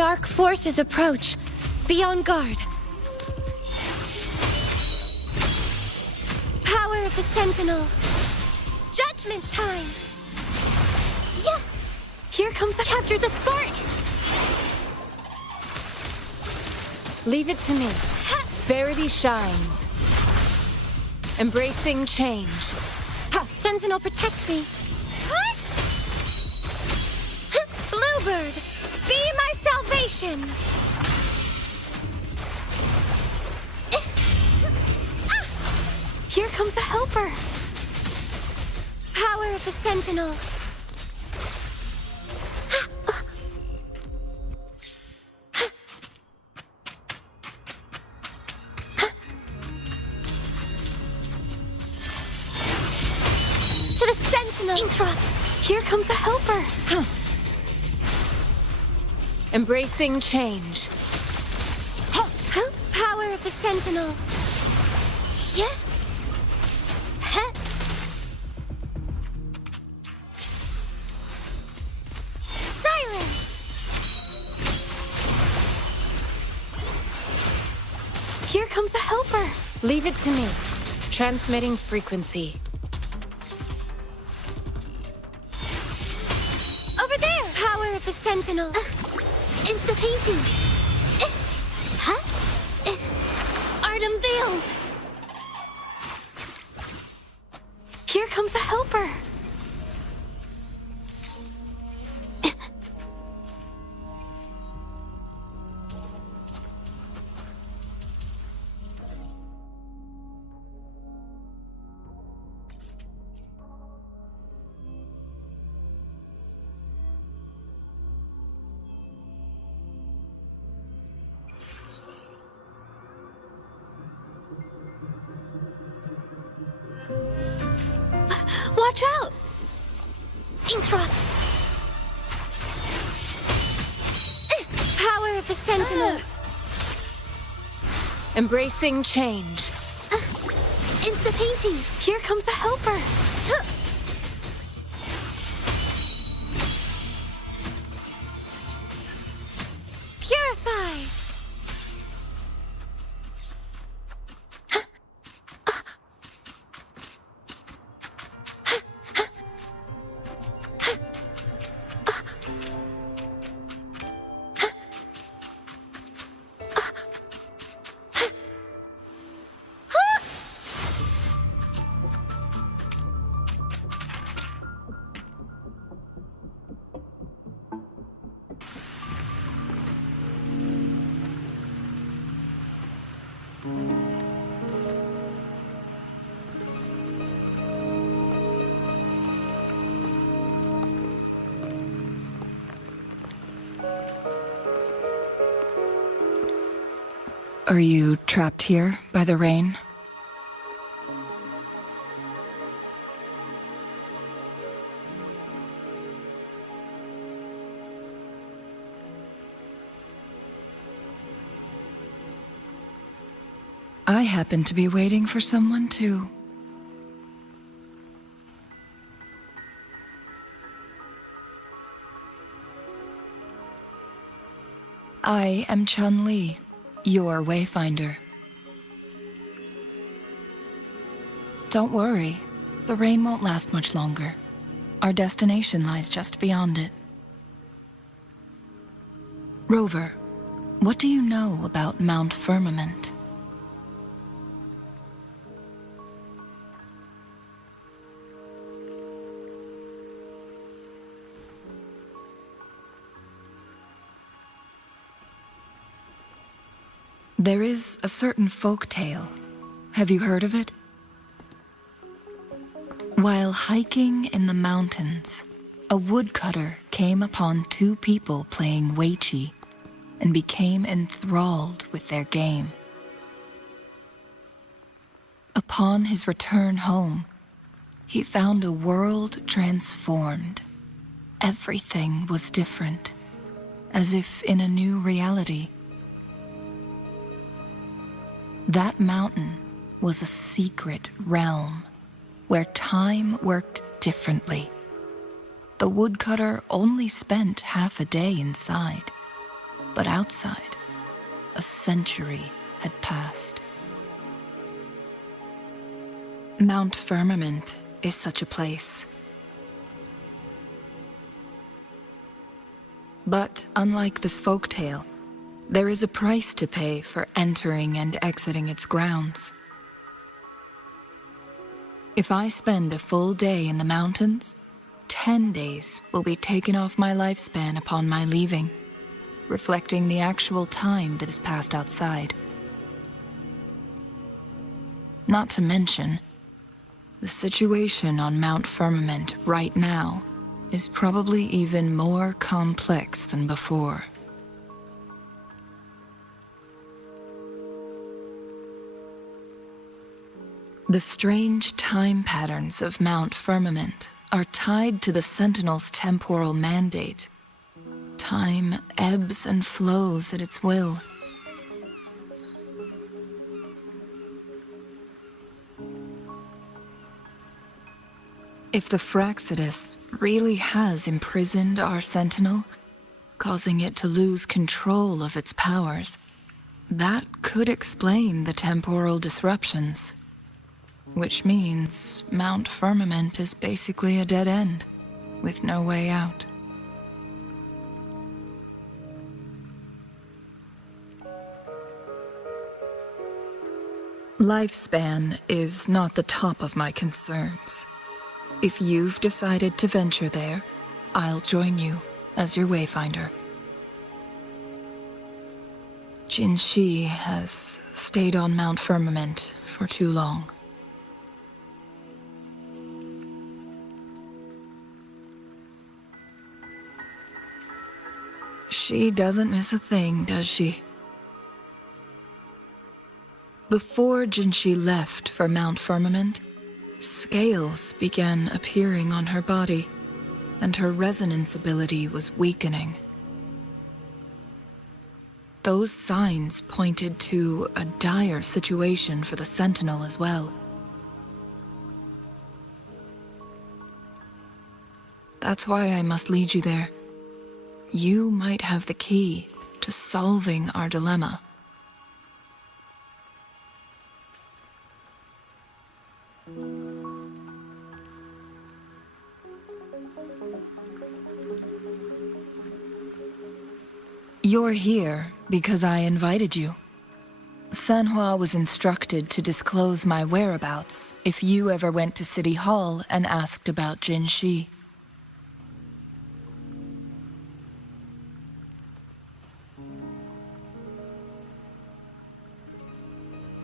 Dark forces approach. Be on guard. Power of the Sentinel. Judgment time! Yeah! Here comes a capture the spark! Leave it to me. Verity shines. Embracing change. Ha! Sentinel, protect me! What? Bluebird! Be my salvation! Here comes a helper. Power of the Sentinel. To the Sentinel! Ink drops! Here comes a helper. Embracing change. Power of the Sentinel. Yeah? Here comes a helper. Leave it to me. Transmitting frequency. Over there! Power of the Sentinel. Into the painting. Art unveiled. Here comes a helper. Watch out! Ink drops! Power of the Sentinel! Embracing change. Into the painting! Here comes a helper. Purify! Are you trapped here by the rain? I happen to be waiting for someone too. I am Chun-Li, your wayfinder. Don't worry, the rain won't last much longer. Our destination lies just beyond it. Rover, what do you know about Mount Firmament? There is a certain folk tale. Have you heard of it? While hiking in the mountains, a woodcutter came upon two people playing weiqi and became enthralled with their game. Upon his return home, he found a world transformed. Everything was different, as if in a new reality. That mountain was a secret realm where time worked differently. The woodcutter only spent half a day inside, But outside, a century had passed. Mount Firmament is such a place. But unlike this folktale, there is a price to pay for entering and exiting its grounds. If I spend a full day in the mountains, 10 days will be taken off my lifespan upon my leaving, reflecting the actual time that is passed outside. Not to mention, the situation on Mount Firmament right now is probably even more complex than before. The strange time patterns of Mount Firmament are tied to the Sentinel's temporal mandate. Time ebbs and flows at its will. If the Fraxidus really has imprisoned our Sentinel, causing it to lose control of its powers, that could explain the temporal disruptions. Which means Mount Firmament is basically a dead end, with no way out. Lifespan is not the top of my concerns. If you've decided to venture there, I'll join you as your wayfinder. Jinshi has stayed on Mount Firmament for too long. She doesn't miss a thing, does she? Before Jinshi left for Mount Firmament, scales began appearing on her body, and her resonance ability was weakening. Those signs pointed to a dire situation for the Sentinel as well. That's why I must lead you there. You might have the key to solving our dilemma. You're here because I invited you. Sanhua was instructed to disclose my whereabouts if you ever went to City Hall and asked about Jinshi.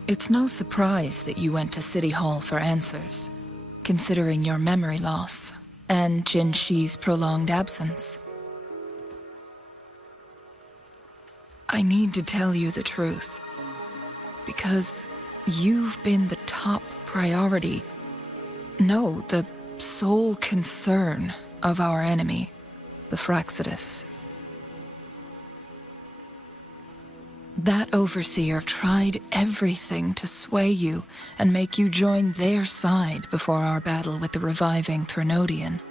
It's no surprise that you went to City Hall for answers, considering your memory loss and Jinshi's prolonged absence. I need to tell you the truth, because you've been the top priority, no, the sole concern of our enemy, the Fraxidus. That overseer tried everything to sway you and make you join their side before our battle with the reviving Threnodian.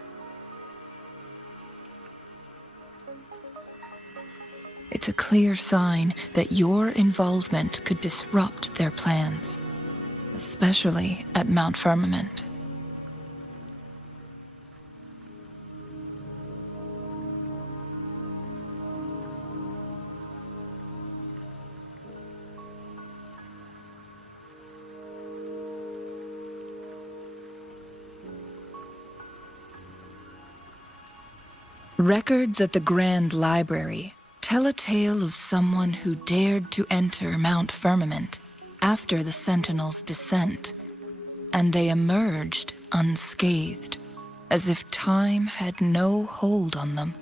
It's a clear sign that your involvement could disrupt their plans, especially at Mount Firmament. Records at the Grand Library tell a tale of someone who dared to enter Mount Firmament after the Sentinel's descent, and they emerged unscathed, as if time had no hold on them.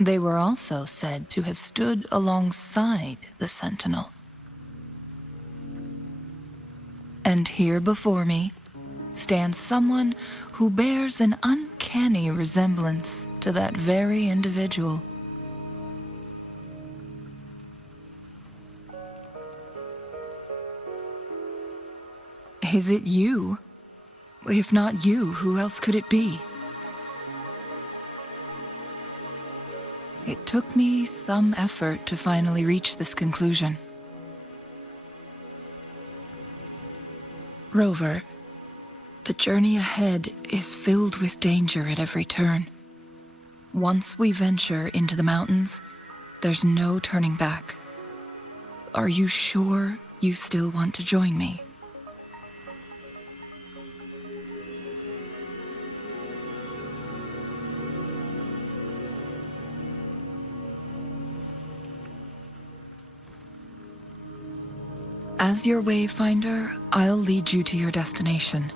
They were also said to have stood alongside the Sentinel. And here before me stands someone who bears an uncanny resemblance to that very individual. Is it you? If not you, who else could it be? It took me some effort to finally reach this conclusion. Rover, the journey ahead is filled with danger at every turn. Once we venture into the mountains, there's no turning back. Are you sure you still want to join me? As your wayfinder, I'll lead you to your destination.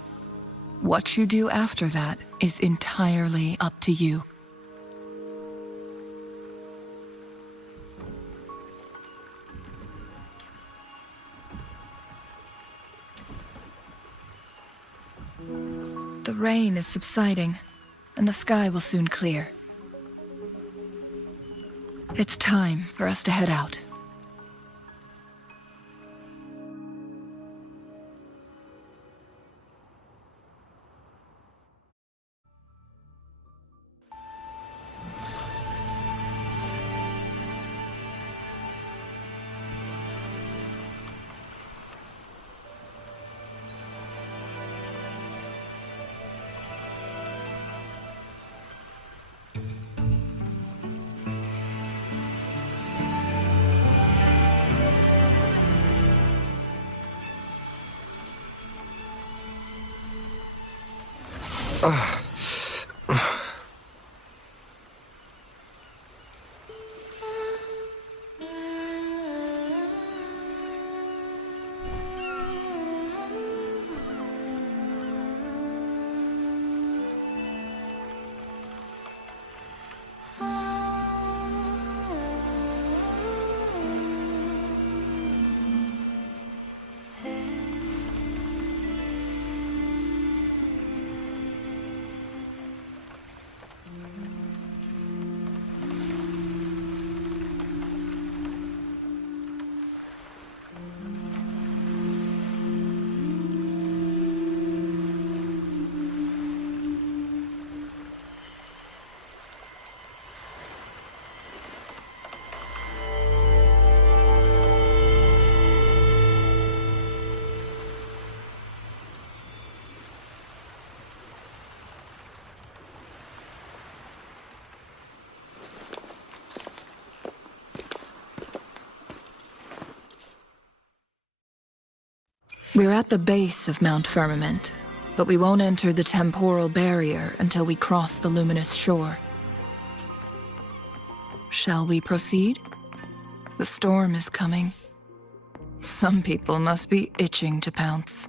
What you do after that is entirely up to you. The rain is subsiding, and the sky will soon clear. It's time for us to head out. We're at the base of Mount Firmament, but we won't enter the temporal barrier until we cross the luminous shore. Shall we proceed? The storm is coming. Some people must be itching to pounce.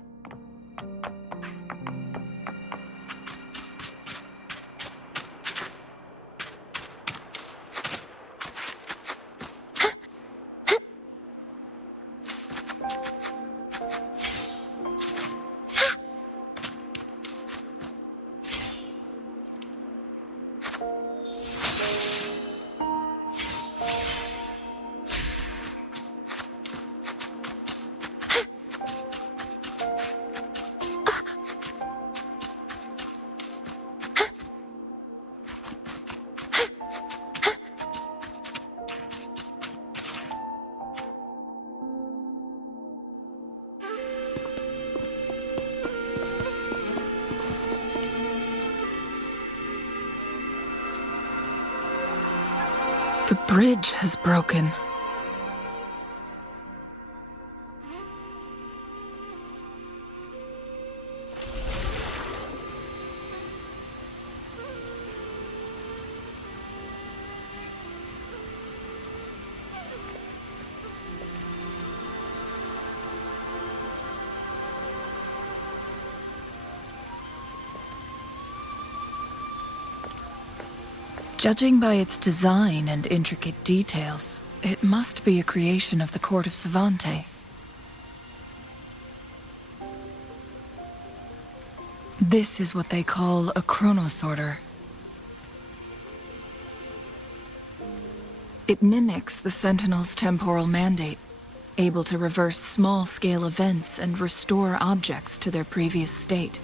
The bridge has broken. Judging by its design and intricate details, it must be a creation of the court of Savante. This is what they call a chronosorter. It mimics the Sentinel's temporal mandate, able to reverse small-scale events and restore objects to their previous state.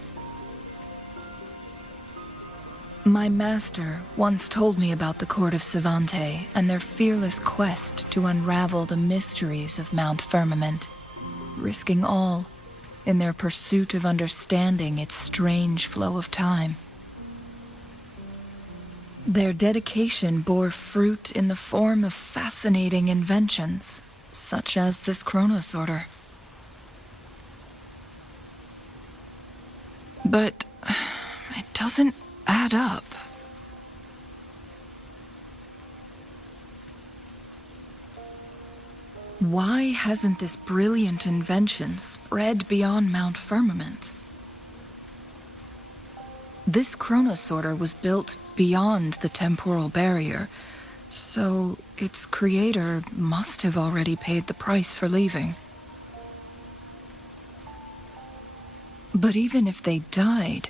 My master once told me about the court of Savante and their fearless quest to unravel the mysteries of Mount Firmament, risking all in their pursuit of understanding its strange flow of time. Their dedication bore fruit in the form of fascinating inventions, such as this chronosorter. But it doesn't add up. Why hasn't this brilliant invention spread beyond Mount Firmament? This chronosorter was built beyond the temporal barrier, so its creator must have already paid the price for leaving. But even if they died,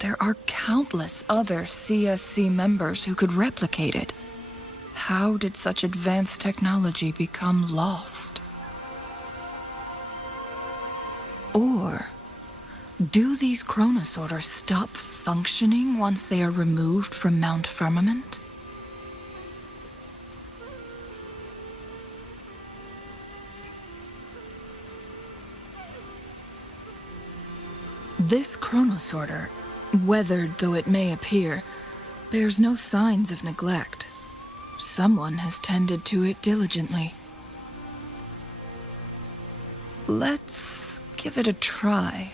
there are countless other CSC members who could replicate it. How did such advanced technology become lost? Or do these chronosorters stop functioning once they are removed from Mount Firmament? This chronosorter, weathered though it may appear, bears no signs of neglect. Someone has tended to it diligently. Let's give it a try.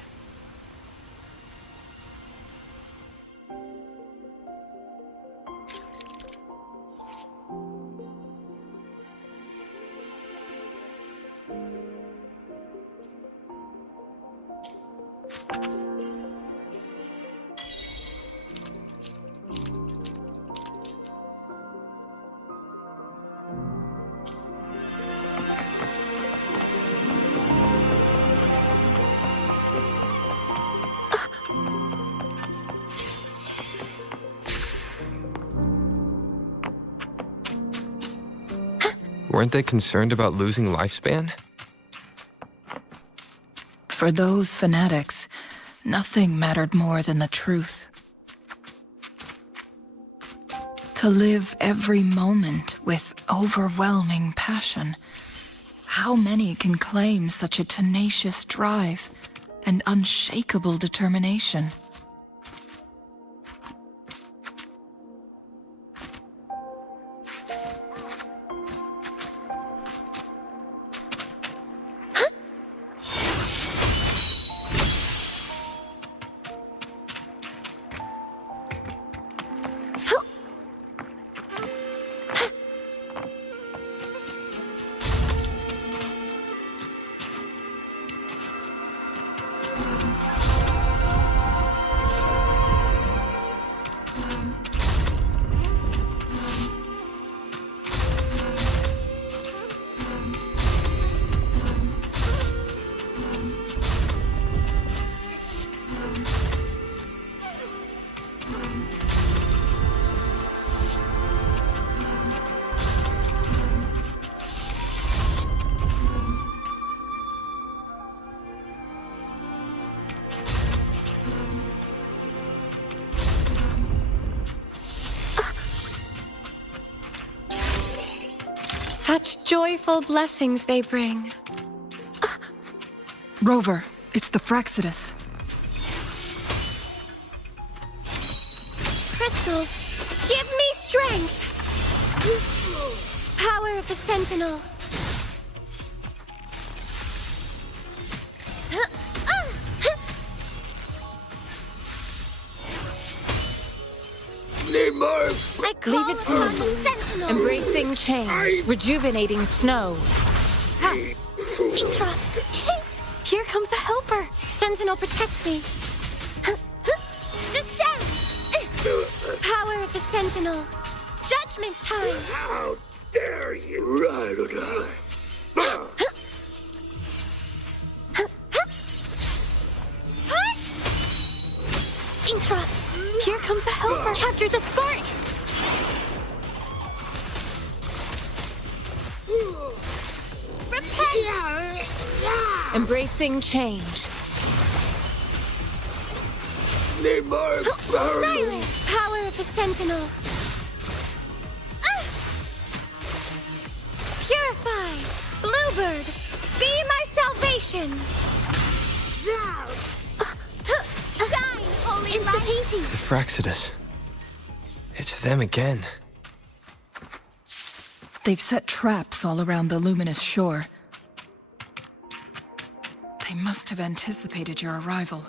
Weren't they concerned about losing lifespan? For those fanatics, nothing mattered more than the truth. To live every moment with overwhelming passion. How many can claim such a tenacious drive and unshakable determination? Such joyful blessings they bring. Rover, it's the Fraxidus. Crystals, give me strength! Power of the Sentinel. I call Leave it to upon me. the Sentinel. Embracing change, rejuvenating snow. Ink drops. Here comes a helper. Sentinel, protect me. Descend! Power of the Sentinel. Judgment time. How dare you? Right or die. Ink drops. Here comes a helper. Capture the spark. Repent! Embracing change. Need more power. Silence! Power of the Sentinel. Purify! Bluebird! Be my salvation! Shine, holy light! Painting! The Fraxidus. It's them again. They've set traps all around the luminous shore. They must have anticipated your arrival.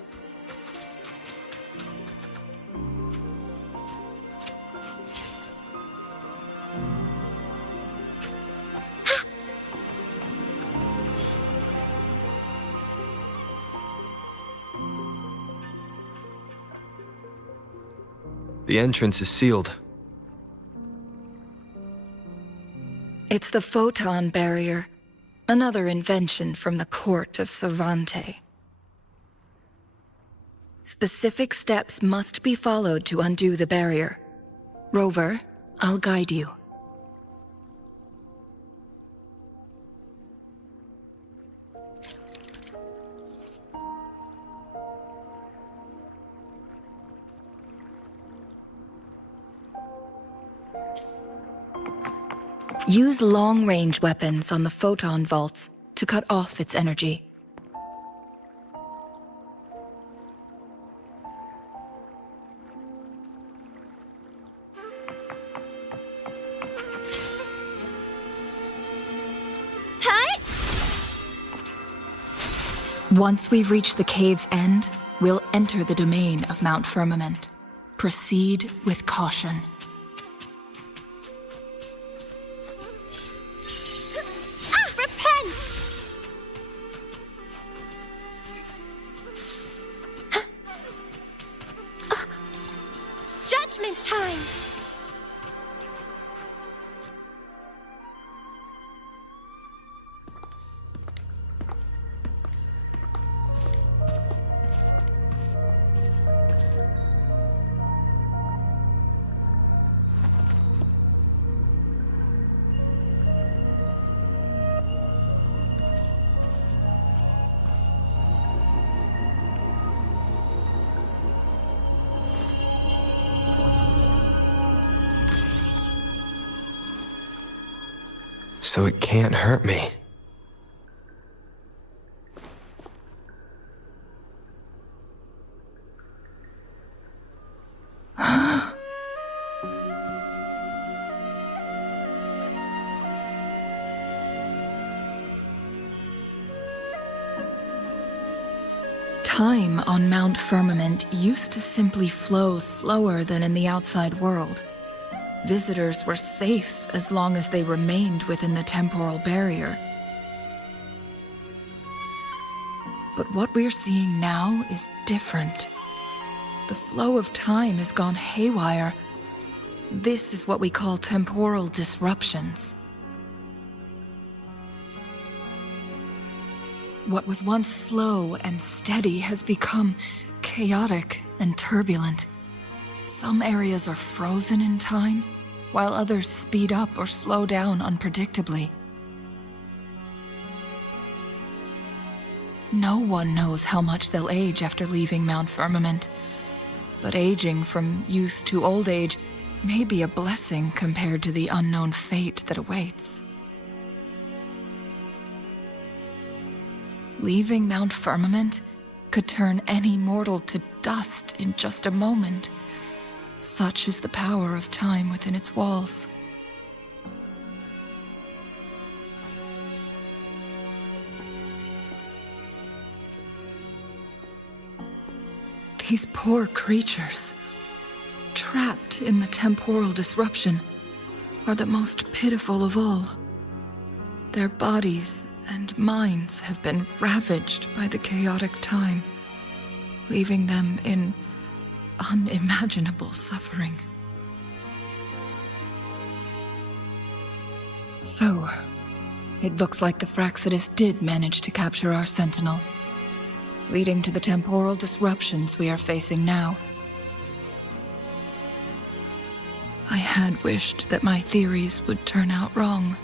The entrance is sealed. It's the photon barrier, another invention from the court of Savante. Specific steps must be followed to undo the barrier. Rover, I'll guide you. Use long-range weapons on the photon vaults to cut off its energy. Once we've reached the cave's end, we'll enter the domain of Mount Firmament. Proceed with caution. Repent! Judgment time! So it can't hurt me. Time on Mount Firmament used to simply flow slower than in the outside world. Visitors were safe as long as they remained within the temporal barrier. But what we're seeing now is different. The flow of time has gone haywire. This is what we call temporal disruptions. What was once slow and steady has become chaotic and turbulent. Some areas are frozen in time, while others speed up or slow down unpredictably. No one knows how much they'll age after leaving Mount Firmament, but aging from youth to old age may be a blessing compared to the unknown fate that awaits. Leaving Mount Firmament could turn any mortal to dust in just a moment. Such is the power of time within its walls. These poor creatures, trapped in the temporal disruption, are the most pitiful of all. Their bodies and minds have been ravaged by the chaotic time, leaving them in unimaginable suffering. So, it looks like the Fraxidus did manage to capture our Sentinel, leading to the temporal disruptions we are facing now. I had wished that my theories would turn out wrong.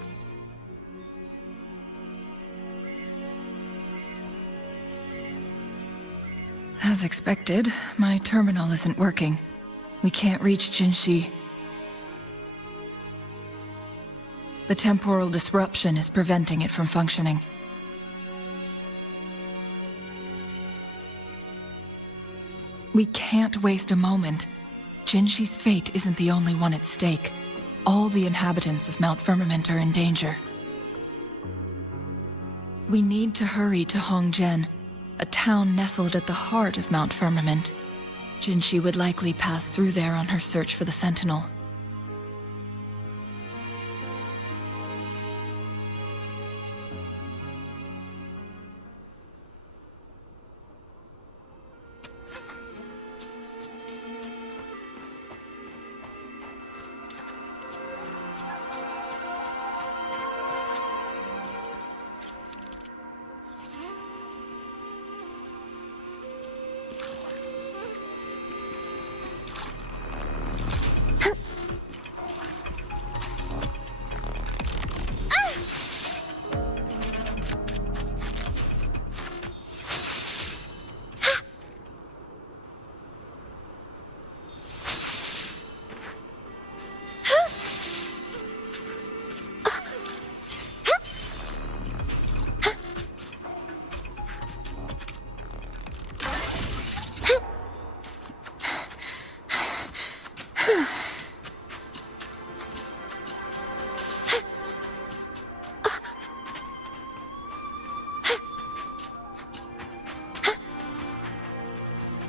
As expected, my terminal isn't working. We can't reach Jinshi. The temporal disruption is preventing it from functioning. We can't waste a moment. Jinshi's fate isn't the only one at stake. All the inhabitants of Mount Firmament are in danger. We need to hurry to Hongjian, a town nestled at the heart of Mount Firmament. Jinshi would likely pass through there on her search for the Sentinel.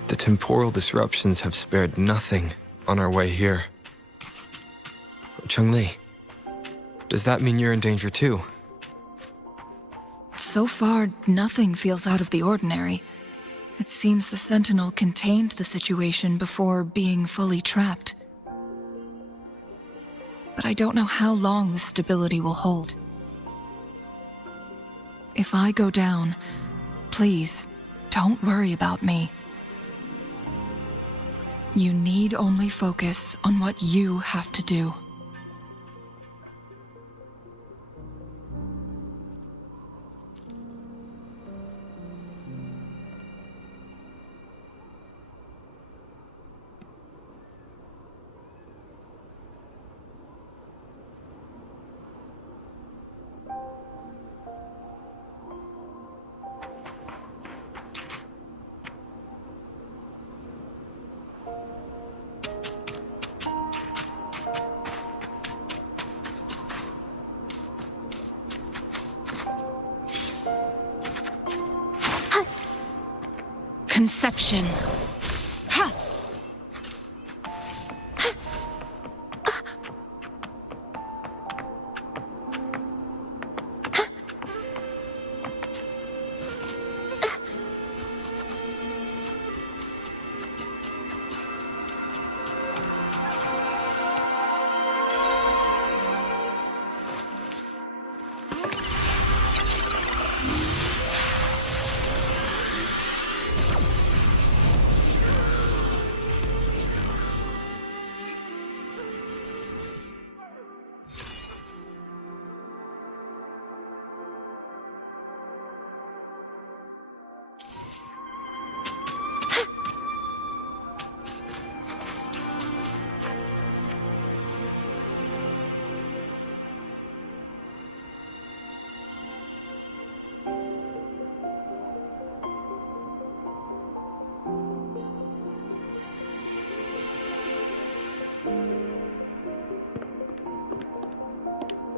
The temporal disruptions have spared nothing on our way here. Cheng-Li, does that mean you're in danger too? So far, nothing feels out of the ordinary. It seems the Sentinel contained the situation before being fully trapped. But I don't know how long this stability will hold. If I go down, please, don't worry about me. You need only focus on what you have to do. Conception. Ha!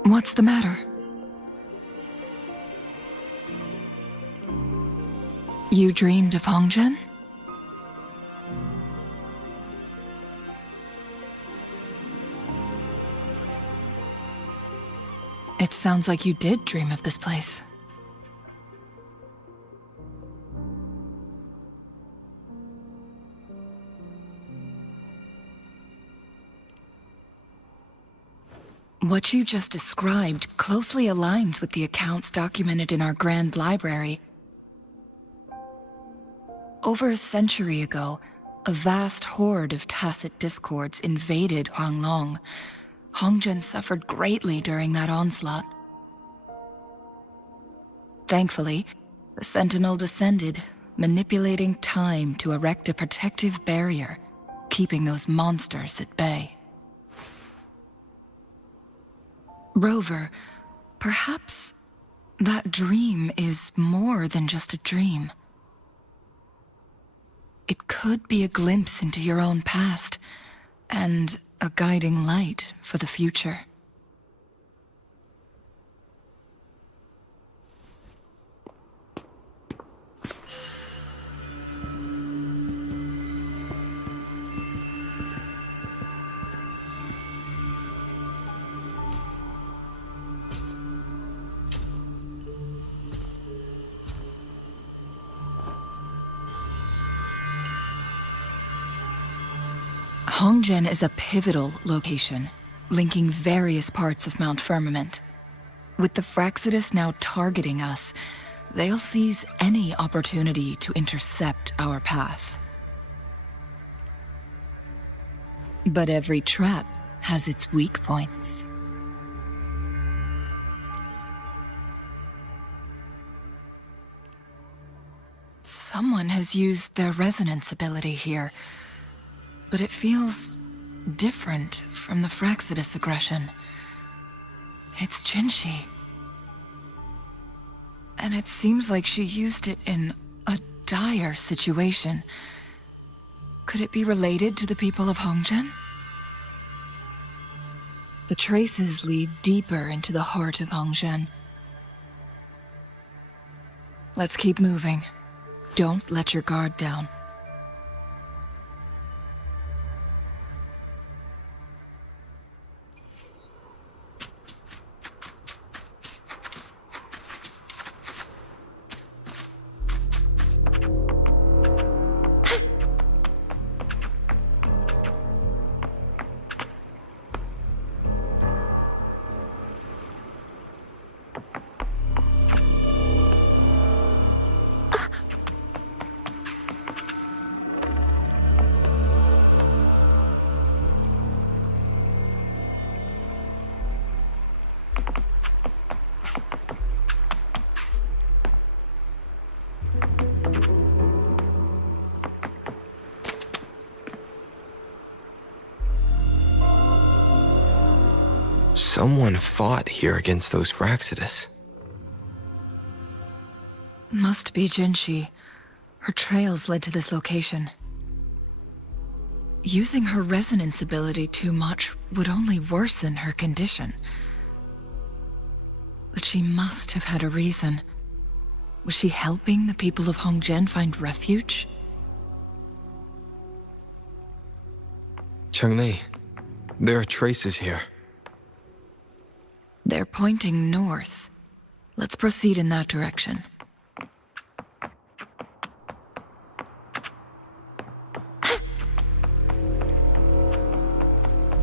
What's the matter? You dreamed of Hongjian? It sounds like you did dream of this place. What you just described closely aligns with the accounts documented in our Grand Library. Over a century ago, a vast horde of tacit discords invaded Huanglong. Hongjian suffered greatly during that onslaught. Thankfully, the Sentinel descended, manipulating time to erect a protective barrier, keeping those monsters at bay. Rover, perhaps that dream is more than just a dream. It could be a glimpse into your own past, and a guiding light for the future. Hongzhen is a pivotal location, linking various parts of Mount Firmament. With the Fraxidus now targeting us, they'll seize any opportunity to intercept our path. But every trap has its weak points. Someone has used their resonance ability here, but it feels different from the Fraxidus aggression. It's Jinshi. And it seems like she used it in a dire situation. Could it be related to the people of Hongzhen? The traces lead deeper into the heart of Hongzhen. Let's keep moving. Don't let your guard down. Someone fought here against those Fraxidus. Must be Jinshi. Her trails led to this location. Using her resonance ability too much would only worsen her condition. But she must have had a reason. Was she helping the people of Hongzhen find refuge? Changli, there are traces here. They're pointing north. Let's proceed in that direction.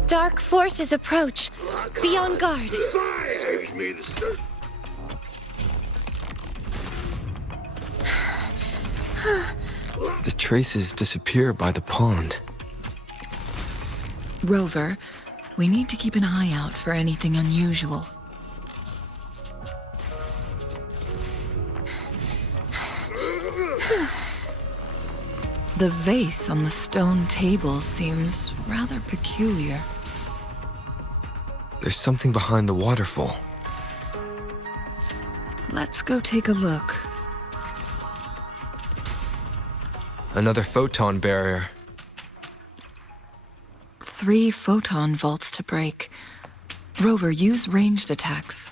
Dark forces approach. Be on guard. Saves me the search. The traces disappear by the pond. Rover, we need to keep an eye out for anything unusual. The vase on the stone table seems rather peculiar. There's something behind the waterfall. Let's go take a look. Another photon barrier. 3 photon vaults to break. Rover, use ranged attacks.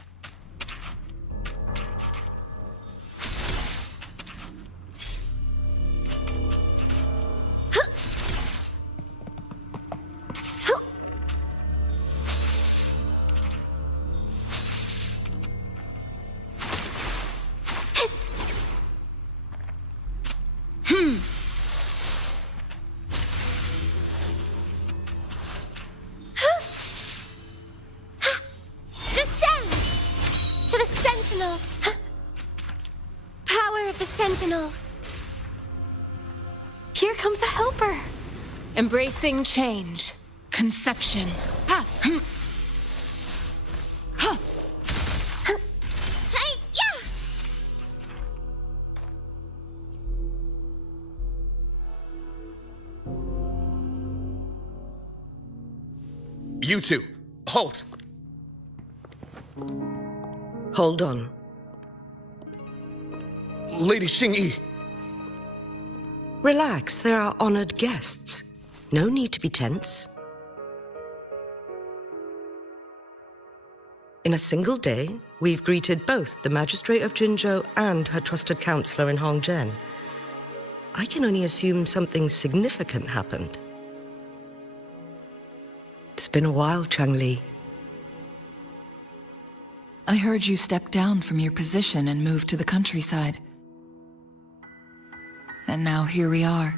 Descend! To the Sentinel! Power of the Sentinel! Here comes a helper! Embracing change. Conception. Ha! Ha! Hey, yeah! You two, halt! Hold on. Lady Xingyi. Relax, they're our honored guests. No need to be tense. In a single day, we've greeted both the Magistrate of Jinzhou and her trusted counselor in Hongzhen. I can only assume something significant happened. It's been a while, Changli. I heard you step down from your position and move to the countryside. And now here we are,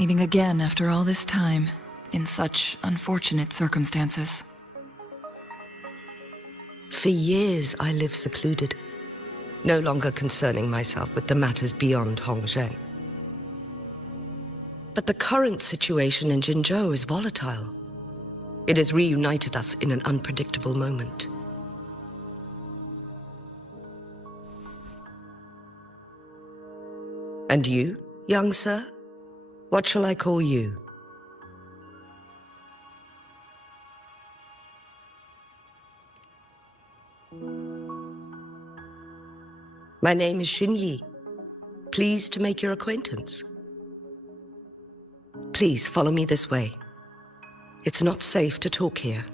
meeting again after all this time, in such unfortunate circumstances. For years, I lived secluded, no longer concerning myself with the matters beyond Hongzhen. But the current situation in Jinzhou is volatile. It has reunited us in an unpredictable moment. And you, young sir? What shall I call you? My name is Xingyi. Pleased to make your acquaintance. Please follow me this way. It's not safe to talk here.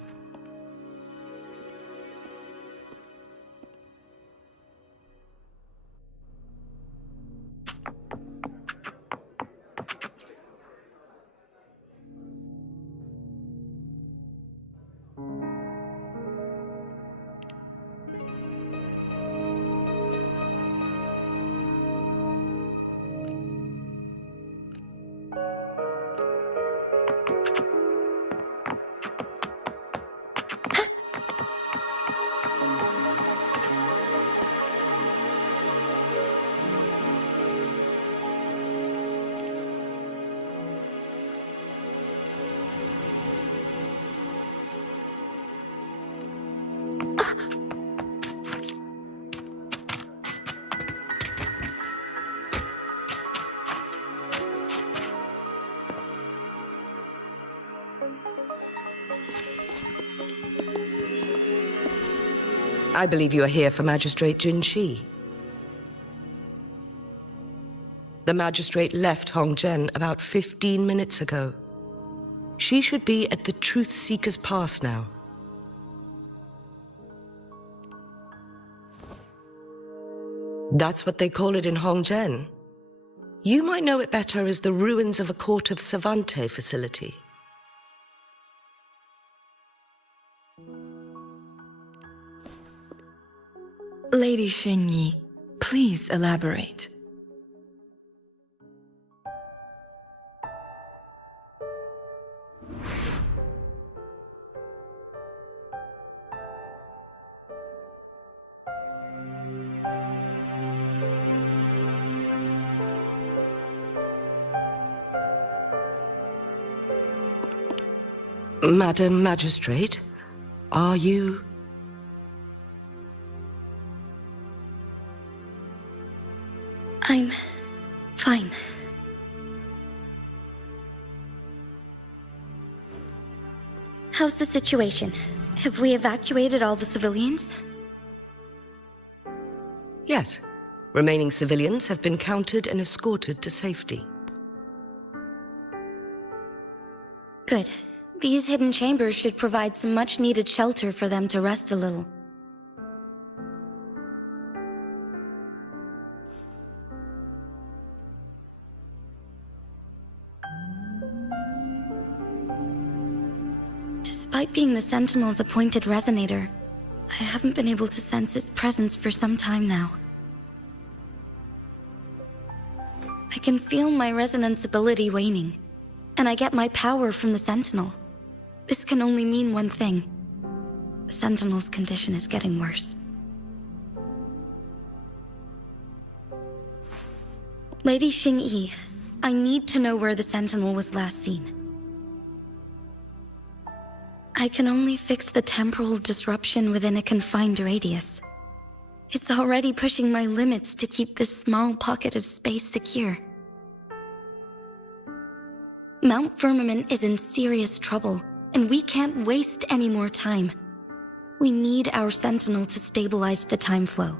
I believe you are here for Magistrate Jin Shi. The magistrate left Hongzhen about 15 minutes ago. She should be at the Truth Seeker's Pass now. That's what they call it in Hongzhen. You might know it better as the ruins of a Court of Savante facility. Lady Xingyi, please elaborate. Madam Magistrate, are you... I'm fine. How's the situation? Have we evacuated all the civilians? Yes. Remaining civilians have been counted and escorted to safety. Good. These hidden chambers should provide some much-needed shelter for them to rest a little. Despite being the Sentinel's appointed resonator, I haven't been able to sense its presence for some time now. I can feel my resonance ability waning, and I get my power from the Sentinel. This can only mean one thing. The Sentinel's condition is getting worse. Lady Xingyi, I need to know where the Sentinel was last seen. I can only fix the temporal disruption within a confined radius. It's already pushing my limits to keep this small pocket of space secure. Mount Firmament is in serious trouble, And we can't waste any more time. We need our Sentinel to stabilize the time flow.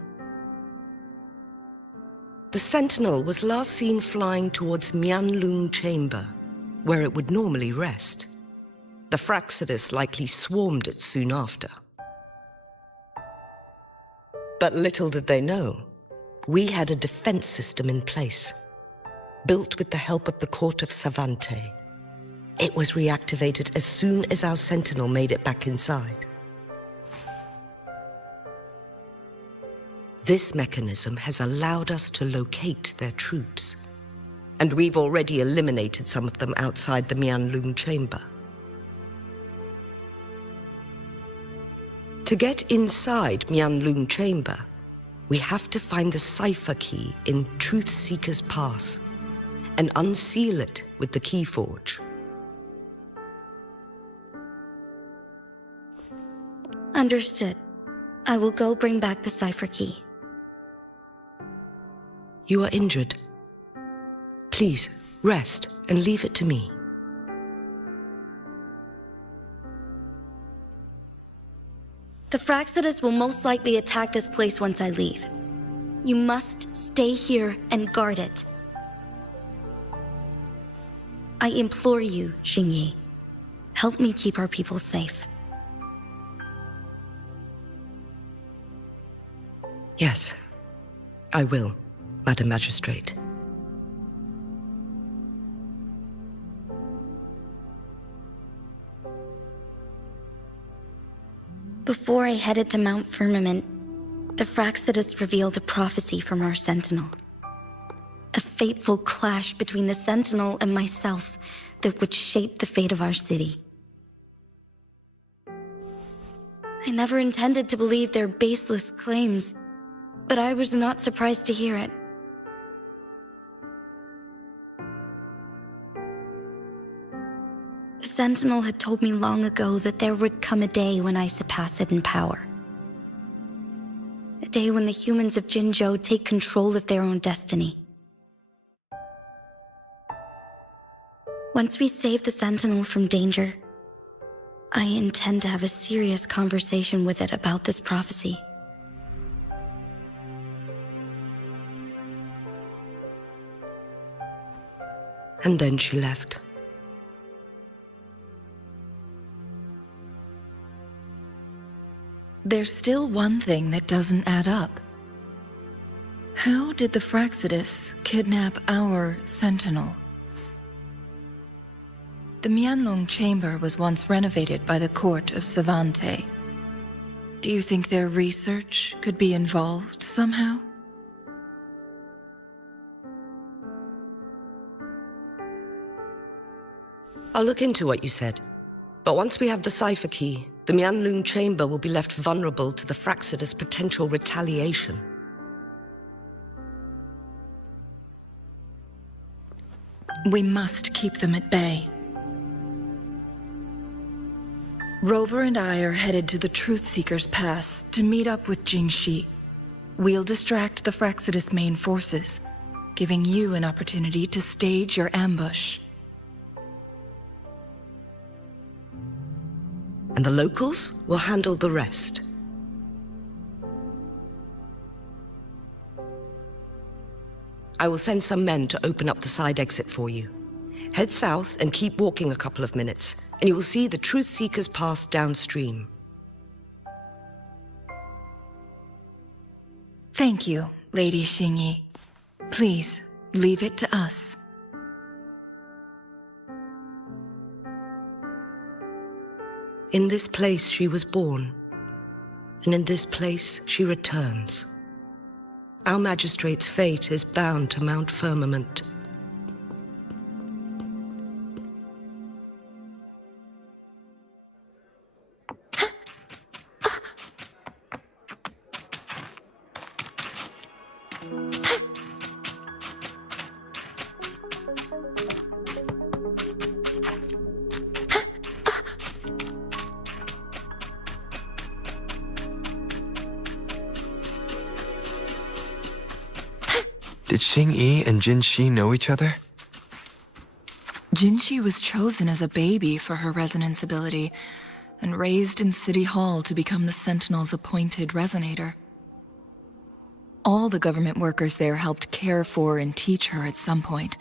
The Sentinel was last seen flying towards Mianlung Chamber, where it would normally rest. The Fraxidus likely swarmed it soon after. But little did they know, we had a defense system in place, built with the help of the court of Savante. It was reactivated as soon as our Sentinel made it back inside. This mechanism has allowed us to locate their troops, and we've already eliminated some of them outside the Mianlung Chamber. To get inside Mianlung Chamber, we have to find the cipher key in Truth Seeker's Pass and unseal it with the Keyforge. Understood. I will go bring back the cipher key. You are injured. Please, rest and leave it to me. The Fraxidus will most likely attack this place once I leave. You must stay here and guard it. I implore you, Xingyi. Help me keep our people safe. Yes, I will, Madam Magistrate. Before I headed to Mount Firmament, the Fraxidus revealed a prophecy from our Sentinel. A fateful clash between the Sentinel and myself that would shape the fate of our city. I never intended to believe their baseless claims, but I was not surprised to hear it. The Sentinel had told me long ago that there would come a day when I surpass it in power. A day when the humans of Jinzhou take control of their own destiny. Once we save the Sentinel from danger, I intend to have a serious conversation with it about this prophecy. And then she left. There's still one thing that doesn't add up. How did the Fraxidus kidnap our Sentinel? The Mianlung Chamber was once renovated by the court of Savante. Do you think their research could be involved somehow? I'll look into what you said. But once we have the cipher key, the Mianlung Chamber will be left vulnerable to the Fraxidus' potential retaliation. We must keep them at bay. Rover and I are headed to the Truth Seeker's Pass to meet up with Jingxi. We'll distract the Fraxidus' main forces, giving you an opportunity to stage your ambush. And the locals will handle the rest. I will send some men to open up the side exit for you. Head south and keep walking a couple of minutes, and you will see the Truth Seeker's Pass downstream. Thank you, Lady Xingyi. Please, leave it to us. In this place she was born, and in this place she returns. Our magistrate's fate is bound to Mount Firmament. Did Xingyi and Jinxi know each other? Jinshi was chosen as a baby for her resonance ability and raised in City Hall to become the Sentinel's appointed resonator. All the government workers there helped care for and teach her at some point,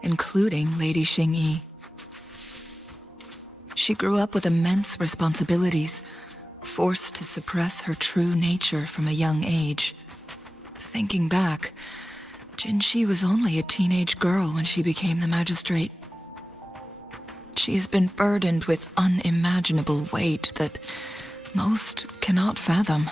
including Lady Xingyi. She grew up with immense responsibilities, forced to suppress her true nature from a young age. Thinking back, Jinshi was only a teenage girl when she became the magistrate. She has been burdened with unimaginable weight that most cannot fathom.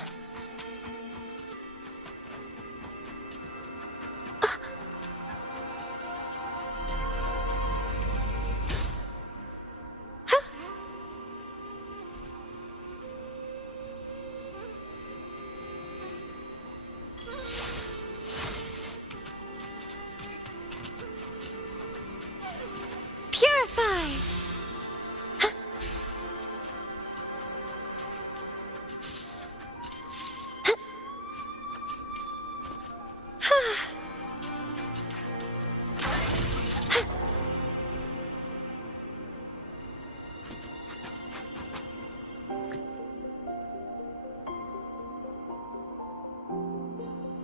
Purify!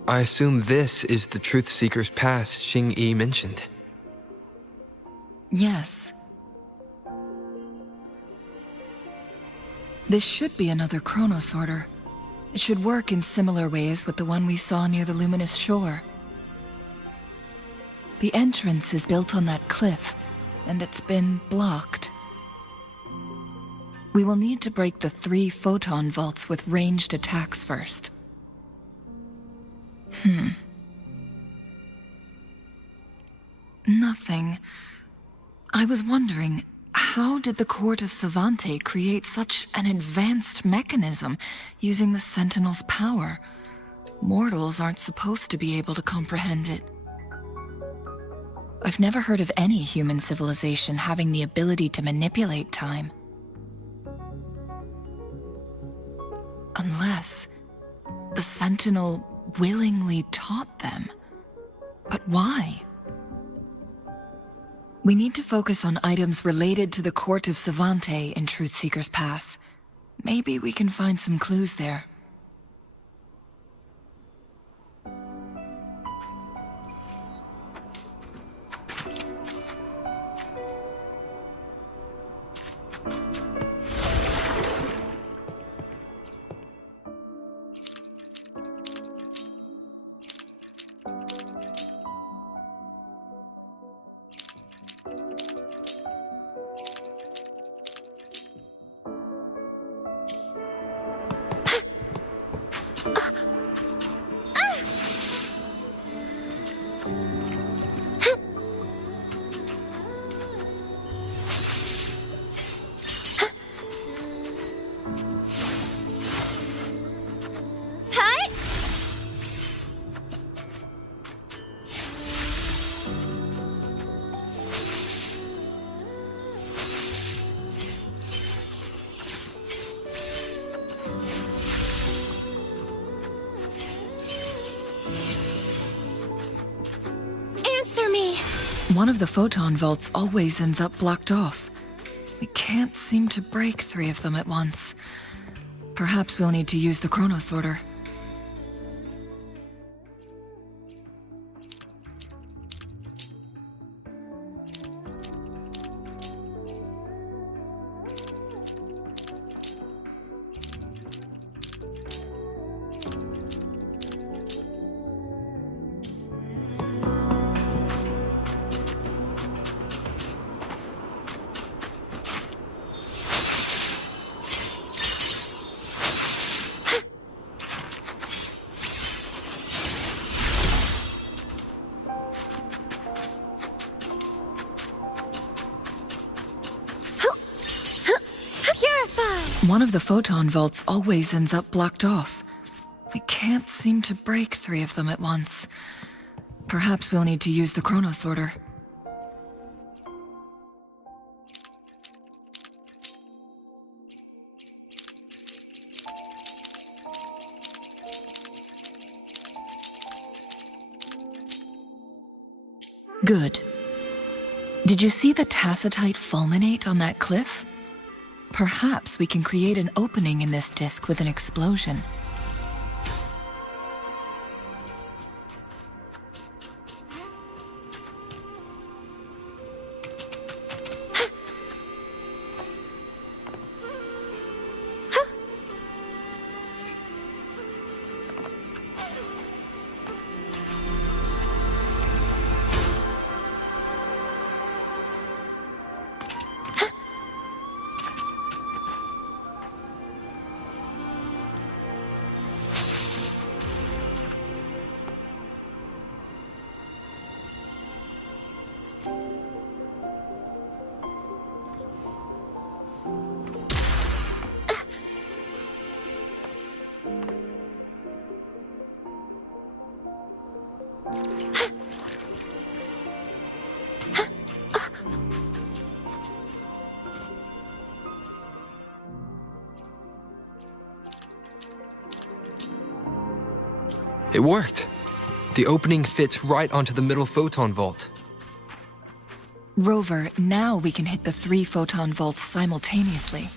I assume this is the Truth Seeker's Pass Xingyi mentioned. Yes. This should be another chronosorter. It should work in similar ways with the one we saw near the luminous shore. The entrance is built on that cliff, and it's been blocked. We will need to break the 3 photon vaults with ranged attacks first. Nothing. I was wondering, how did the Court of Savante create such an advanced mechanism using the Sentinel's power? Mortals aren't supposed to be able to comprehend it. I've never heard of any human civilization having the ability to manipulate time. Unless the Sentinel willingly taught them. But why? We need to focus on items related to the Court of Savante in Truth Seeker's Pass. Maybe we can find some clues there. Answer me! One of the photon vaults always ends up blocked off. We can't seem to break 3 of them at once. Perhaps we'll need to use the chronosorter. One of the photon vaults always ends up blocked off. We can't seem to break 3 of them at once. Perhaps we'll need to use the chronosorter. Good. Did you see the tacitite fulminate on that cliff? Perhaps we can create an opening in this disk with an explosion. It worked. The opening fits right onto the middle photon vault. Rover, now we can hit the 3 photon vaults simultaneously.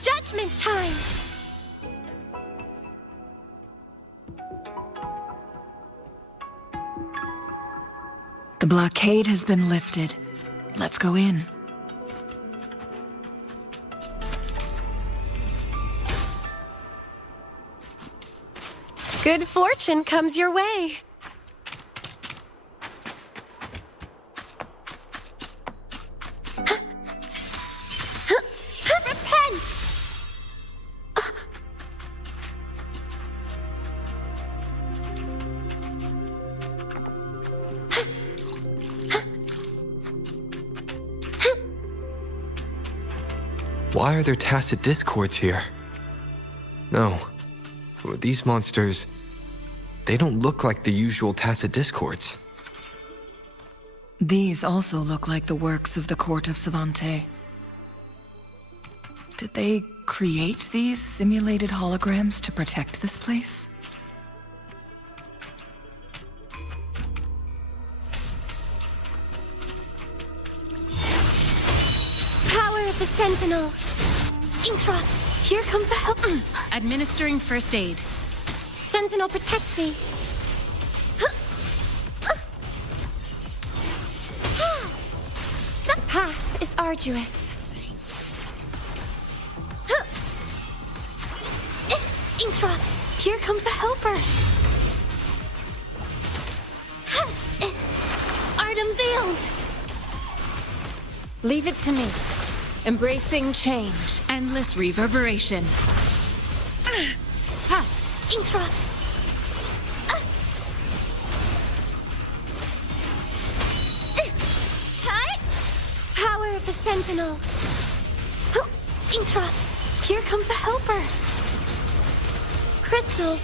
Judgment time! The blockade has been lifted. Let's go in. Good fortune comes your way. Repent! Why are there tacit discords here? No. These monsters, they don't look like the usual tacit discords. These also look like the works of the court of Savante. Did they create these simulated holograms to protect this place? Power of the Sentinel! Ink drops! Here comes the help. Administering first aid. Sentinel, protect me! The path is arduous. Ink drops! Here comes a helper. Art unveiled! Leave it to me. Embracing change. Endless reverberation. Ha! Ink drops! Power of the Sentinel! Ink drops! Here comes a helper. Crystals,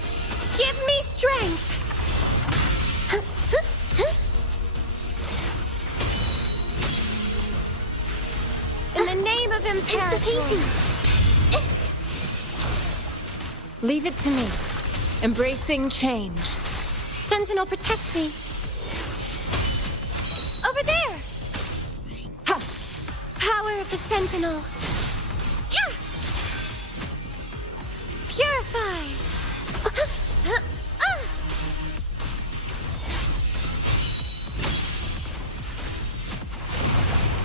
give me strength! In the name of Imperator! It's the painting! Leave it to me. Embracing change. Sentinel, protect me! Over there! Ha! Power of the Sentinel! Yeah! Purify!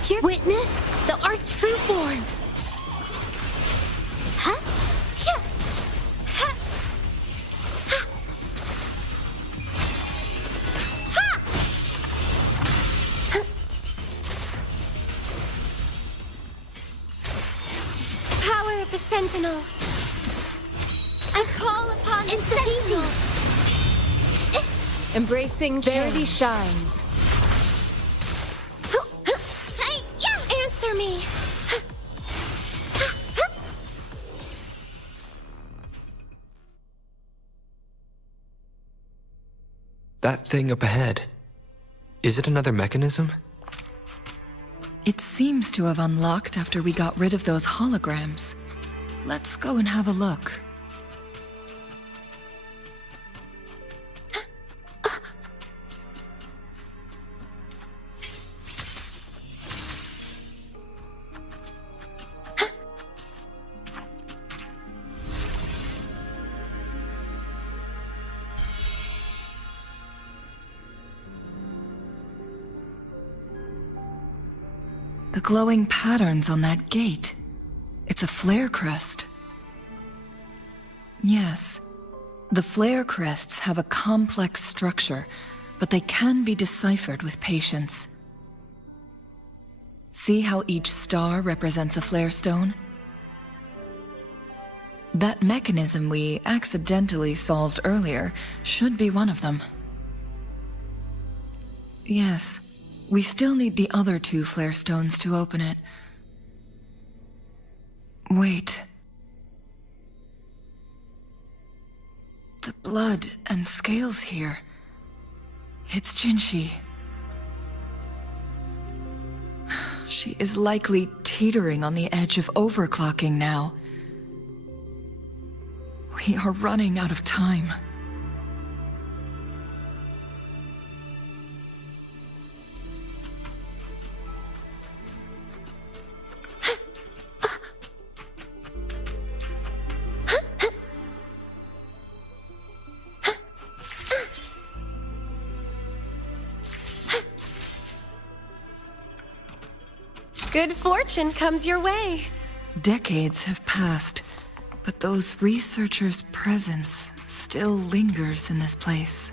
Here. Witness the art's true form! Huh? Yeah! Ha! Ha! Ha! Power of the Sentinel! I call upon the Sentinel! Embracing charity shines. Hey, yeah! Answer me! That thing up ahead, is it another mechanism? It seems to have unlocked after we got rid of those holograms. Let's go and have a look. The glowing patterns on that gate. It's a flare crest. Yes, the flare crests have a complex structure, but they can be deciphered with patience. See how each star represents a flare stone? That mechanism we accidentally solved earlier should be one of them. Yes. We still need the other 2 flare stones to open it. Wait. The blood and scales here. It's Jinshi. She is likely teetering on the edge of overclocking now. We are running out of time. Good fortune comes your way. Decades have passed, but those researchers' presence still lingers in this place.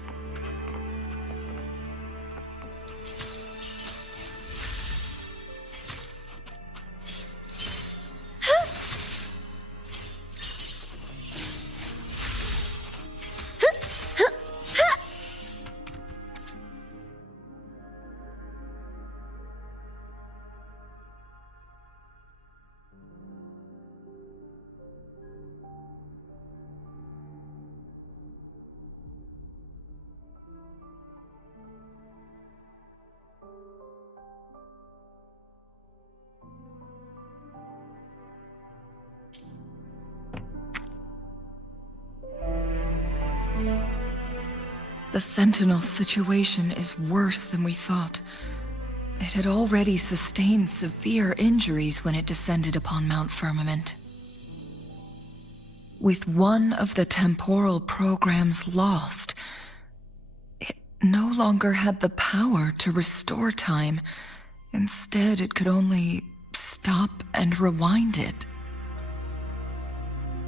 The Sentinel situation is worse than we thought. It had already sustained severe injuries when it descended upon Mount Firmament. With one of the temporal programs lost, it no longer had the power to restore time. Instead, it could only stop and rewind it.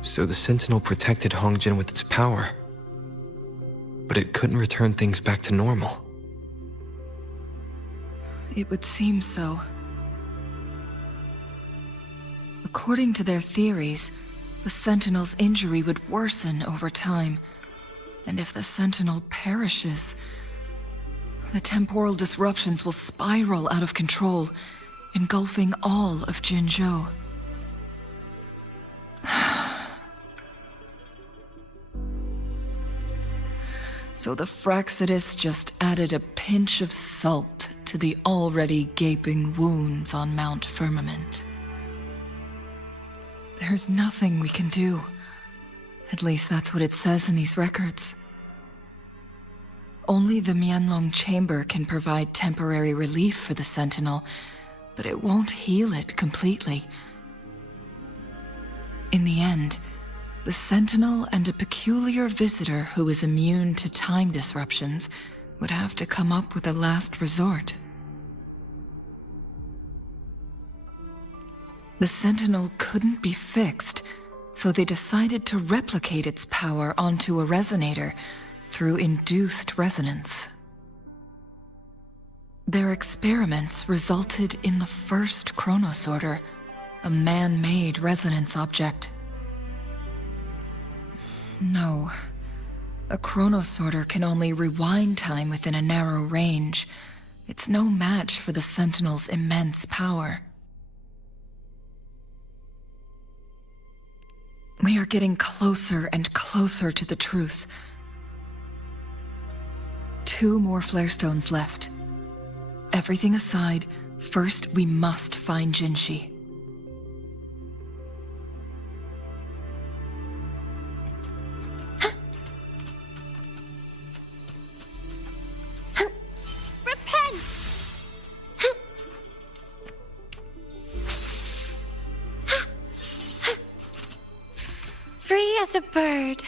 So the Sentinel protected Hongjin with its power, but it couldn't return things back to normal. It would seem so. According to their theories, the Sentinel's injury would worsen over time, and if the Sentinel perishes, the temporal disruptions will spiral out of control, engulfing all of Jinzhou. So the Fraxidus just added a pinch of salt to the already gaping wounds on Mount Firmament. There's nothing we can do. At least that's what it says in these records. Only the Mianlong Chamber can provide temporary relief for the Sentinel, but it won't heal it completely. In the end, the Sentinel and a peculiar visitor who is immune to time disruptions would have to come up with a last resort. The Sentinel couldn't be fixed, so they decided to replicate its power onto a resonator through induced resonance. Their experiments resulted in the first chronosorter, a man-made resonance object. No. A chronosorter can only rewind time within a narrow range. It's no match for the Sentinel's immense power. We are getting closer and closer to the truth. 2 more flare stones left. Everything aside, First, we must find Jinshi. Repent! Free as a bird.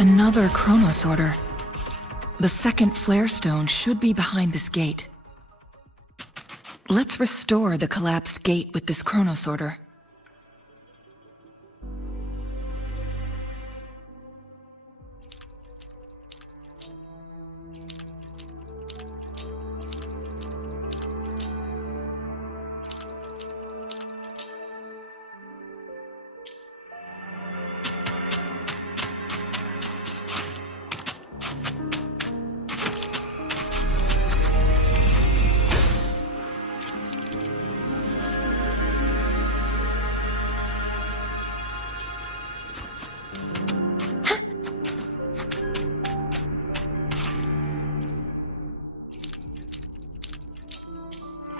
Another Chronos Order. The second flare stone should be behind this gate. Let's restore the collapsed gate with this Chronos Order.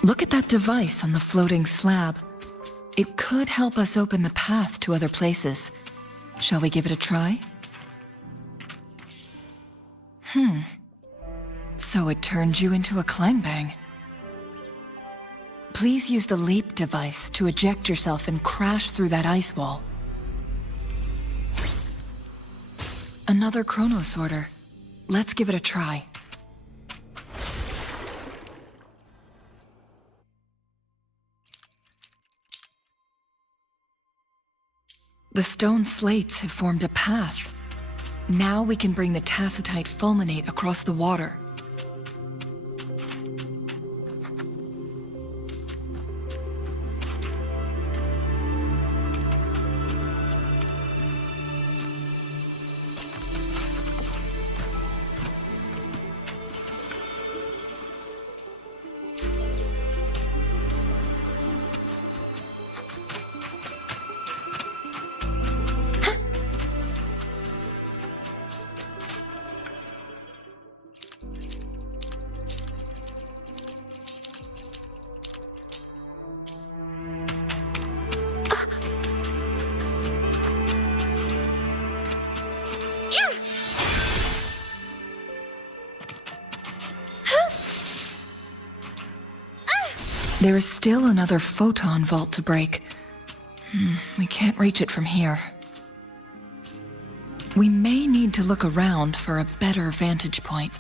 Look at that device on the floating slab. It could help us open the path to other places. Shall we give it a try? So it turned you into a Klangbang. Please use the leap device to eject yourself and crash through that ice wall. Another Chronos Order. Let's give it a try. The stone slates have formed a path. Now we can bring the Tacitite fulminate across the water. There is still another photon vault to break. We can't reach it from here. We may need to look around for a better vantage point.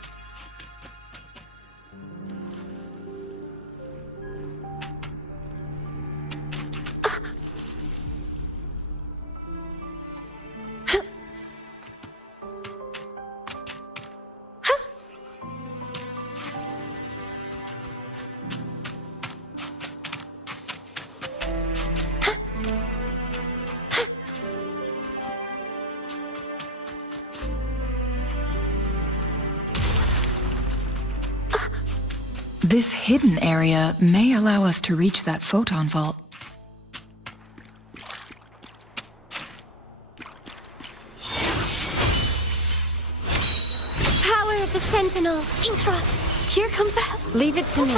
This hidden area may allow us to reach that photon vault. Power of the Sentinel! Inkdrops! Here comes a... Leave it to me.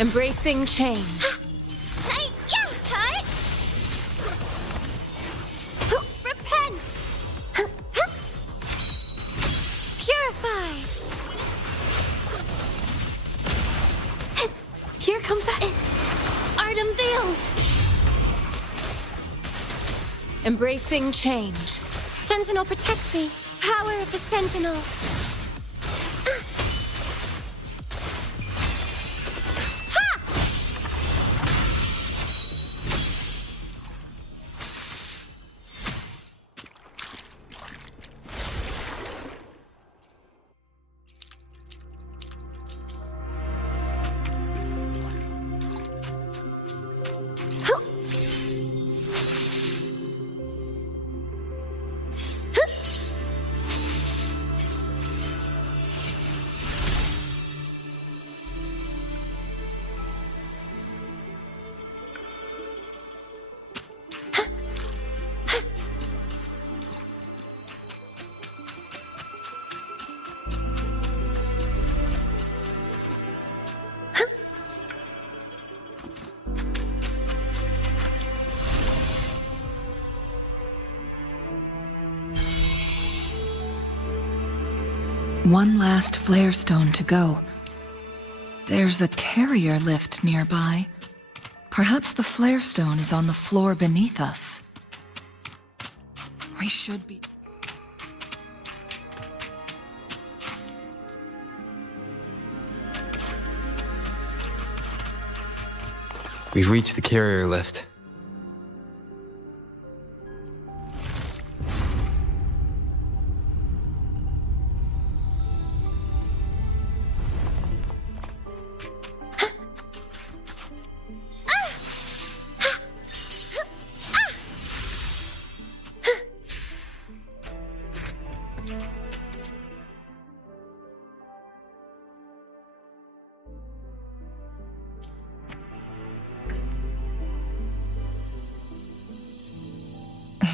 Embracing change. Repent! Purify! Here comes a... Art unveiled! Embracing change. Sentinel, protect me! Power of the Sentinel! One last flare stone to go. There's a carrier lift nearby. Perhaps the flare stone is on the floor beneath us. We should be... We've reached the carrier lift.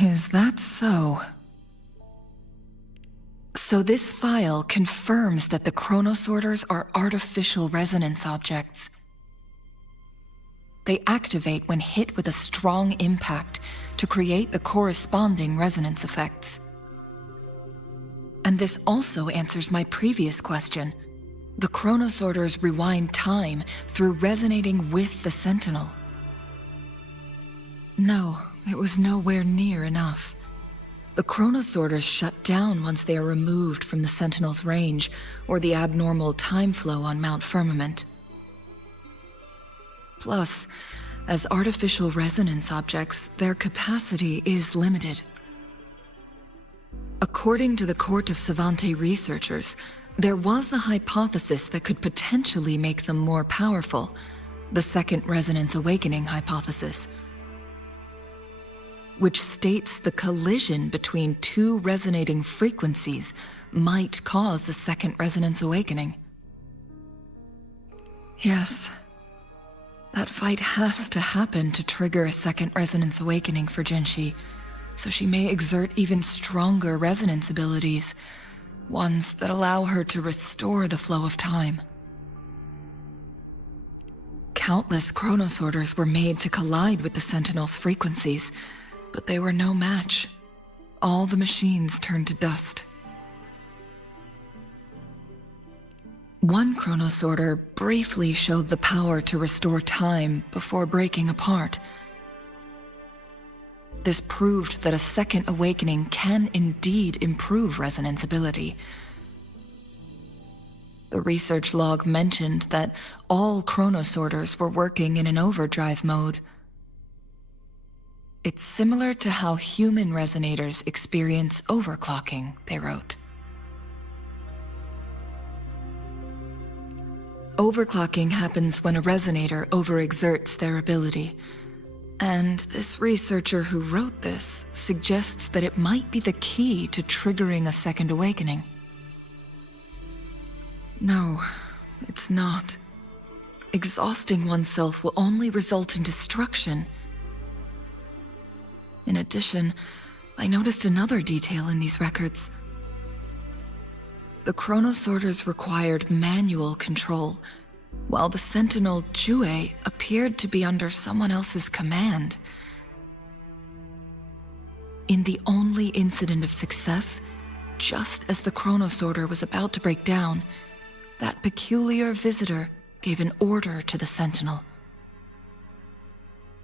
Is that so? So this file confirms that the chronosorters are artificial resonance objects. They activate when hit with a strong impact to create the corresponding resonance effects. And this also answers my previous question. The chronosorters rewind time through resonating with the Sentinel. No, it was nowhere near enough. The chronosorters shut down once they are removed from the Sentinel's range or the abnormal time flow on Mount Firmament. Plus, as artificial resonance objects, their capacity is limited. According to the Court of Savante researchers, there was a hypothesis that could potentially make them more powerful, the Second Resonance Awakening hypothesis, which states the collision between two resonating frequencies might cause a Second Resonance Awakening. Yes, that fight has to happen to trigger a Second Resonance Awakening for Jinshi, so she may exert even stronger resonance abilities, ones that allow her to restore the flow of time. Countless chronosorters were made to collide with the Sentinel's frequencies, but they were no match. All the machines turned to dust. One chronosorter briefly showed the power to restore time before breaking apart. This proved that a second awakening can indeed improve resonance ability. The research log mentioned that all chronosorters were working in an overdrive mode. It's similar to how human resonators experience overclocking, they wrote. Overclocking happens when a resonator overexerts their ability. And this researcher who wrote this suggests that it might be the key to triggering a second awakening. No, it's not. Exhausting oneself will only result in destruction. In addition, I noticed another detail in these records. The chronosorters required manual control, while the Sentinel Jue appeared to be under someone else's command. In the only incident of success, just as the chronosorter was about to break down, that peculiar visitor gave an order to the Sentinel.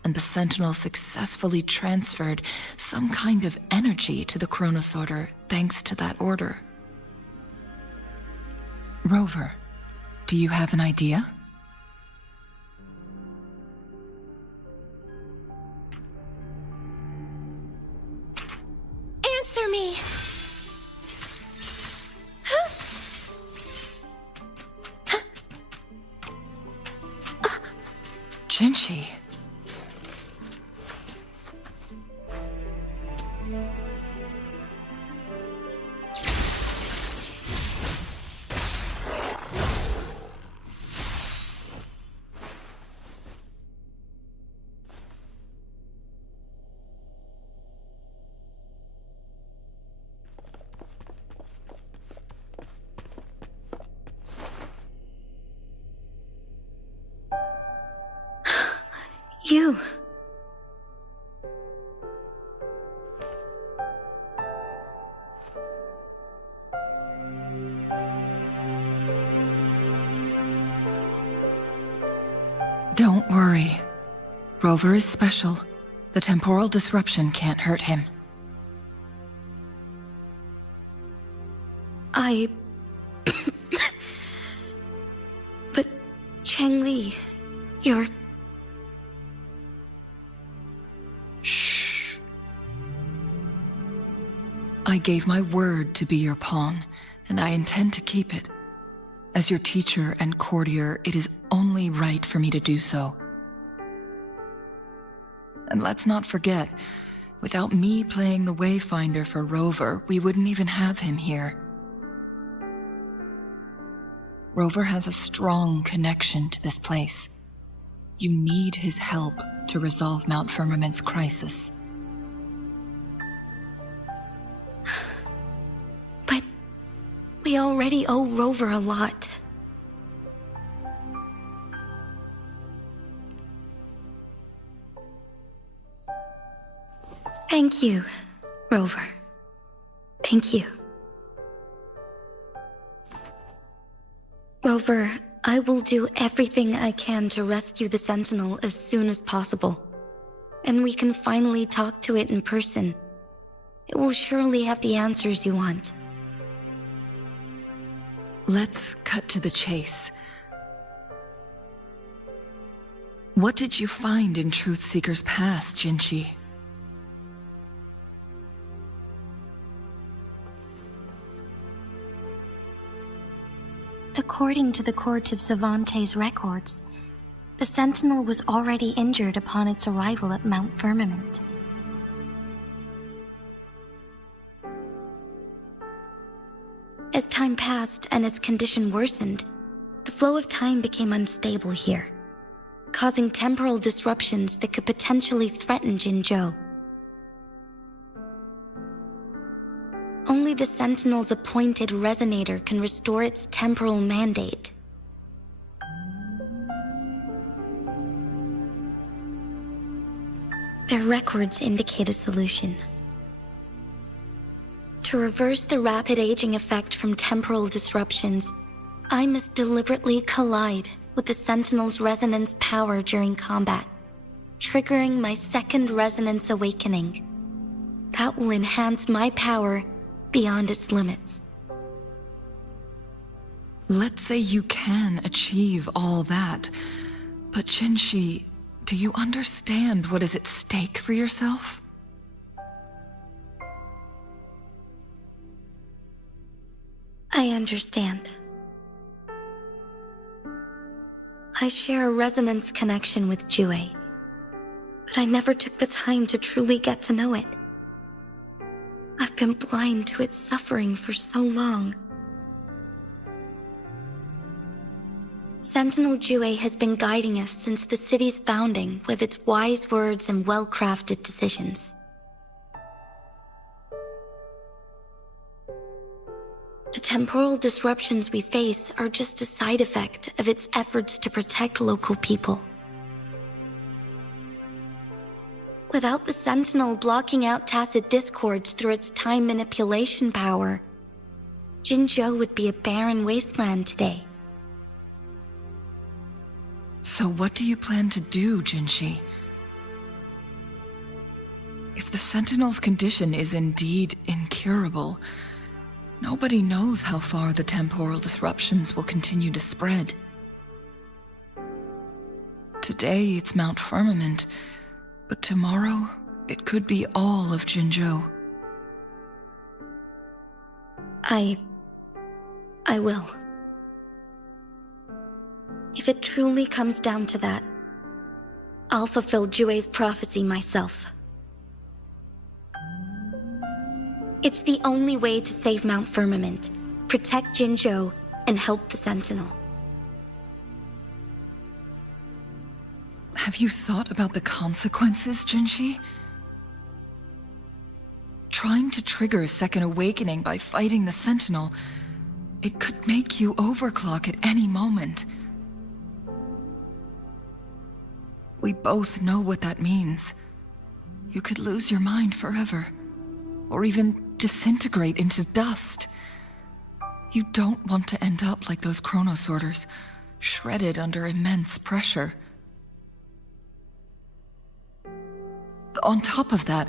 And the Sentinel successfully transferred some kind of energy to the chronosorter thanks to that order. Rover, do you have an idea? Answer me! Jinshi. You. Don't worry. Rover is special. The temporal disruption can't hurt him. But Changli, you're... Shh. I gave my word to be your pawn, and I intend to keep it. As your teacher and courtier, it is only right for me to do so. And let's not forget, without me playing the Wayfinder for Rover, we wouldn't even have him here. Rover has a strong connection to this place. You need his help to resolve Mount Firmament's crisis. But we already owe Rover a lot. Thank you, Rover. Thank you. Rover, I will do everything I can to rescue the Sentinel as soon as possible. And we can finally talk to it in person. It will surely have the answers you want. Let's cut to the chase. What did you find in Truthseeker's past, Jinchi? According to the Court of Savante's records, the Sentinel was already injured upon its arrival at Mount Firmament. As time passed and its condition worsened, the flow of time became unstable here, causing temporal disruptions that could potentially threaten Jinzhou. Only the Sentinel's appointed resonator can restore its temporal mandate. Their records indicate a solution. To reverse the rapid aging effect from temporal disruptions, I must deliberately collide with the Sentinel's resonance power during combat, triggering my second resonance awakening. That will enhance my power beyond its limits. Let's say you can achieve all that, but Jinshi, do you understand what is at stake for yourself? I understand. I share a resonance connection with Jue, but I never took the time to truly get to know it. I've been blind to its suffering for so long. Sentinel Jue has been guiding us since the city's founding with its wise words and well-crafted decisions. The temporal disruptions we face are just a side effect of its efforts to protect local people. Without the Sentinel blocking out tacit discords through its time manipulation power, Jinzhou would be a barren wasteland today. So what do you plan to do, Jinshi? If the Sentinel's condition is indeed incurable, nobody knows how far the temporal disruptions will continue to spread. Today it's Mount Firmament, but tomorrow it could be all of Jinzhou. I will. If it truly comes down to that, I'll fulfill Jue's prophecy myself. It's the only way to save Mount Firmament, protect Jinzhou, and help the Sentinel. Have you thought about the consequences, Jinshi? Trying to trigger a second awakening by fighting the Sentinel, it could make you overclock at any moment. We both know what that means. You could lose your mind forever, or even disintegrate into dust. You don't want to end up like those chronosorters, shredded under immense pressure. On top of that,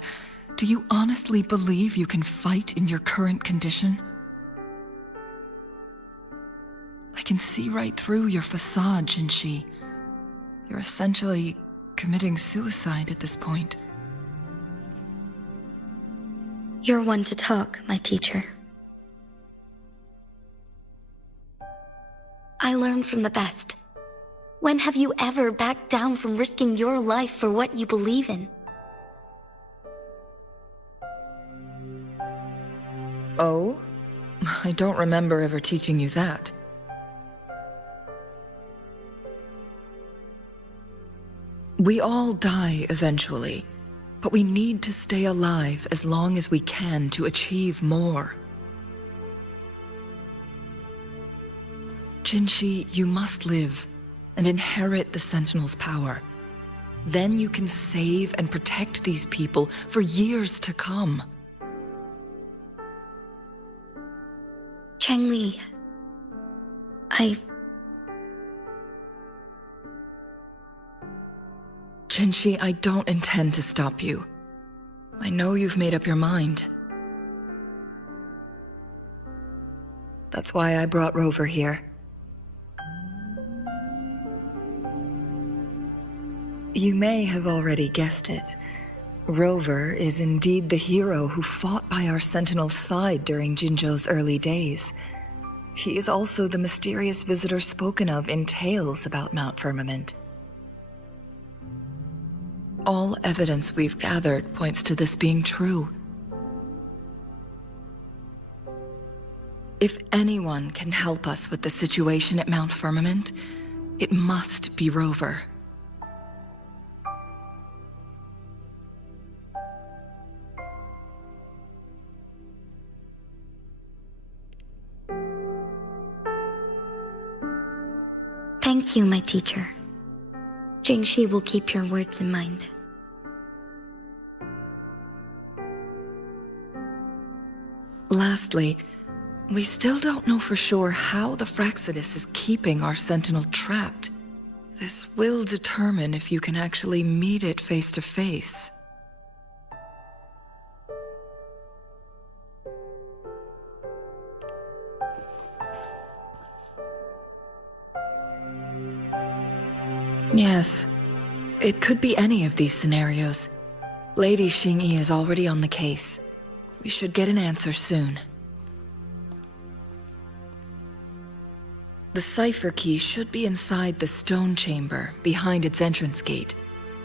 do you honestly believe you can fight in your current condition? I can see right through your facade, Jinshi. You're essentially committing suicide at this point. You're one to talk, my teacher. I learn from the best. When have you ever backed down from risking your life for what you believe in? Oh? I don't remember ever teaching you that. We all die eventually, but we need to stay alive as long as we can to achieve more. Jinshi, you must live and inherit the Sentinel's power. Then you can save and protect these people for years to come. Changli, Jinshi, I don't intend to stop you. I know you've made up your mind. That's why I brought Rover here. You may have already guessed it. Rover is indeed the hero who fought by our Sentinel's side during Jinzhou's early days. He is also the mysterious visitor spoken of in tales about Mount Firmament. All evidence we've gathered points to this being true. If anyone can help us with the situation at Mount Firmament, it must be Rover. thank you, my teacher. Jingxi will keep your words in mind. Lastly, we still don't know for sure how the Fraxidus is keeping our Sentinel trapped. This will determine if you can actually meet it face to face. Yes, it could be any of these scenarios. Lady Xingyi is already on the case. We should get an answer soon. The cipher key should be inside the stone chamber, behind its entrance gate.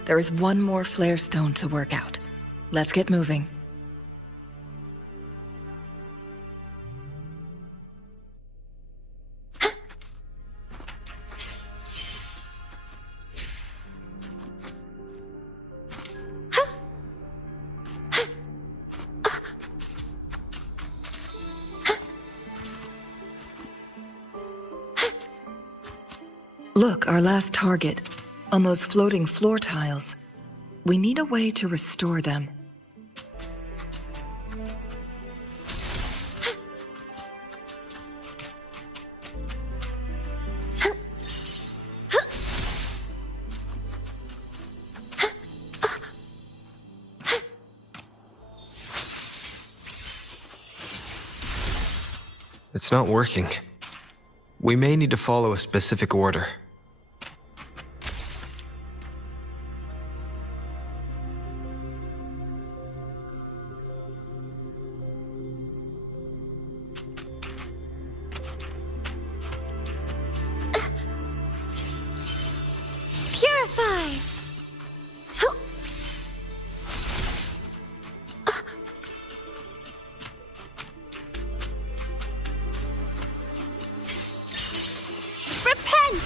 There is one more flare stone to work out. Let's get moving. Look, our last target, on those floating floor tiles. We need a way to restore them. It's not working. We may need to follow a specific order. Purify! Repent!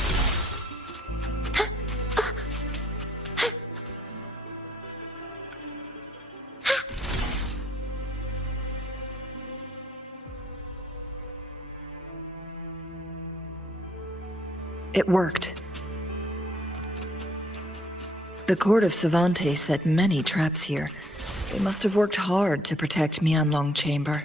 It worked. The court of Savante set many traps here. They must have worked hard to protect Mianlong Chamber.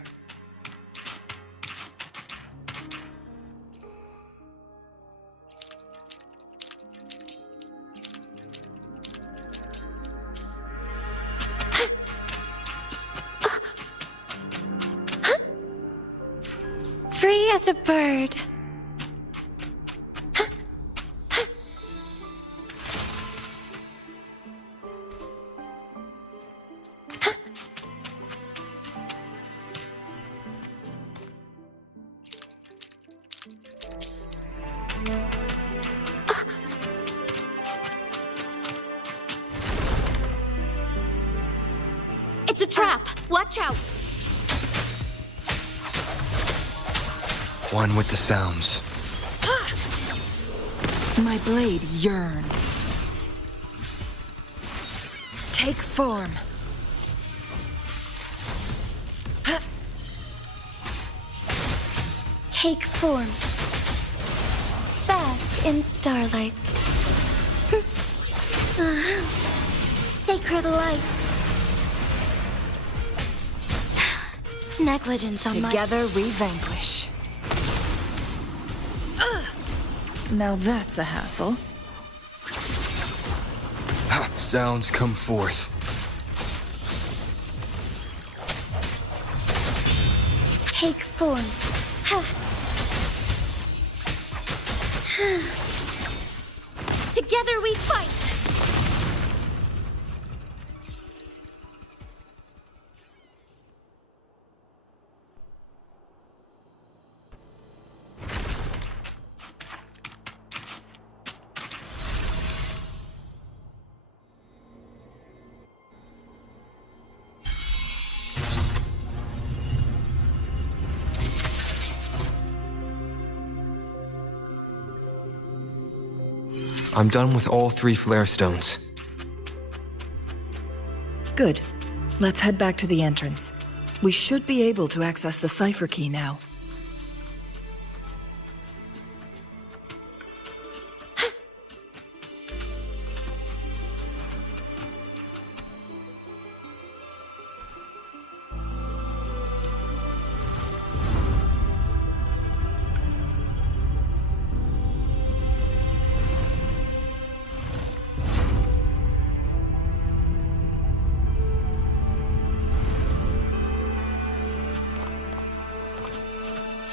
as a bird. It's a trap! Watch out! One with the sounds. My blade yearns. Take form. Take form. Bask in starlight. Sacred light. Negligence on my... Together we vanquish. Now that's a hassle. Sounds come forth. Take form. Together we fight! I'm done with all 3 flare stones. Good. Let's head back to the entrance. We should be able to access the cipher key now.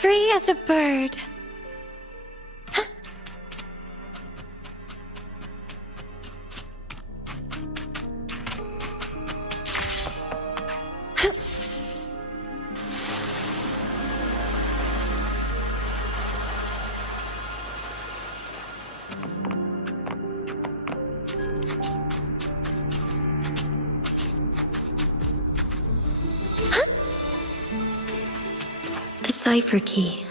Free as a bird. The cipher key.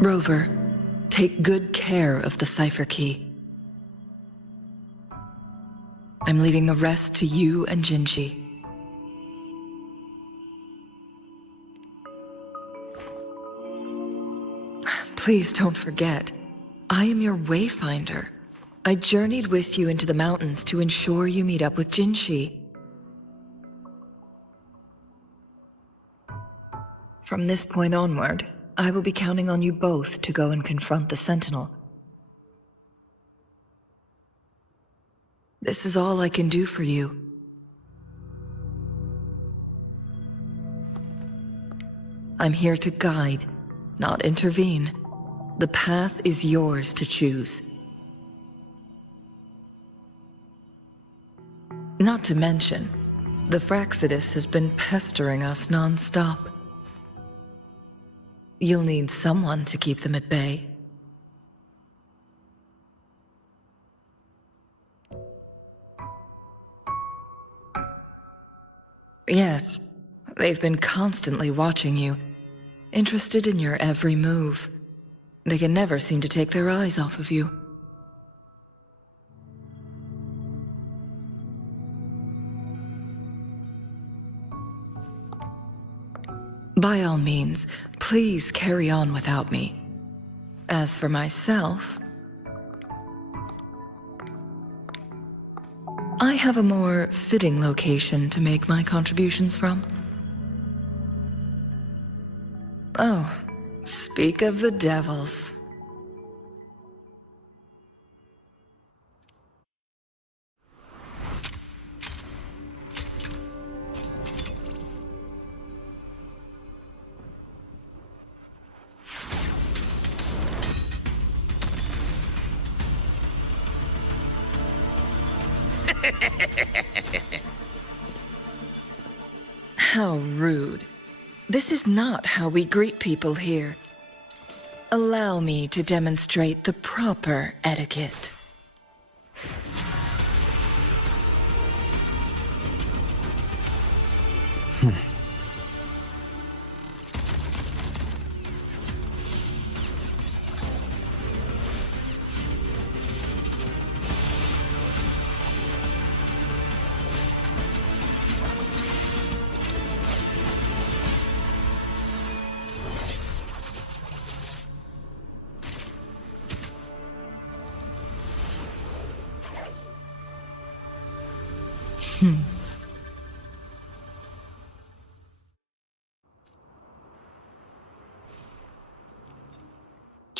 Rover, take good care of the cipher key. I'm leaving the rest to you and Jinji. Please don't forget, I am your wayfinder. I journeyed with you into the mountains to ensure you meet up with Jinshi. From this point onward, I will be counting on you both to go and confront the Sentinel. This is all I can do for you. I'm here to guide, not intervene. The path is yours to choose. Not to mention, the Fraxidus has been pestering us non-stop. You'll need someone to keep them at bay. Yes, they've been constantly watching you, interested in your every move. They can never seem to take their eyes off of you. By all means, please carry on without me. As for myself, I have a more fitting location to make my contributions from. Oh, speak of the devils. How rude. This is not how we greet people here. Allow me to demonstrate the proper etiquette.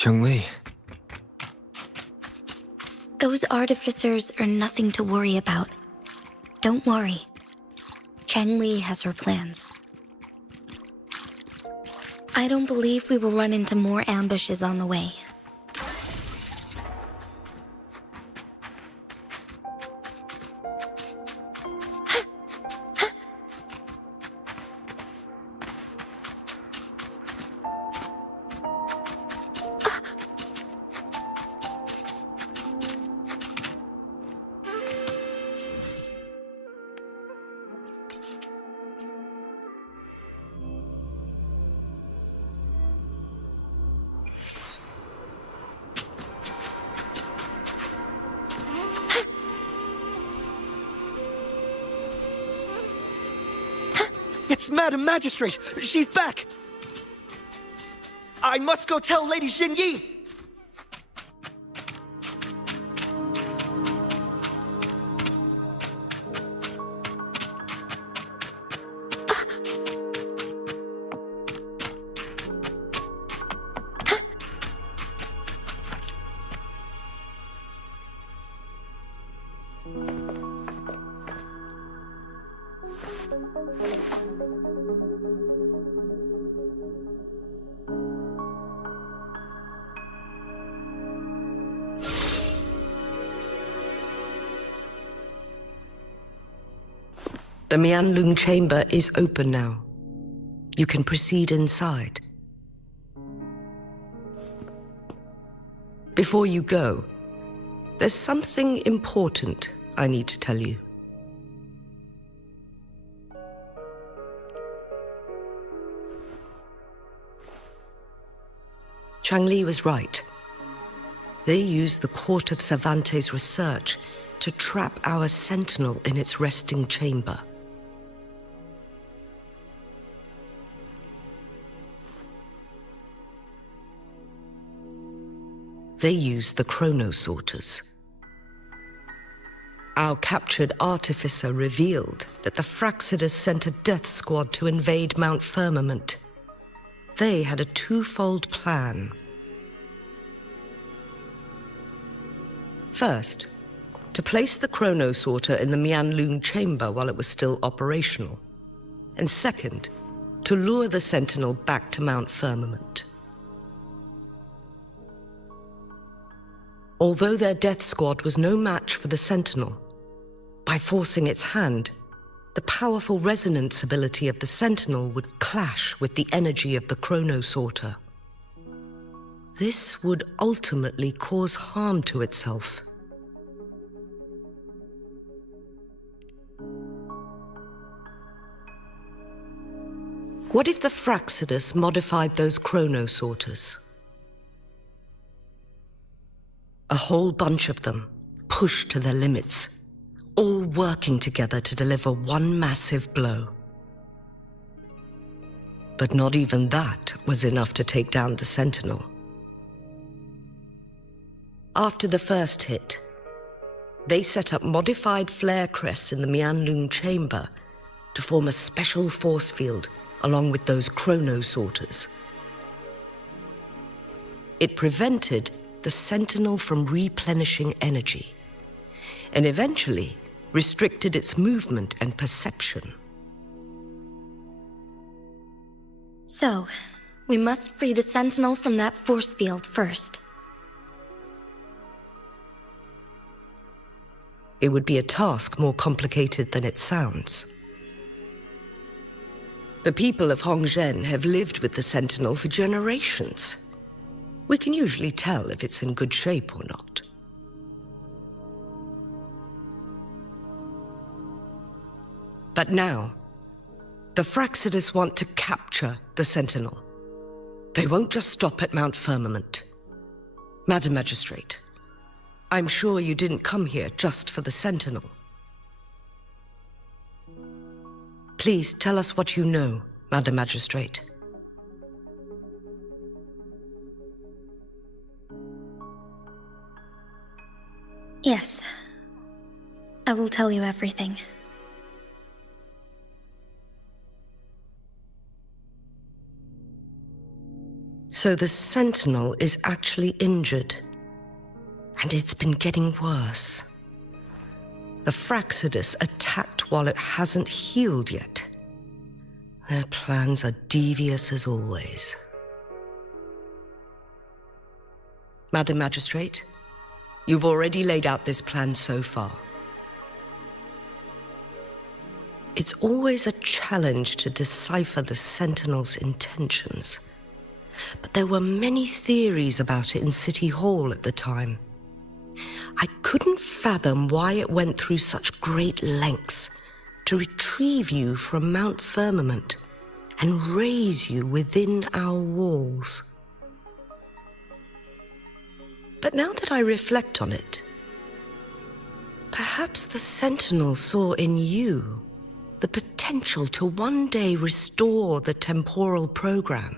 Chun-Li, Those artificers are nothing to worry about. Don't worry. Chang-Li has her plans. I don't believe we will run into more ambushes on the way. It's Madam Magistrate! She's back! I must go tell Lady Xingyi! The Mianlun chamber is open now. You can proceed inside. Before you go, there's something important I need to tell you. Chang-Li was right. They used the Court of Cervantes' research to trap our sentinel in its resting chamber. They used the chronosorters. Our captured artificer revealed that the Fraxidus sent a death squad to invade Mount Firmament. They had a twofold plan. First, to place the chronosorter in the Mianlun chamber while it was still operational. And second, to lure the sentinel back to Mount Firmament. Although their death squad was no match for the sentinel, by forcing its hand, the powerful resonance ability of the sentinel would clash with the energy of the chronosorter. This would ultimately cause harm to itself. What if the Fraxidus modified those chronosorters? A whole bunch of them, pushed to their limits, all working together to deliver one massive blow. But not even that was enough to take down the Sentinel. After the first hit, they set up modified flare crests in the Mianlun chamber to form a special force field along with those chronosorters, It prevented the Sentinel from replenishing energy, and eventually restricted its movement and perception. So, we must free the Sentinel from that force field first. It would be a task more complicated than it sounds. The people of Hongzhen have lived with the Sentinel for generations. We can usually tell if it's in good shape or not. But now, the Fraxidus want to capture the Sentinel. They won't just stop at Mount Firmament. Madam Magistrate, I'm sure you didn't come here just for the Sentinel. Please tell us what you know, Madam Magistrate. Yes. I will tell you everything. So the Sentinel is actually injured. And it's been getting worse. The Fraxidus attacked while it hasn't healed yet. Their plans are devious as always. Madam Magistrate, you've already laid out this plan so far. It's always a challenge to decipher the Sentinel's intentions. But there were many theories about it in City Hall at the time. I couldn't fathom why it went through such great lengths to retrieve you from Mount Firmament and raise you within our walls. But now that I reflect on it, perhaps the Sentinel saw in you the potential to one day restore the temporal program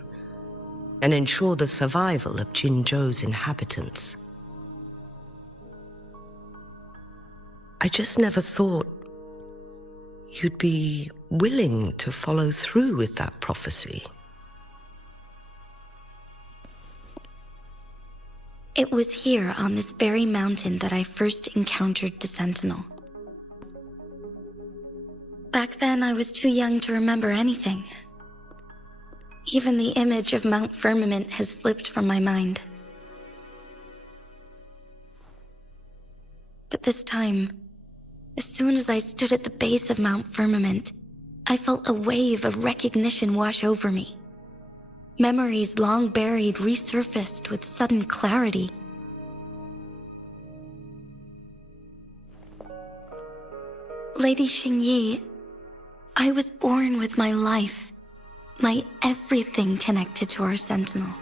and ensure the survival of Jinzhou's inhabitants. I just never thought you'd be willing to follow through with that prophecy. It was here on this very mountain that I first encountered the Sentinel. Back then, I was too young to remember anything. Even the image of Mount Firmament has slipped from my mind. But this time, as soon as I stood at the base of Mount Firmament, I felt a wave of recognition wash over me. Memories long buried resurfaced with sudden clarity. Lady Xingyi, I was born with my life, my everything connected to our Sentinel.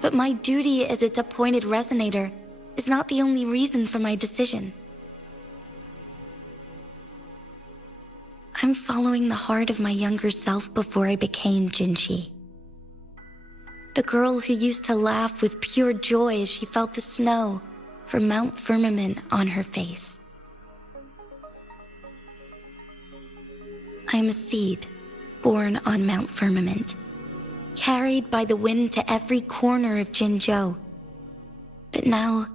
But my duty as its appointed resonator is not the only reason for my decision. I'm following the heart of my younger self before I became Jinxi. The girl who used to laugh with pure joy as she felt the snow from Mount Firmament on her face. I'm a seed born on Mount Firmament, carried by the wind to every corner of Jinzhou. But now,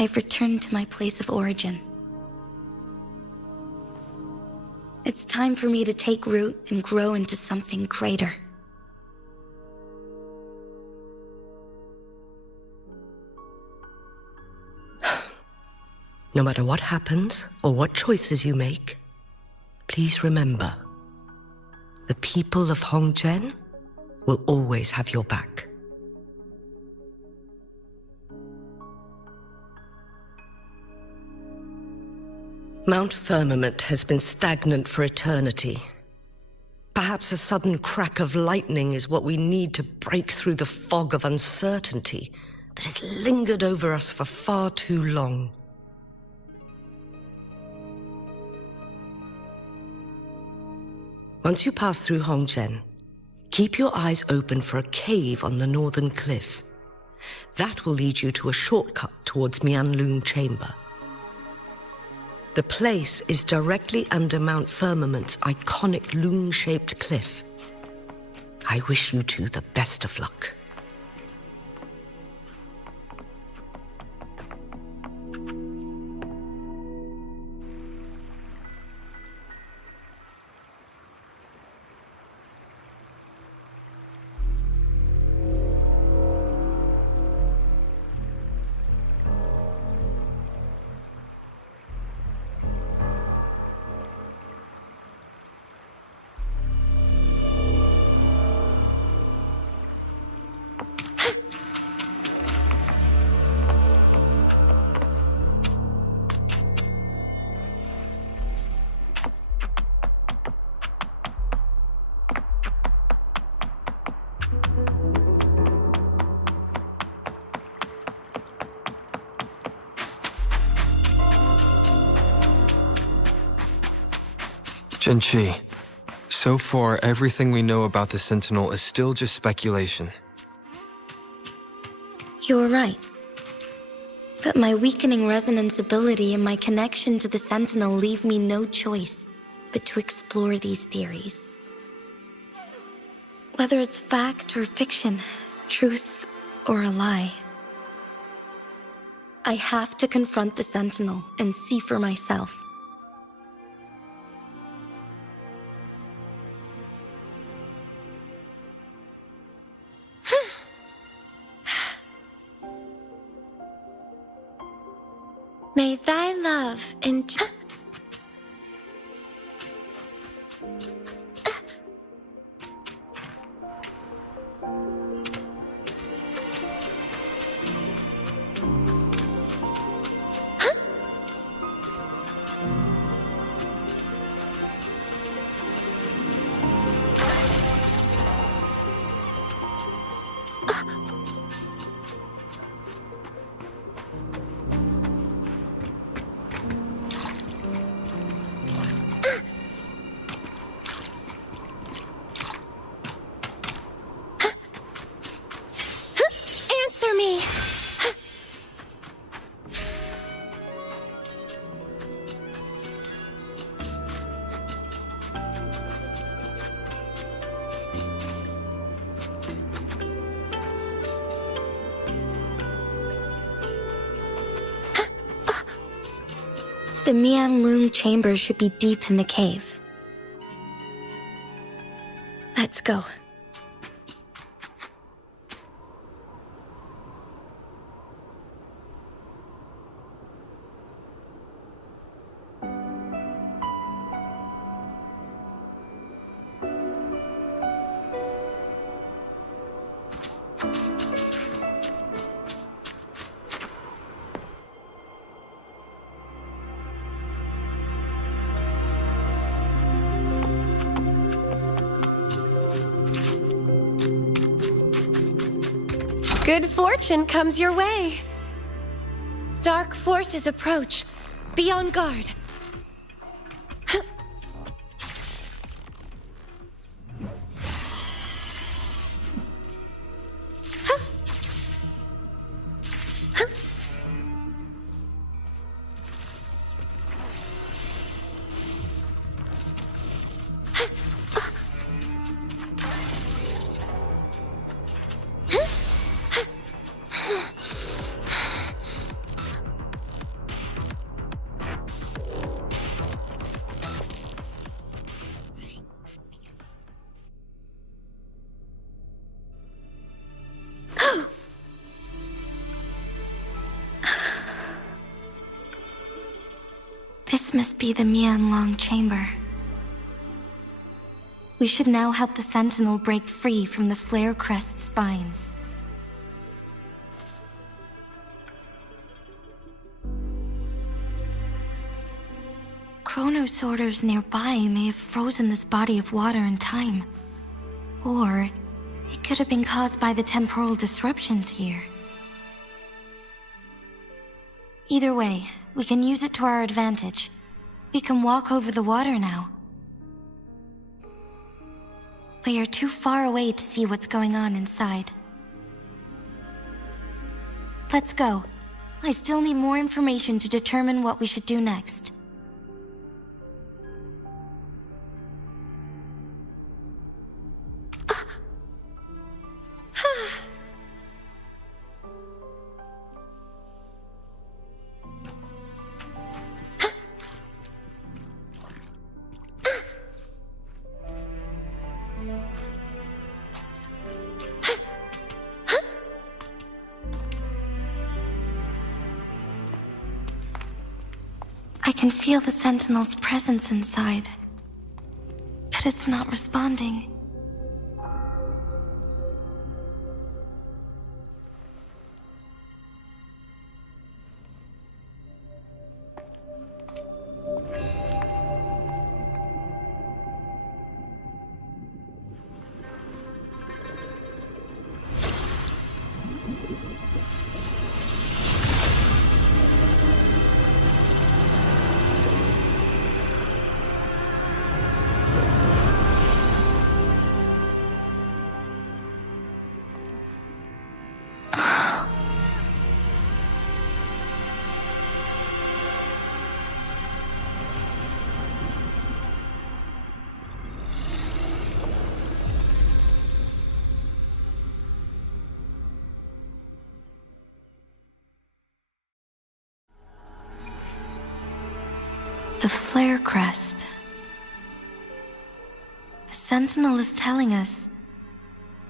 I've returned to my place of origin. It's time for me to take root and grow into something greater. No matter what happens or what choices you make, please remember, the people of Hongzhen will always have your back. Mount Firmament has been stagnant for eternity. Perhaps a sudden crack of lightning is what we need to break through the fog of uncertainty that has lingered over us for far too long. Once you pass through Hongzhen, keep your eyes open for a cave on the northern cliff. That will lead you to a shortcut towards Mianlun Chamber. The place is directly under Mount Firmament's iconic loon-shaped cliff. I wish you two the best of luck. Jinchi, so far everything we know about the Sentinel is still just speculation. You were right. But my weakening resonance ability and my connection to the Sentinel leave me no choice but to explore these theories. Whether it's fact or fiction, truth or a lie, I have to confront the Sentinel and see for myself. May thy love and answer me. The Mianlung chamber should be deep in the cave. Let's go. Good fortune comes your way. Dark forces approach. Be on guard. This must be the Mianlong chamber. We should now help the Sentinel break free from the Flare Crest spines. Chronosorters nearby may have frozen this body of water in time. Or it could have been caused by the temporal disruptions here. Either way, we can use it to our advantage. We can walk over the water now. We are too far away to see what's going on inside. Let's go. I still need more information to determine what we should do next. I can feel the Sentinel's presence inside, but it's not responding. The flare crest. The Sentinel is telling us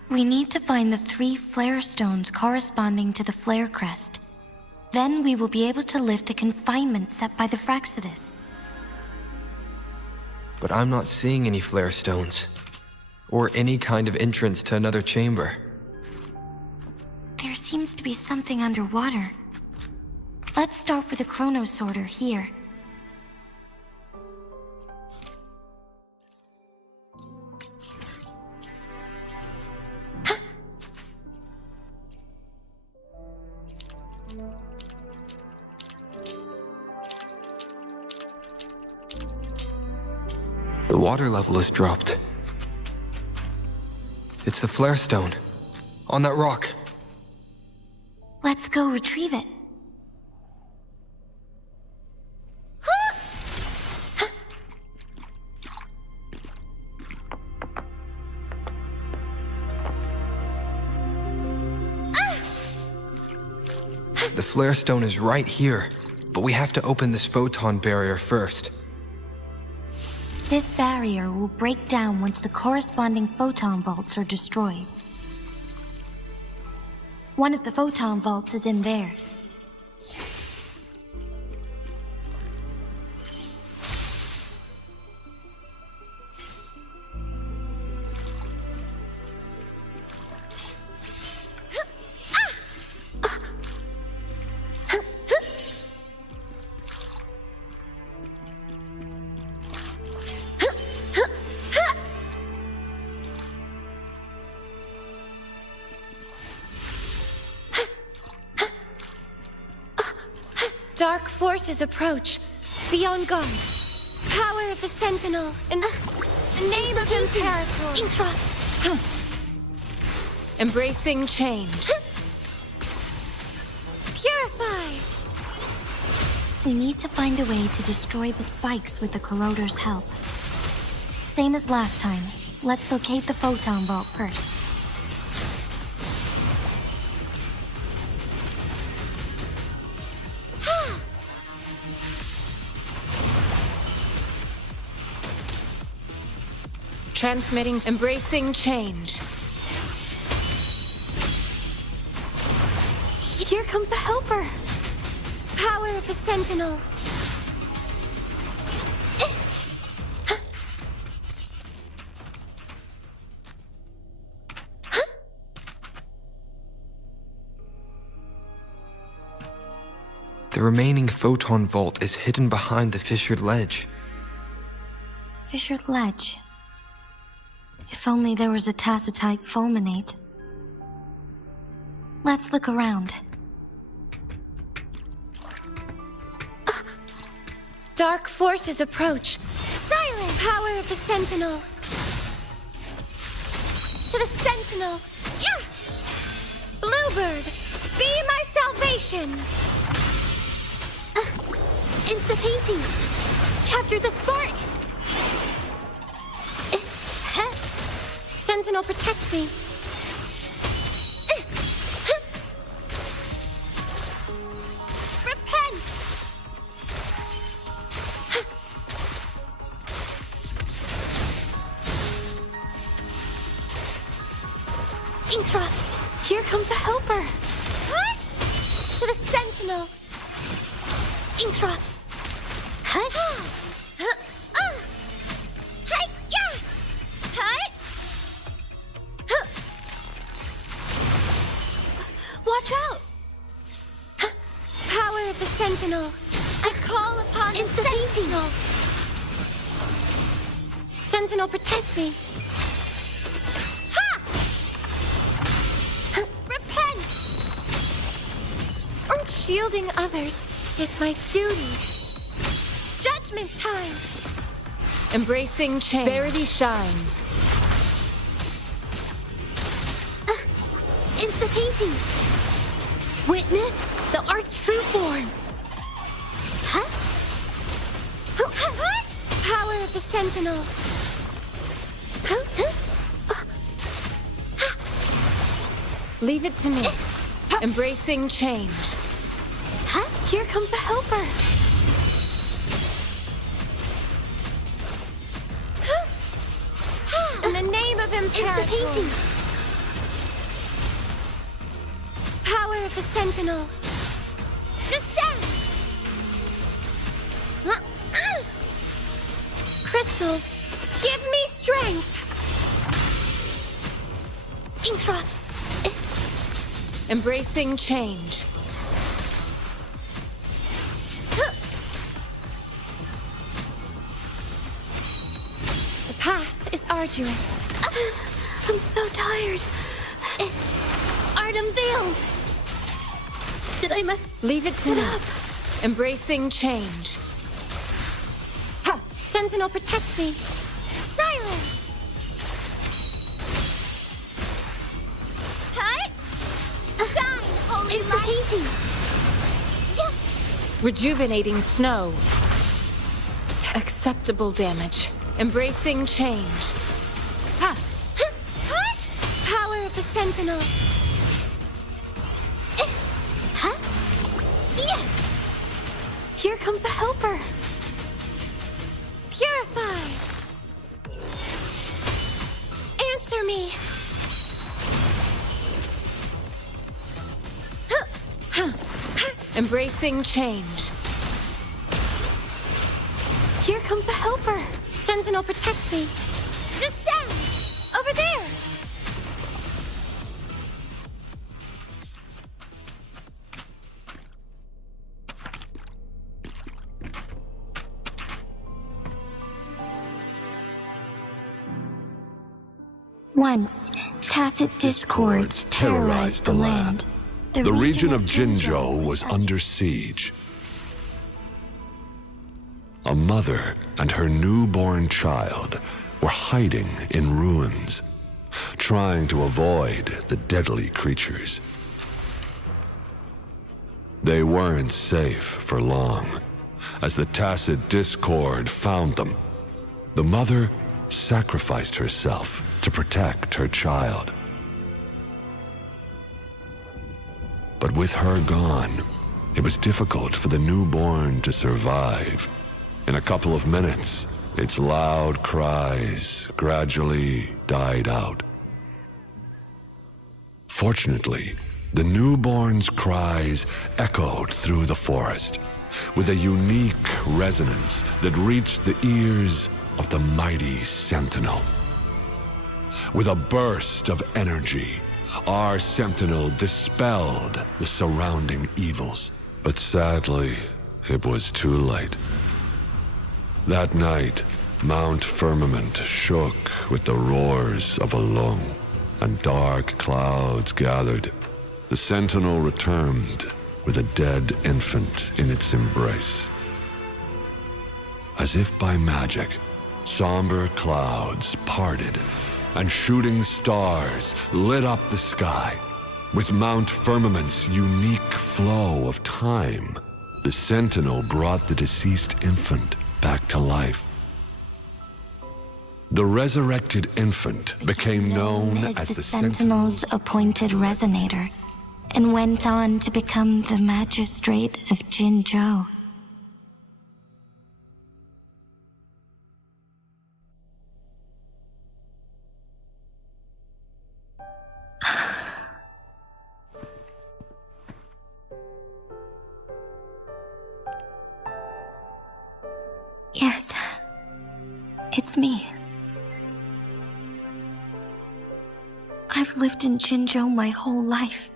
we need to find the 3 flare stones corresponding to the flare crest. Then we will be able to lift the confinement set by the Fraxidus. But I'm not seeing any flare stones, or any kind of entrance to another chamber. There seems to be something underwater. Let's start with the chrono sorter here. The water level has dropped. It's the flare stone, on that rock. Let's go retrieve it. The flare stone is right here, but we have to open this photon barrier first. This barrier will break down once the corresponding photon vaults are destroyed. One of the photon vaults is in there. Dark forces approach. Be on guard. Power of the Sentinel. In the name of Imperator. Ink drops. Embracing change. Purify. We need to find a way to destroy the spikes with the corroder's help. Same as last time. Let's locate the photon vault first. Transmitting, embracing change. Here comes a helper. Power of the Sentinel. The remaining photon vault is hidden behind the fissured ledge. Fissured ledge. If only there was a tacitite fulminate. Let's look around. Dark forces approach. Silent! Power of the Sentinel. To the Sentinel. Yeah! Bluebird, be my salvation. Into the painting. Capture the spark. Sentinel, protect me. Ink drops. Here comes a helper. What? To the sentinel. Ink drops. Hi. Watch out! Power of the sentinel. I call upon the sentinel. Sentinel, protect me. Ha! Repent! Shielding others is my duty. Judgment time! Embracing change. Verity shines. It's the painting. Witness the art's true form. Huh? Power of the sentinel. Leave it to me. Embracing change. Here comes a helper. In the name of Imperator. It's the painting. Power of the sentinel. Descend! Crystals, give me strength! Ink drops. Embracing change. The path is arduous. I'm so tired. Art unveiled. Did I mess? Leave it to me. Up? Embracing change. Ha! Sentinel, protect me. Silence! Hi! Shine, holy light! It's the painting. Yeah. Rejuvenating snow. Acceptable damage. Embracing change. Ha! Power of the sentinel. Here comes a helper. Purify. Answer me. Embracing change. Here comes a helper. Sentinel, protect me. Descend! Over there! Once, tacit discords terrorized the land. The region of Jinzhou was under siege. A mother and her newborn child were hiding in ruins, trying to avoid the deadly creatures. They weren't safe for long, as the tacit discord found them. The mother sacrificed herself to protect her child. But with her gone, it was difficult for the newborn to survive. In a couple of minutes, its loud cries gradually died out. Fortunately, the newborn's cries echoed through the forest with a unique resonance that reached the ears of the mighty sentinel. With a burst of energy, our sentinel dispelled the surrounding evils. But sadly, it was too late. That night, Mount Firmament shook with the roars of a lung, and dark clouds gathered. The sentinel returned with a dead infant in its embrace. As if by magic, somber clouds parted, and shooting stars lit up the sky. With Mount Firmament's unique flow of time, the sentinel brought the deceased infant back to life. The resurrected infant became known as the Sentinel's appointed resonator, and went on to become the magistrate of Jinzhou. It's me. I've lived in Jinzhou my whole life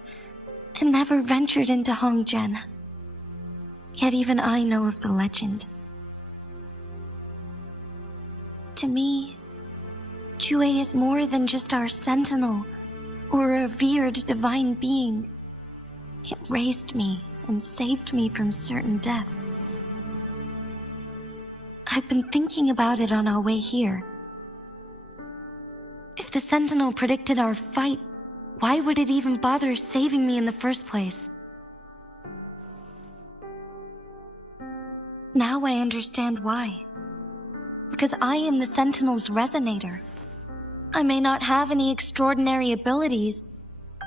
and never ventured into Hongzhen. Yet even I know of the legend. To me, Jue is more than just our sentinel or a revered divine being. It raised me and saved me from certain death. I've been thinking about it on our way here. If the sentinel predicted our fight, why would it even bother saving me in the first place? Now I understand why. Because I am the sentinel's resonator. I may not have any extraordinary abilities,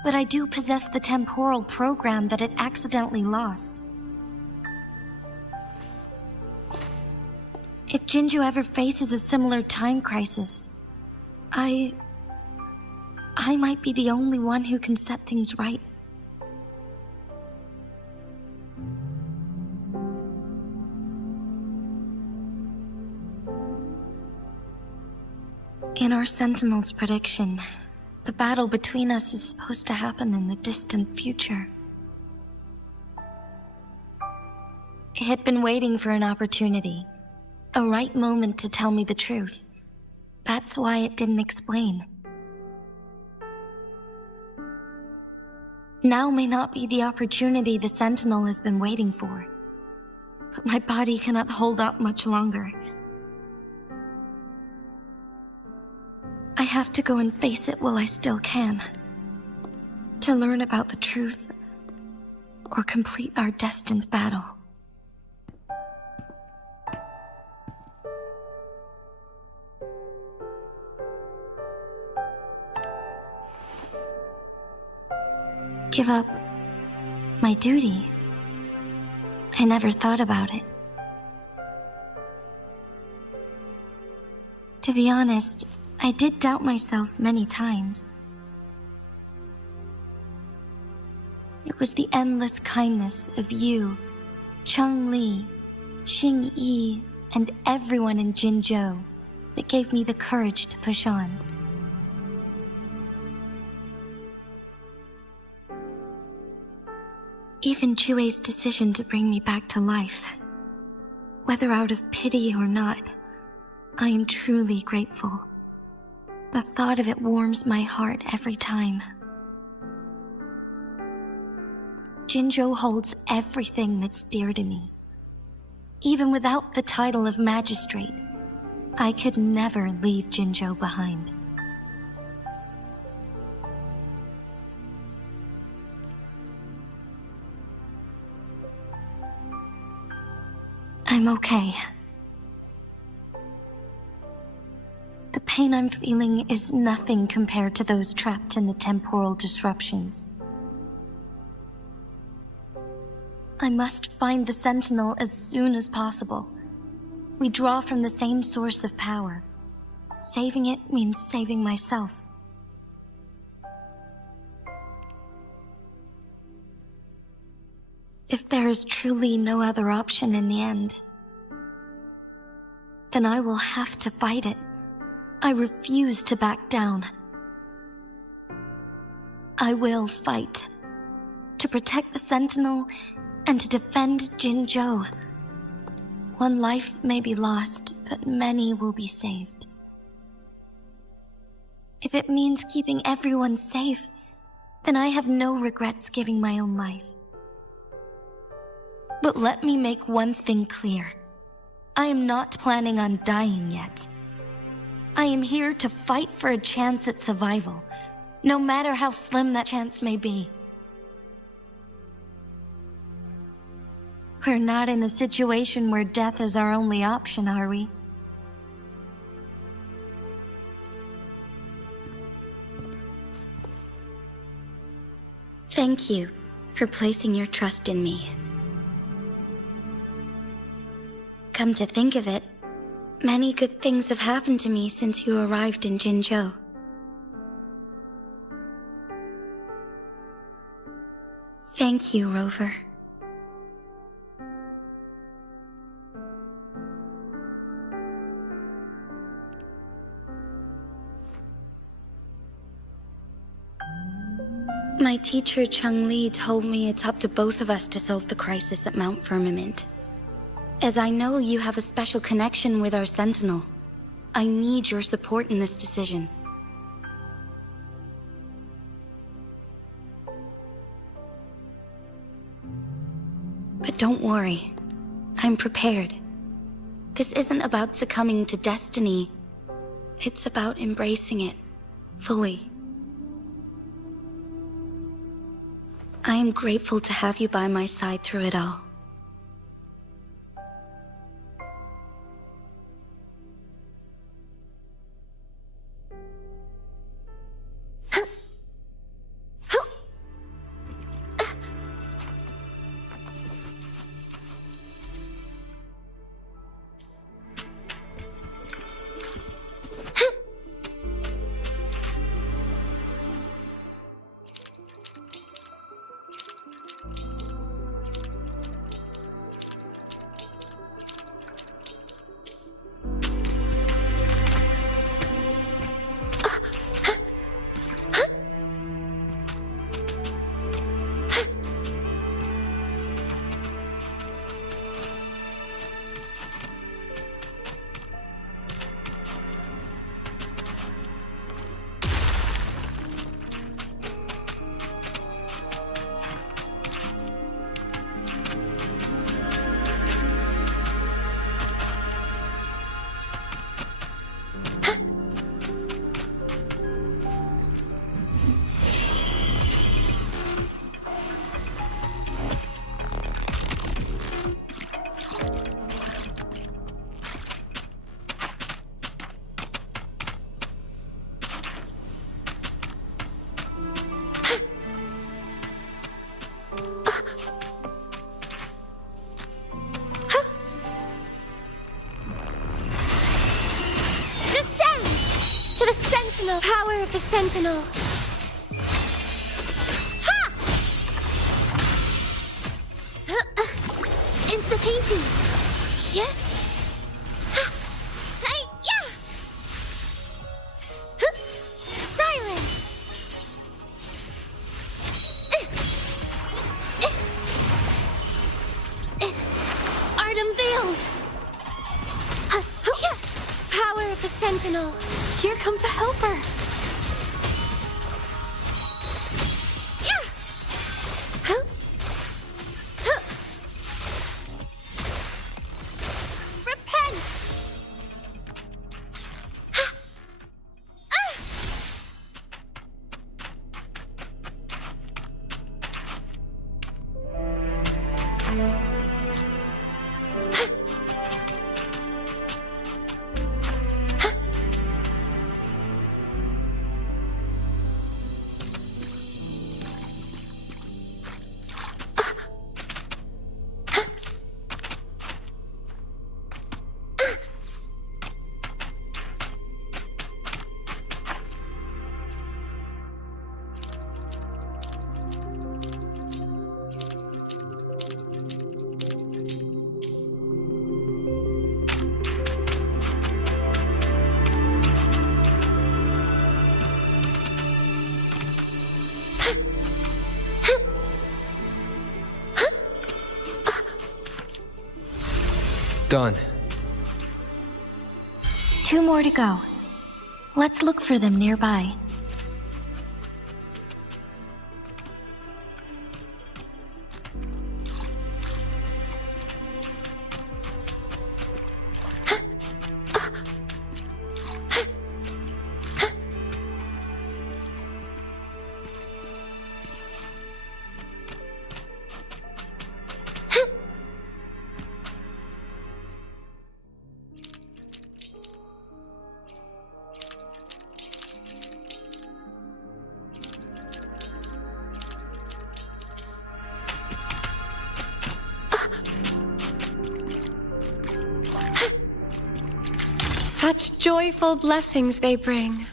but I do possess the temporal program that it accidentally lost. If Jinzhou ever faces a similar time crisis, I might be the only one who can set things right. In our Sentinel's prediction, the battle between us is supposed to happen in the distant future. It had been waiting for an opportunity, a right moment to tell me the truth. That's why it didn't explain. Now may not be the opportunity the Sentinel has been waiting for, but my body cannot hold up much longer. I have to go and face it while I still can, to learn about the truth or complete our destined battle. Give up my duty? I never thought about it. To be honest, I did doubt myself many times. It was the endless kindness of you, Cheng Li, Xing Yi, and everyone in Jinzhou that gave me the courage to push on. Even Jue's decision to bring me back to life, whether out of pity or not, I am truly grateful. The thought of it warms my heart every time. Jinzhou holds everything that's dear to me. Even without the title of magistrate, I could never leave Jinzhou behind. I'm okay. The pain I'm feeling is nothing compared to those trapped in the temporal disruptions. I must find the Sentinel as soon as possible. We draw from the same source of power. Saving it means saving myself. If there is truly no other option in the end, then I will have to fight it. I refuse to back down. I will fight to protect the Sentinel and to defend Jinzhou. One life may be lost, but many will be saved. If it means keeping everyone safe, then I have no regrets giving my own life. But let me make one thing clear. I am not planning on dying yet. I am here to fight for a chance at survival, no matter how slim that chance may be. We're not in a situation where death is our only option, are we? Thank you for placing your trust in me. Come to think of it, many good things have happened to me since you arrived in Jinzhou. Thank you, Rover. My teacher Chung Li told me it's up to both of us to solve the crisis at Mount Firmament. As I know you have a special connection with our Sentinel, I need your support in this decision. But don't worry, I'm prepared. This isn't about succumbing to destiny. It's about embracing it fully. I am grateful to have you by my side through it all. To the Sentinel! Power of the Sentinel! Ha! Into the painting! Yeah? Hey, yeah! Silence! Art unveiled! Power of the Sentinel! Here comes a helper. Repent! Done. 2 more to go. Let's look for them nearby. Such joyful blessings they bring.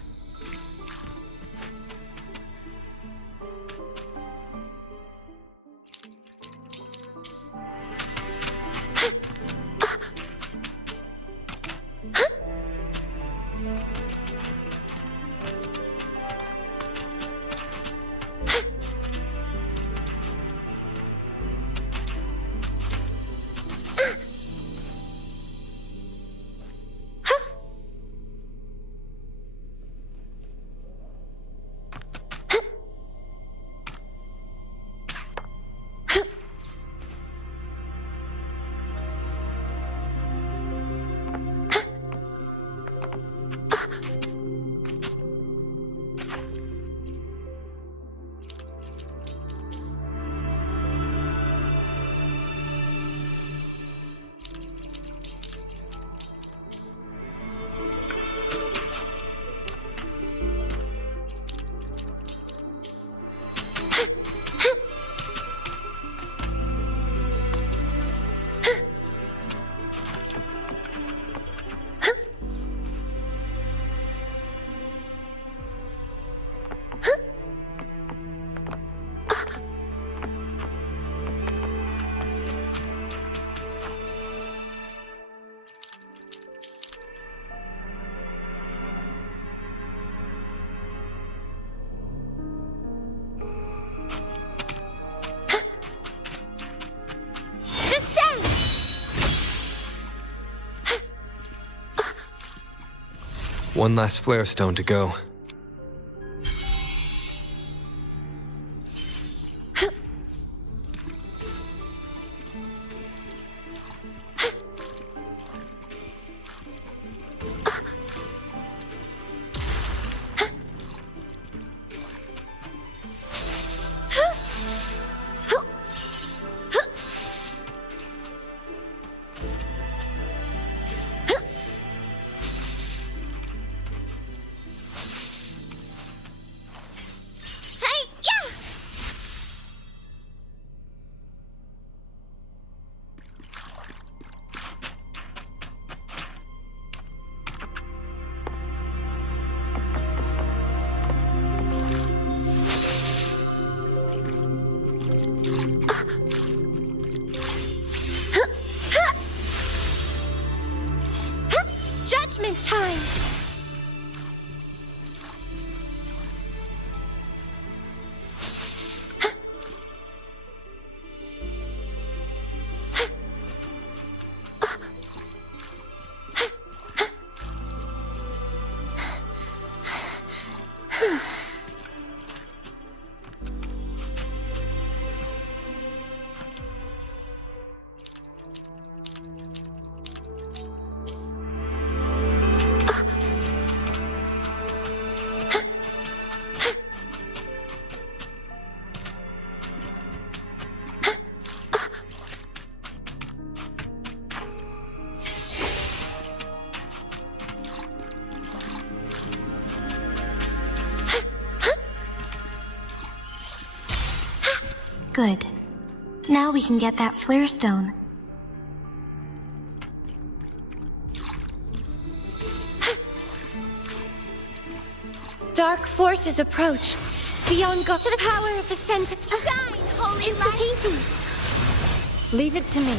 One last flare stone to go. Judgment time! Good. Now we can get that flare stone. Dark forces approach. Beyond God to the power of the sense. Shine, holy light! Painting. Leave it to me.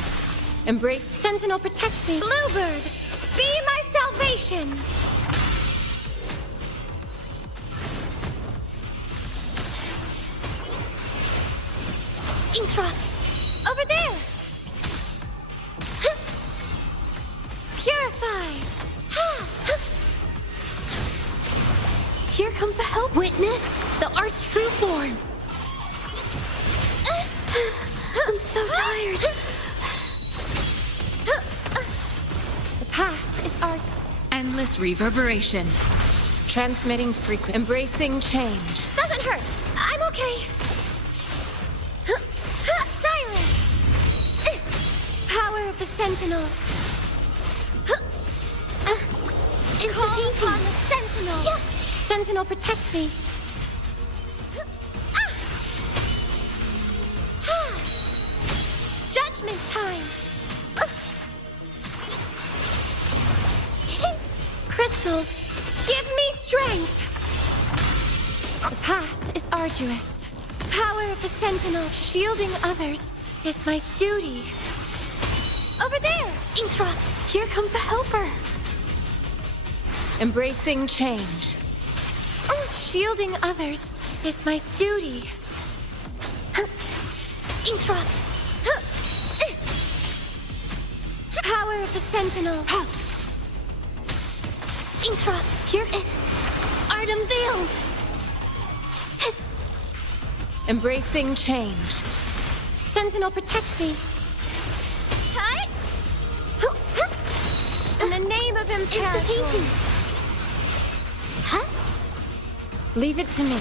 Embrace. Sentinel, protect me. Bluebird, be my salvation! Ink drops! Over there! Purify! Here comes a help. Witness the art's true form! I'm so tired. The path is our... Endless reverberation. Transmitting frequency. Embracing change. Doesn't hurt! I'm okay! Silence! Power of the Sentinel! Call upon the Sentinel! Sentinel, protect me! Judgment time! Crystals, give me strength! The path is arduous. Power of the Sentinel, shielding others, is my duty. Over there! Ink drops! Here comes a helper. Embracing change. Shielding others is my duty. Ink drops! Power of the Sentinel! Ink drops! Here... Art unveiled! Embracing change. Sentinel, protect me! Hi! In the name of Imperator! Leave it to me.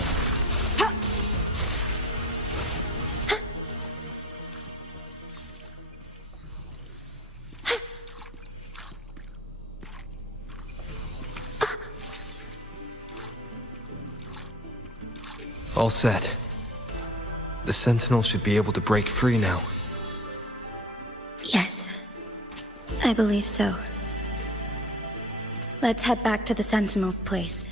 All set. The Sentinel should be able to break free now. Yes, I believe so. Let's head back to the Sentinel's place.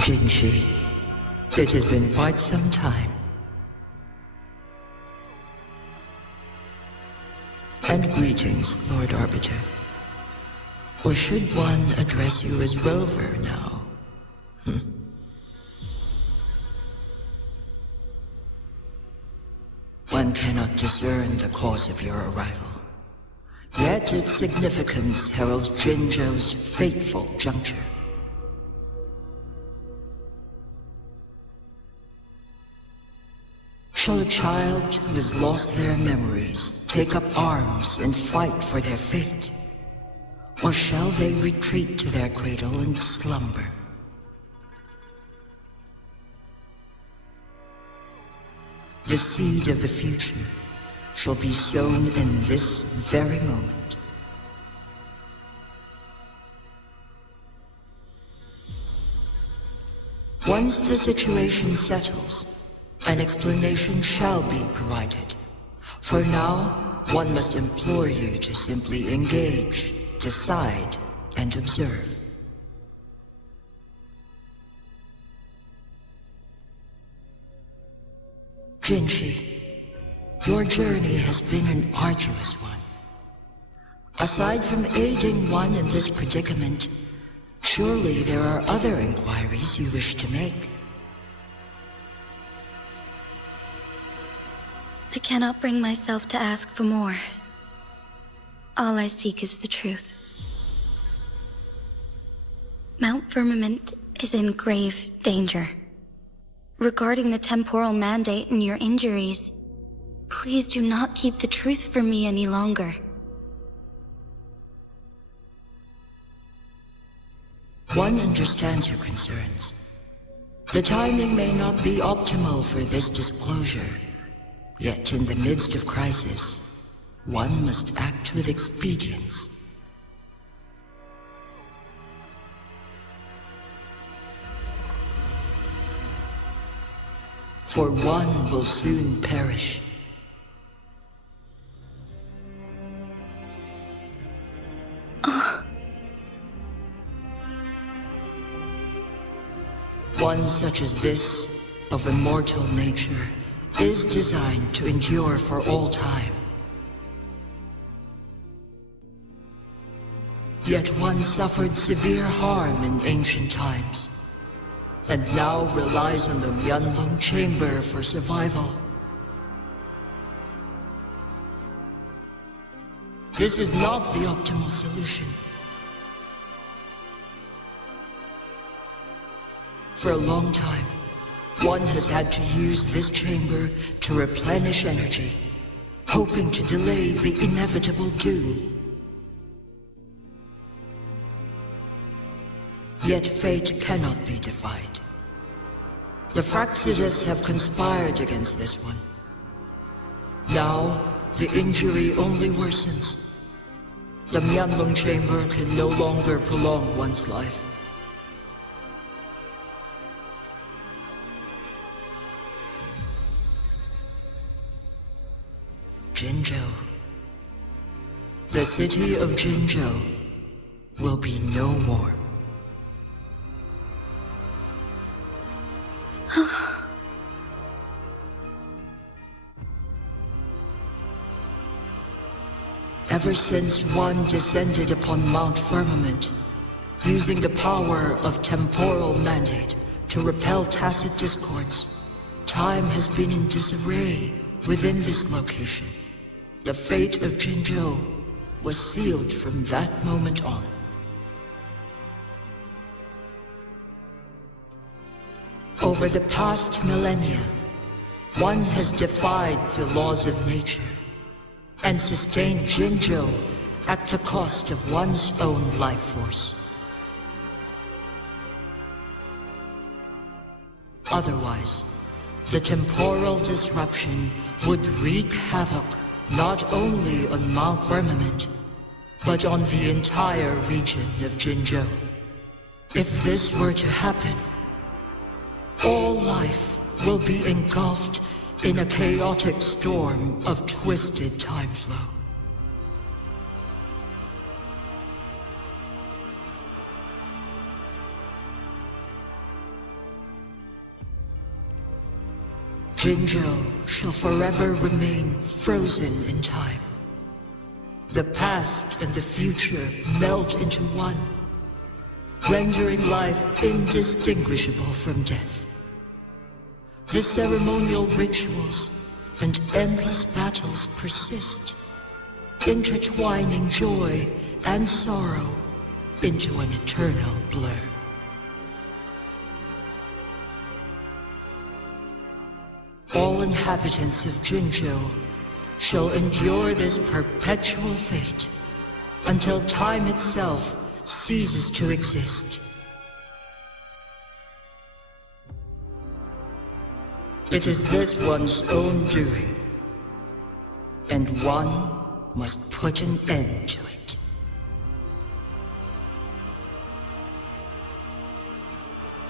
Jinshi, it has been quite some time. And greetings, Lord Arbiter. Or should one address you as Rover now? One cannot discern the cause of your arrival. Yet its significance heralds Jinzhou's fateful juncture. Shall a child who has lost their memories take up arms and fight for their fate? Or shall they retreat to their cradle and slumber? The seed of the future shall be sown in this very moment. Once the situation settles, an explanation shall be provided. For now, one must implore you to simply engage, decide, and observe. Jinshi, your journey has been an arduous one. Aside from aiding one in this predicament, surely there are other inquiries you wish to make. I cannot bring myself to ask for more. All I seek is the truth. Mount Firmament is in grave danger. Regarding the temporal mandate and your injuries, please do not keep the truth from me any longer. One understands your concerns. The timing may not be optimal for this disclosure. Yet in the midst of crisis, one must act with expedience. For one will soon perish. One such as this, of immortal nature, is designed to endure for all time. Yet one suffered severe harm in ancient times, and now relies on the Myanlong Chamber for survival. This is not the optimal solution. For a long time, one has had to use this chamber to replenish energy, hoping to delay the inevitable doom. Yet fate cannot be defied. The Fraxidus have conspired against this one. Now, the injury only worsens. The Myanlong Chamber can no longer prolong one's life. Jinzhou. The city of Jinzhou will be no more. Ever since one descended upon Mount Firmament, using the power of temporal mandate to repel tacit discords, time has been in disarray within this location. The fate of Jinzhou was sealed from that moment on. Over the past millennia, one has defied the laws of nature and sustained Jinzhou at the cost of one's own life force. Otherwise, the temporal disruption would wreak havoc not only on Mount Firmament, but on the entire region of Jinzhou. If this were to happen, all life will be engulfed in a chaotic storm of twisted time flow. Jinzhou shall forever remain frozen in time. The past and the future melt into one, rendering life indistinguishable from death. The ceremonial rituals and endless battles persist, intertwining joy and sorrow into an eternal blur. All inhabitants of Jinzhou shall endure this perpetual fate until time itself ceases to exist. It is this one's own doing, and one must put an end to it.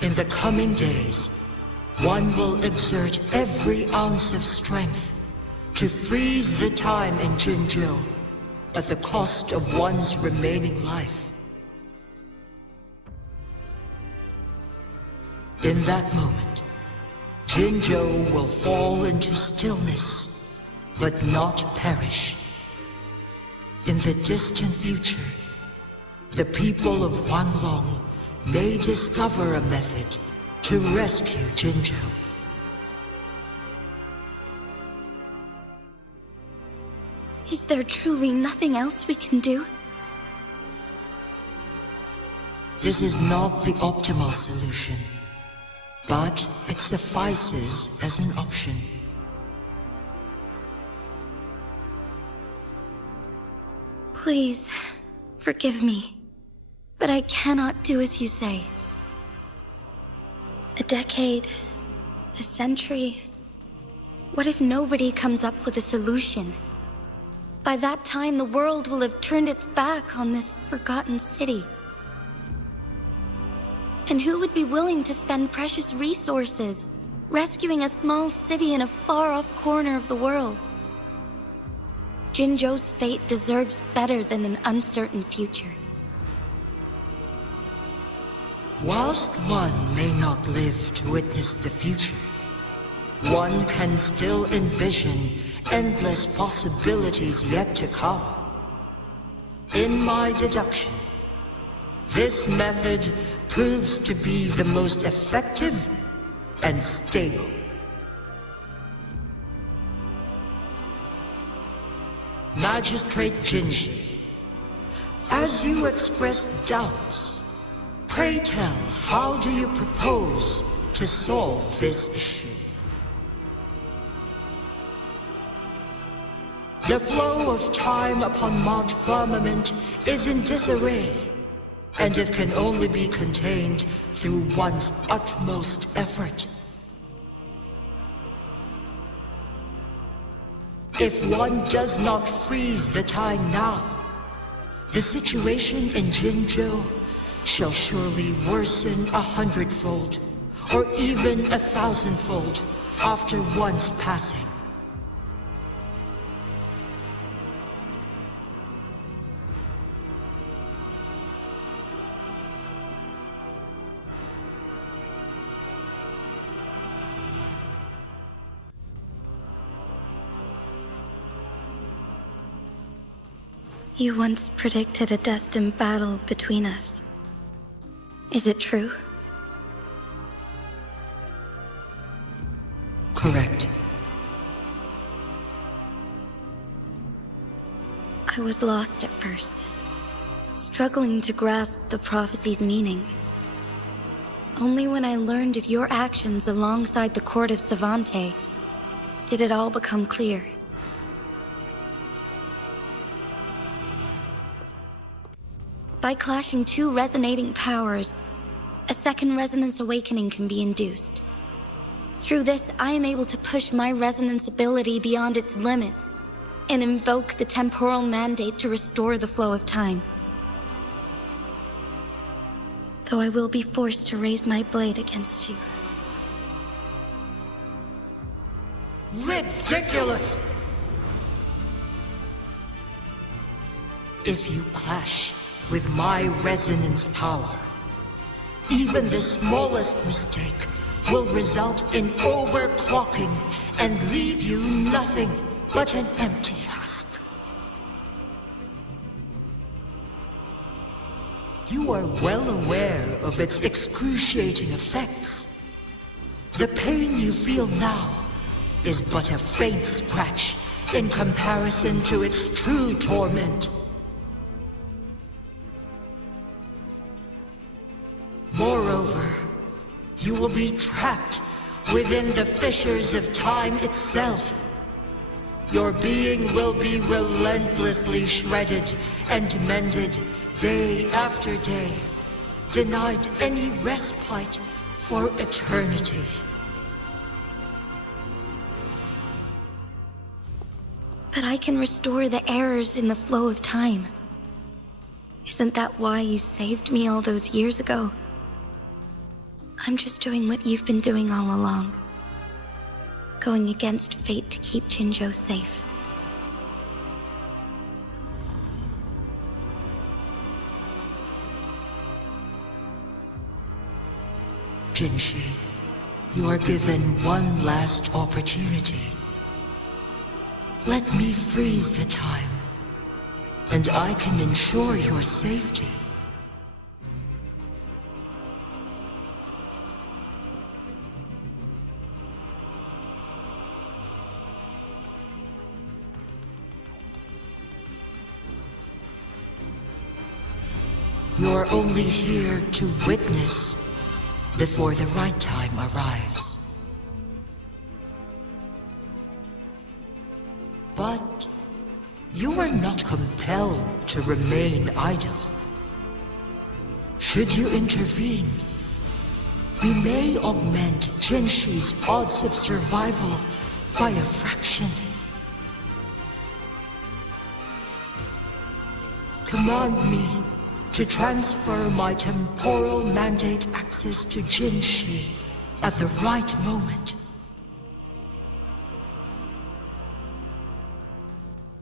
In the coming days, one will exert every ounce of strength to freeze the time in Jinzhou at the cost of one's remaining life. In that moment, Jinzhou will fall into stillness, but not perish. In the distant future, the people of Huanglong may discover a method to rescue Jinzhou. Is there truly nothing else we can do? This is not the optimal solution, but it suffices as an option. Please, forgive me, but I cannot do as you say. A decade, a century. What if nobody comes up with a solution? By that time, the world will have turned its back on this forgotten city. And who would be willing to spend precious resources rescuing a small city in a far-off corner of the world? Jinzhou's fate deserves better than an uncertain future. Whilst one may not live to witness the future, one can still envision endless possibilities yet to come. In my deduction, this method proves to be the most effective and stable. Magistrate Jinji, as you express doubts, pray tell, how do you propose to solve this issue? The flow of time upon Mount Firmament is in disarray, and it can only be contained through one's utmost effort. If one does not freeze the time now, the situation in Jinzhou shall surely worsen 100-fold, or even 1,000-fold after one's passing. You once predicted a destined battle between us. Is it true? Correct. I was lost at first, struggling to grasp the prophecy's meaning. Only when I learned of your actions alongside the court of Savante did it all become clear. By clashing two resonating powers, a second resonance awakening can be induced. Through this, I am able to push my resonance ability beyond its limits and invoke the temporal mandate to restore the flow of time. Though I will be forced to raise my blade against you. Ridiculous! If you clash with my resonance power, even the smallest mistake will result in overclocking and leave you nothing but an empty husk. You are well aware of its excruciating effects. The pain you feel now is but a faint scratch in comparison to its true torment. Moreover, you will be trapped within the fissures of time itself. Your being will be relentlessly shredded and mended day after day, denied any respite for eternity. But I can restore the errors in the flow of time. Isn't that why you saved me all those years ago? I'm just doing what you've been doing all along. Going against fate to keep Jinzhou safe. Jinshi, you are given one last opportunity. Let me freeze the time, and I can ensure your safety. You're only here to witness before the right time arrives. But you are not compelled to remain idle. Should you intervene, we may augment Jinshi's odds of survival by a fraction. Command me to transfer my temporal mandate access to Jinshi at the right moment.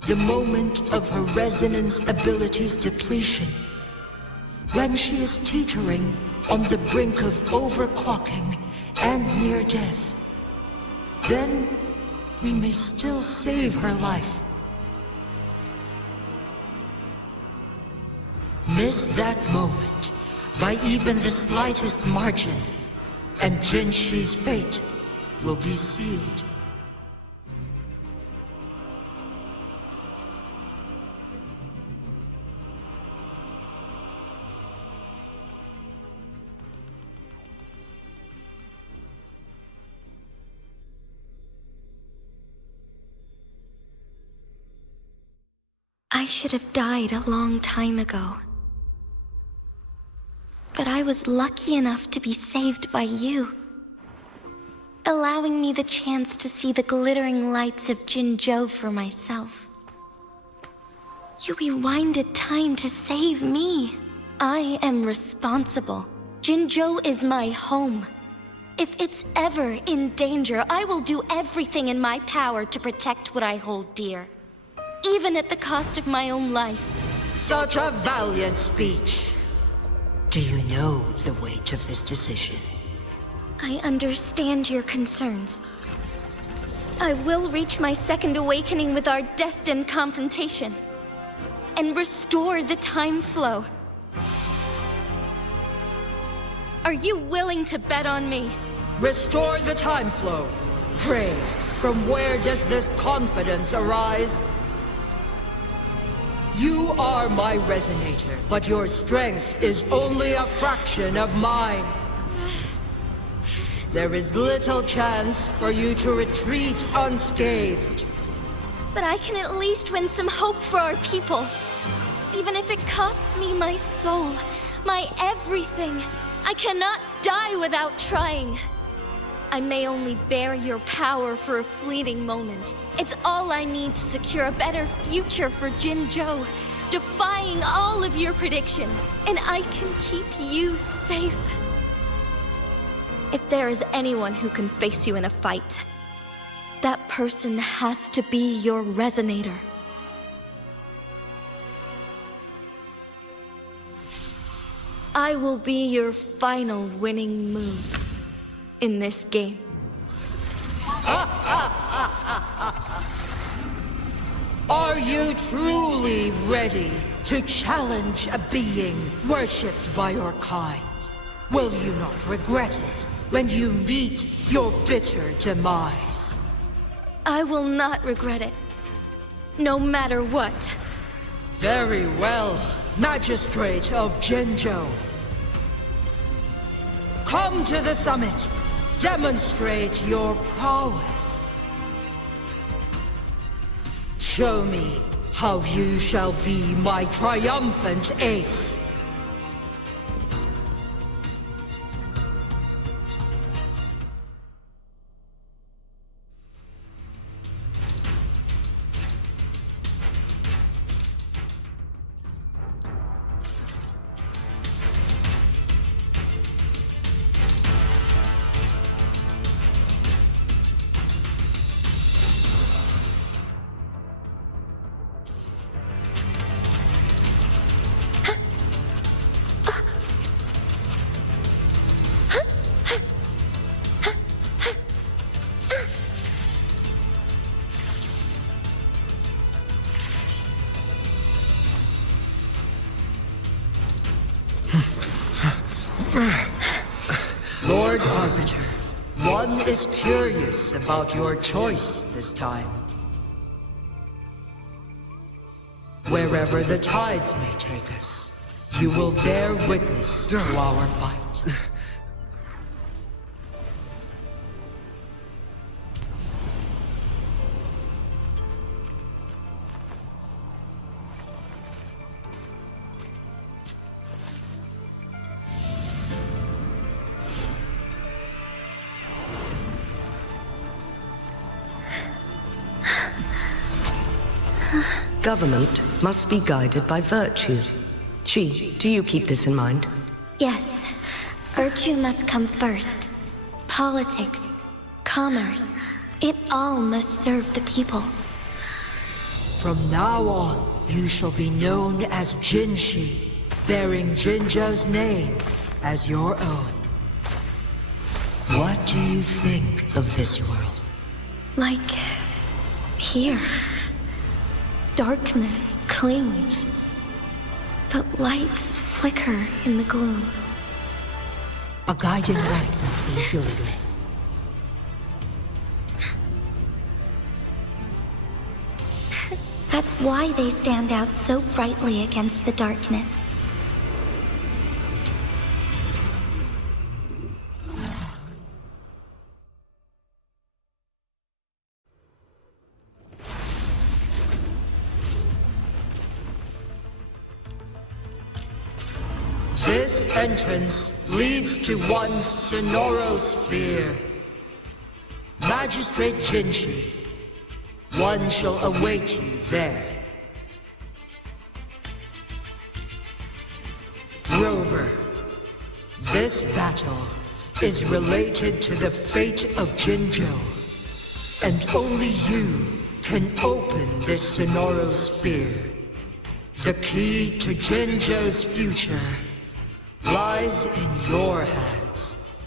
The moment of her resonance ability's depletion, when she is teetering on the brink of overclocking and near death. Then we may still save her life. Miss that moment by even the slightest margin, and Jinshi's fate will be sealed. I should have died a long time ago. But I was lucky enough to be saved by you, allowing me the chance to see the glittering lights of Jinzhou for myself. You rewinded time to save me. I am responsible. Jinzhou is my home. If it's ever in danger, I will do everything in my power to protect what I hold dear, even at the cost of my own life. Such a valiant speech. Do you know the weight of this decision? I understand your concerns. I will reach my second awakening with our destined confrontation, and restore the time flow. Are you willing to bet on me? Restore the time flow. Pray, from where does this confidence arise? You are my resonator, but your strength is only a fraction of mine. There is little chance for you to retreat unscathed. But I can at least win some hope for our people. Even if it costs me my soul, my everything. I cannot die without trying. I may only bear your power for a fleeting moment. It's all I need to secure a better future for Jinzhou, defying all of your predictions, and I can keep you safe. If there is anyone who can face you in a fight, that person has to be your resonator. I will be your final winning move. in this game. Are you truly ready to challenge a being worshipped by your kind? Will you not regret it when you meet your bitter demise? I will not regret it, no matter what. Very well, Magistrate of Jinzhou. Come to the summit. Demonstrate your prowess. Show me how you shall be my triumphant ace. Lord Arbiter, one is curious about your choice this time. Wherever the tides may take us, you will bear witness to our fight. Government must be guided by virtue. Chi, do you keep this in mind? Yes, virtue must come first. Politics, commerce, it all must serve the people. From now on, you shall be known as Jinshi, bearing Jinzhou's name as your own. What do you think of this world? Like here. Darkness clings, but lights flicker in the gloom. A guiding light's not easily lit. That's why they stand out so brightly against the darkness. This entrance leads to one Sonoral Sphere. Magistrate Jinshi, one shall await you there. Rover, this battle is related to the fate of Jinzhou, and only you can open this Sonoral Sphere. The key to Jinzhou's future lies in your hands.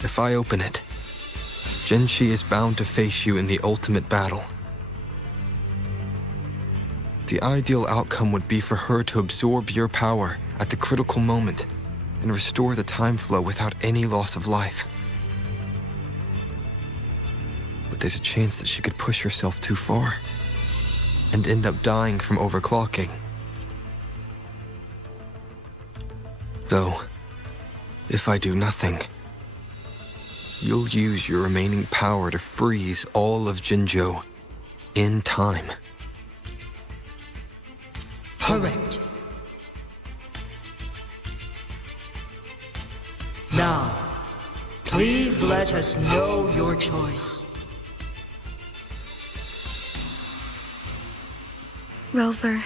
If I open it, Jinshi is bound to face you in the ultimate battle. The ideal outcome would be for her to absorb your power at the critical moment and restore the time flow without any loss of life. But there's a chance that she could push herself too far and end up dying from overclocking. Though, if I do nothing, you'll use your remaining power to freeze all of Jinzhou in time. Correct. Now, please let us know your choice. Rover.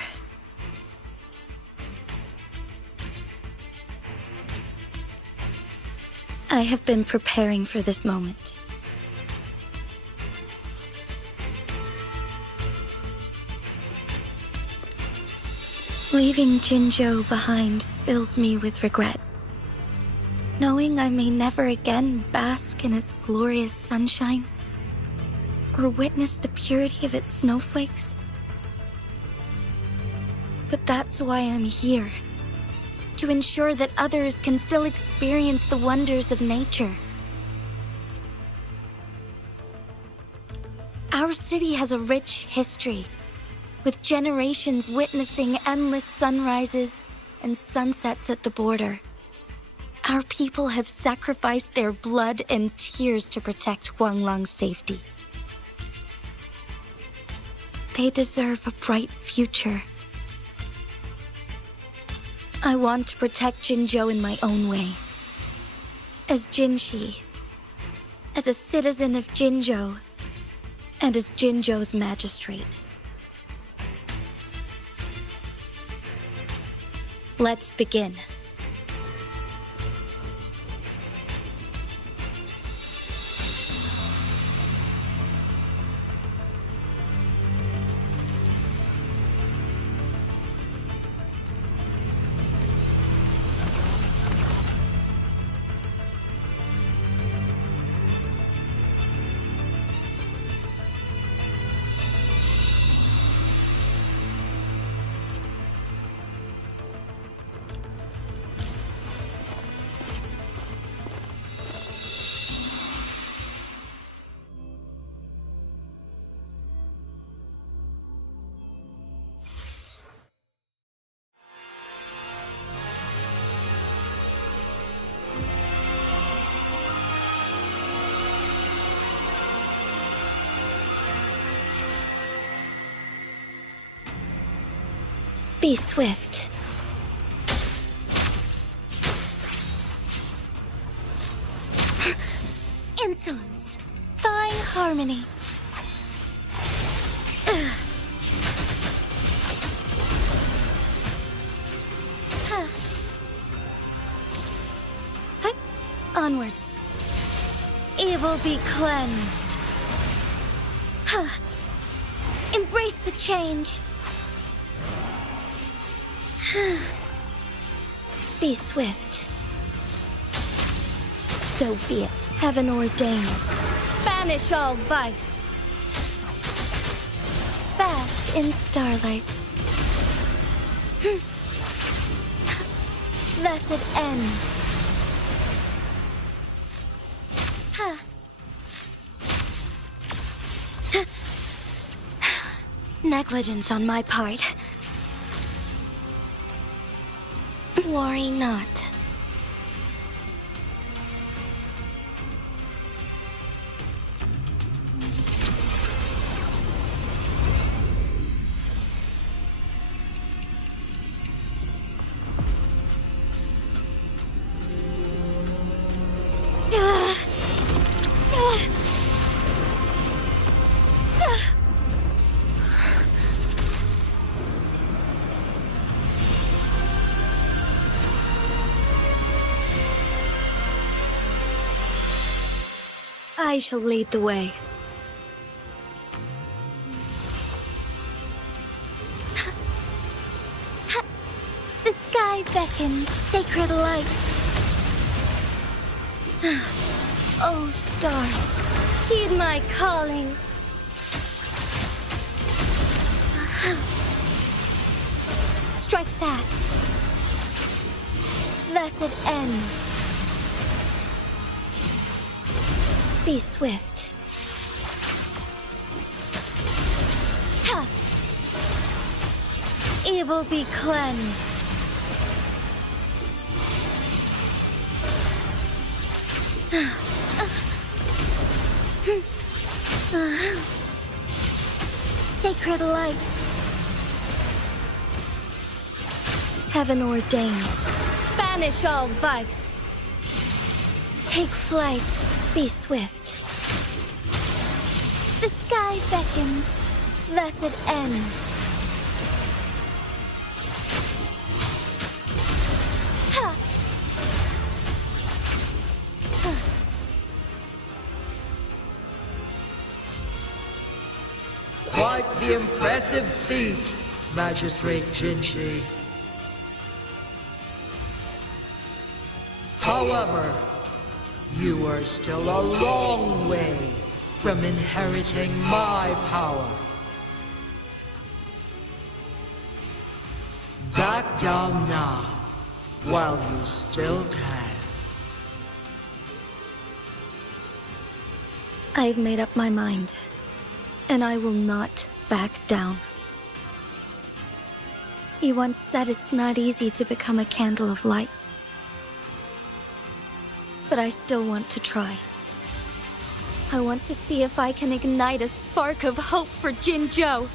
I have been preparing for this moment. Leaving Jinzhou behind fills me with regret. Knowing I may never again bask in its glorious sunshine, or witness the purity of its snowflakes. But that's why I'm here. To ensure that others can still experience the wonders of nature. Our city has a rich history, with generations witnessing endless sunrises and sunsets at the border. Our people have sacrificed their blood and tears to protect Huanglang's safety. They deserve a bright future. I want to protect Jinzhou in my own way. As Jinshi, as a citizen of Jinzhou, and as Jinzhou's magistrate. Let's begin. Be swift. Insolence. Thawing harmony. Onwards. Evil be cleansed. Embrace the change. Be swift. So be it. Heaven ordains. Banish all vice. Bask in starlight. Thus it ends. Negligence on my part. Worry not. I shall lead the way. The sky beckons, sacred light. Oh, stars, heed my calling. Strike fast. Thus it ends. Be swift. Ha! Evil be cleansed. Sacred light. Heaven ordains. Banish all vice. Take flight. Be swift. The sky beckons, thus it ends. Ha! Quite the impressive feat, Magistrate Jinshi. However, you are still a long way from inheriting my power. Back down now, while you still can. I've made up my mind, and I will not back down. You once said it's not easy to become a candle of light. But I still want to try. I want to see if I can ignite a spark of hope for Jinzhou.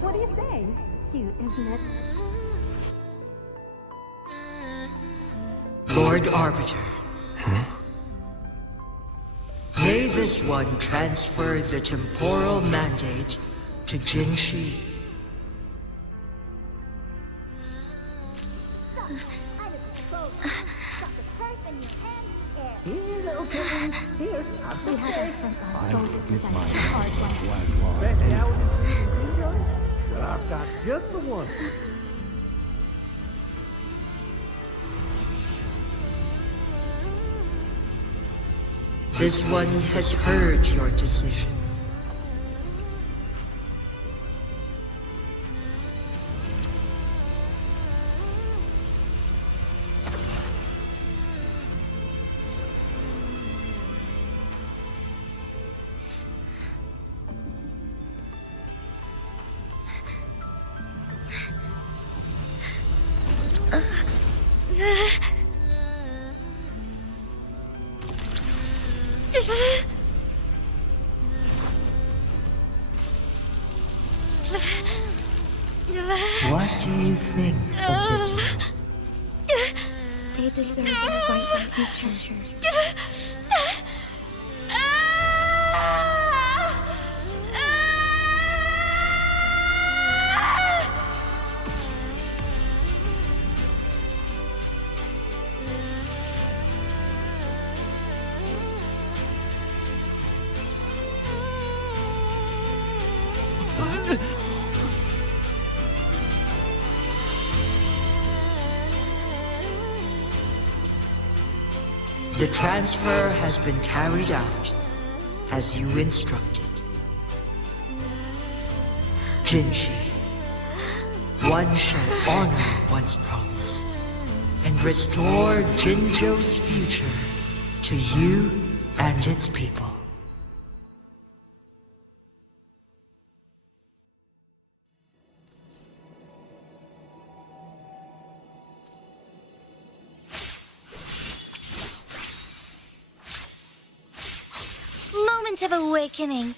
What do you say? Cute, isn't it? Lord Arbiter. May this one transfer the temporal mandate to Jinshi. I've got just the one. This one has heard your decision. What do you think of this one? They deserve their right to be treasured. The transfer has been carried out as you instructed. Jinshi, one shall honor one's promise and restore Jinzhou's future to you and its people. Moment of awakening.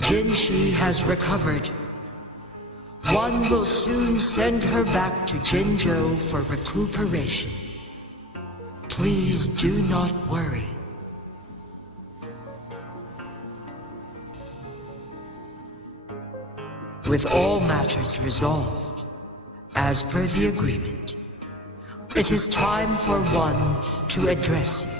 Jinshi has recovered. One will soon send her back to Jinzhou for recuperation. Please do not worry. With all matters resolved, as per the agreement, it is time for one to address you.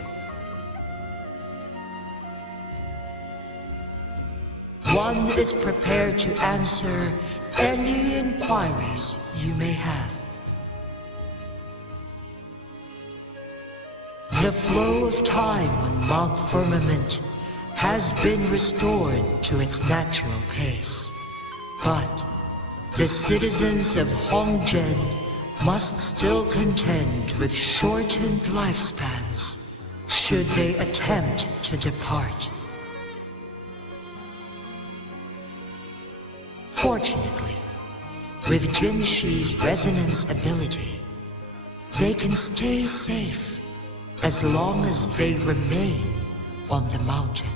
One is prepared to answer any inquiries you may have. The flow of time on Mount Firmament has been restored to its natural pace. But the citizens of Hongzhen must still contend with shortened lifespans should they attempt to depart. Fortunately, with Jinxi's resonance ability, they can stay safe as long as they remain on the mountain.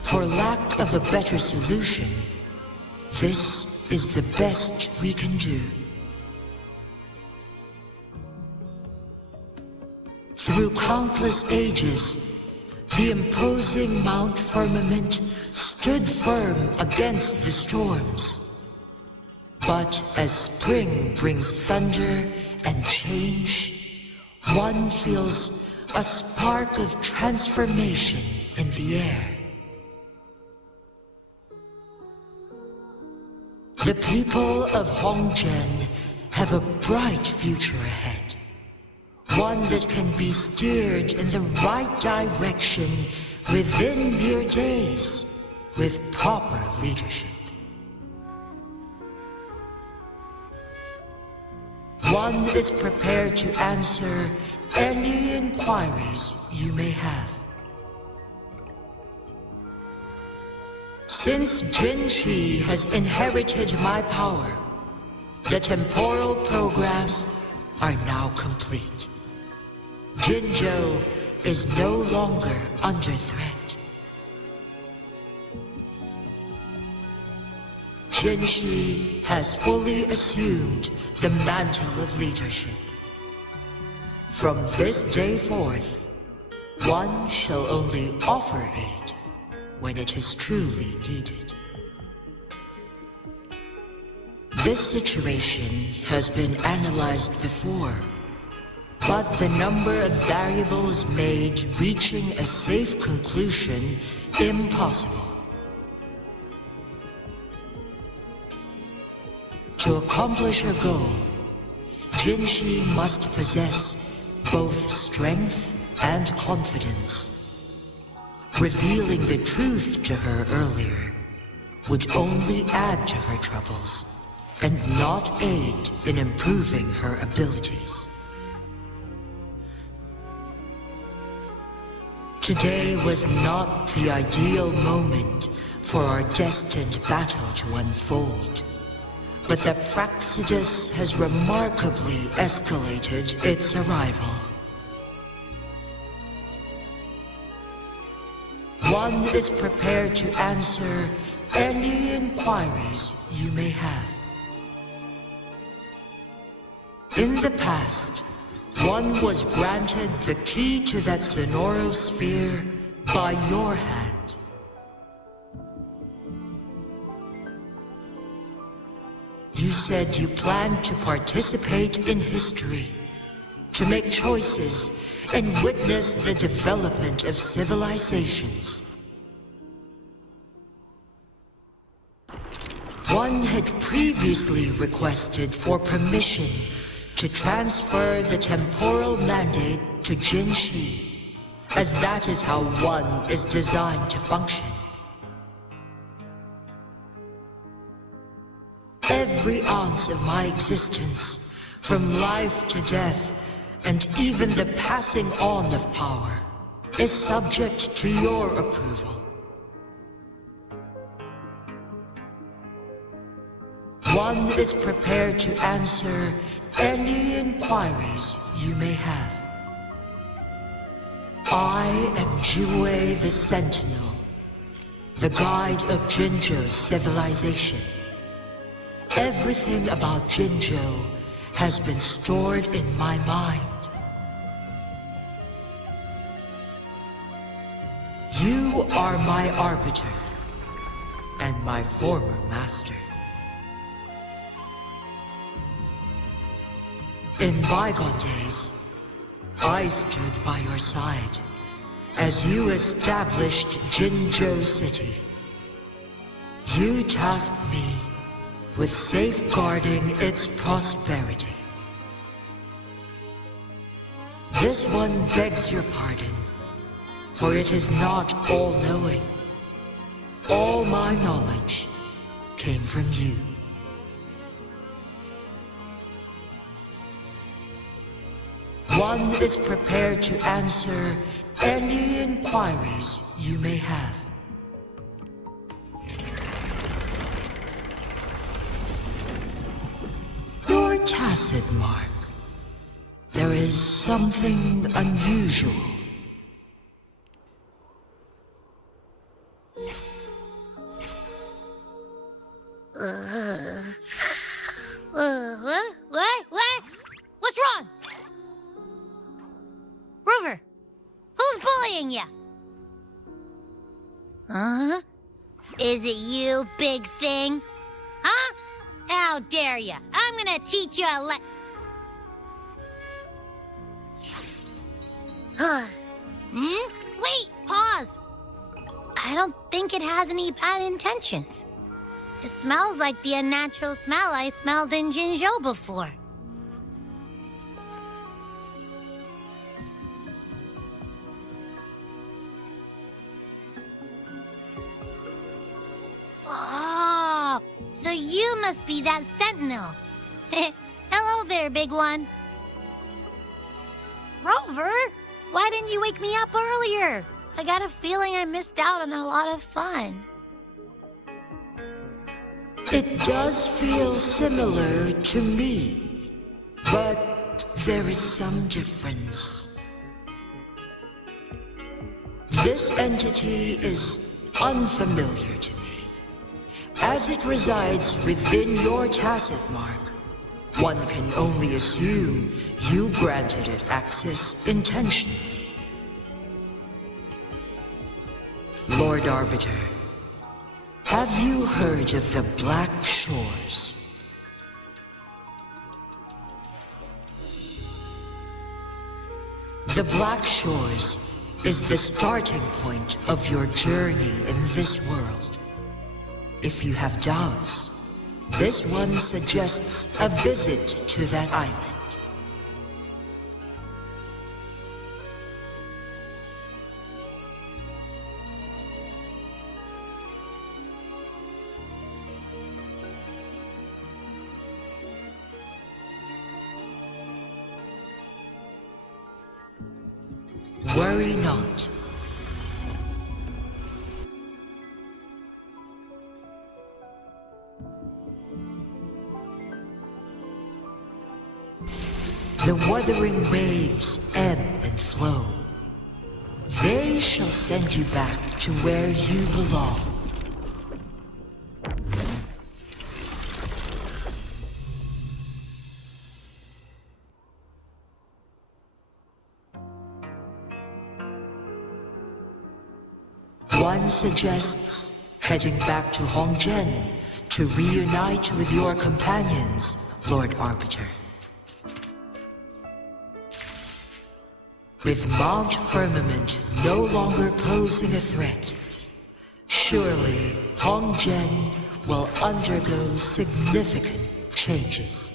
For lack of a better solution, this is the best we can do. Through countless ages, the imposing Mount Firmament stood firm against the storms. But as spring brings thunder and change, one feels a spark of transformation in the air. The people of Hongzhen have a bright future ahead. One that can be steered in the right direction within mere days with proper leadership. One is prepared to answer any inquiries you may have. Since Jinxi has inherited my power, the temporal programs are now complete. Jinzhou is no longer under threat. Jinxi has fully assumed the mantle of leadership. From this day forth, one shall only offer aid when it is truly needed. This situation has been analyzed before, but the number of variables made reaching a safe conclusion impossible. To accomplish her goal, Jinxi must possess both strength and confidence. Revealing the truth to her earlier would only add to her troubles and not aid in improving her abilities. Today was not the ideal moment for our destined battle to unfold, but the Fraxidus has remarkably escalated its arrival. One is prepared to answer any inquiries you may have. In the past, one was granted the key to that Sonoro sphere by your hand. You said you planned to participate in history, to make choices and witness the development of civilizations. One had previously requested for permission to transfer the temporal mandate to Jinxi, as that is how one is designed to function. Every ounce of my existence, from life to death, and even the passing on of power, is subject to your approval. One is prepared to answer any inquiries you may have. I am Jue the Sentinel, the guide of Jinzhou's civilization. Everything about Jinzhou has been stored in my mind. You are my arbiter, and my former master. In bygone days, I stood by your side as you established Jinzhou City. You tasked me with safeguarding its prosperity. This one begs your pardon, for it is not all-knowing. All my knowledge came from you. One is prepared to answer any inquiries you may have. Your tacit mark. There is something unusual. What? What's wrong? Rover, who's bullying you? Huh? Is it you, big thing? Huh? How dare you? I'm gonna teach you a Wait, pause. I don't think it has any bad intentions. It smells like the unnatural smell I smelled in Jinzhou before. Oh, so you must be that sentinel. Hello there, big one. Rover, why didn't you wake me up earlier? I got a feeling I missed out on a lot of fun. It does feel similar to me, but there is some difference. This entity is unfamiliar to me. As it resides within your tacit mark, one can only assume you granted it access intentionally. Lord Arbiter, have you heard of the Black Shores? The Black Shores is the starting point of your journey in this world. If you have doubts, this one suggests a visit to that island. Worry not. The wuthering waves ebb and flow. They shall send you back to where you belong. One suggests heading back to Hongzhen to reunite with your companions, Lord Arbiter. With Mount Firmament no longer posing a threat, surely Hongzhen will undergo significant changes.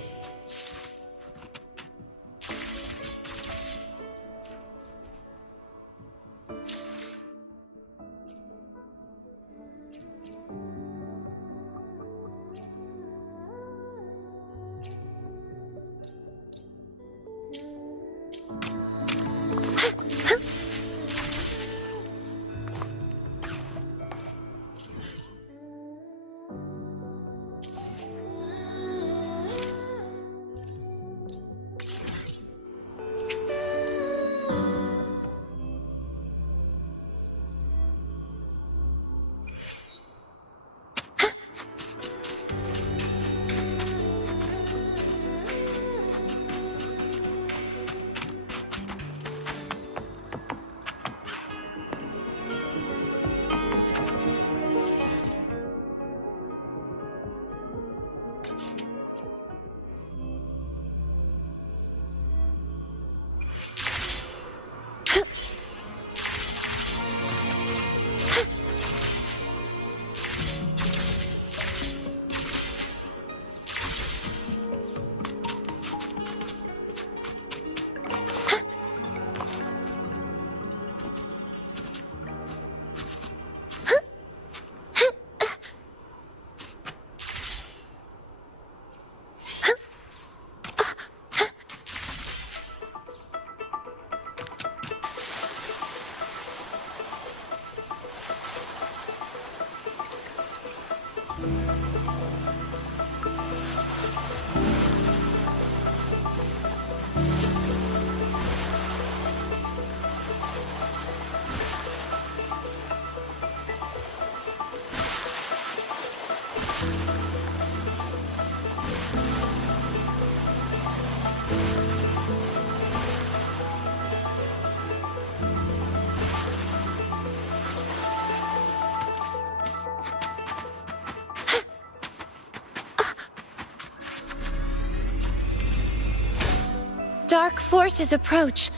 Dark forces approach.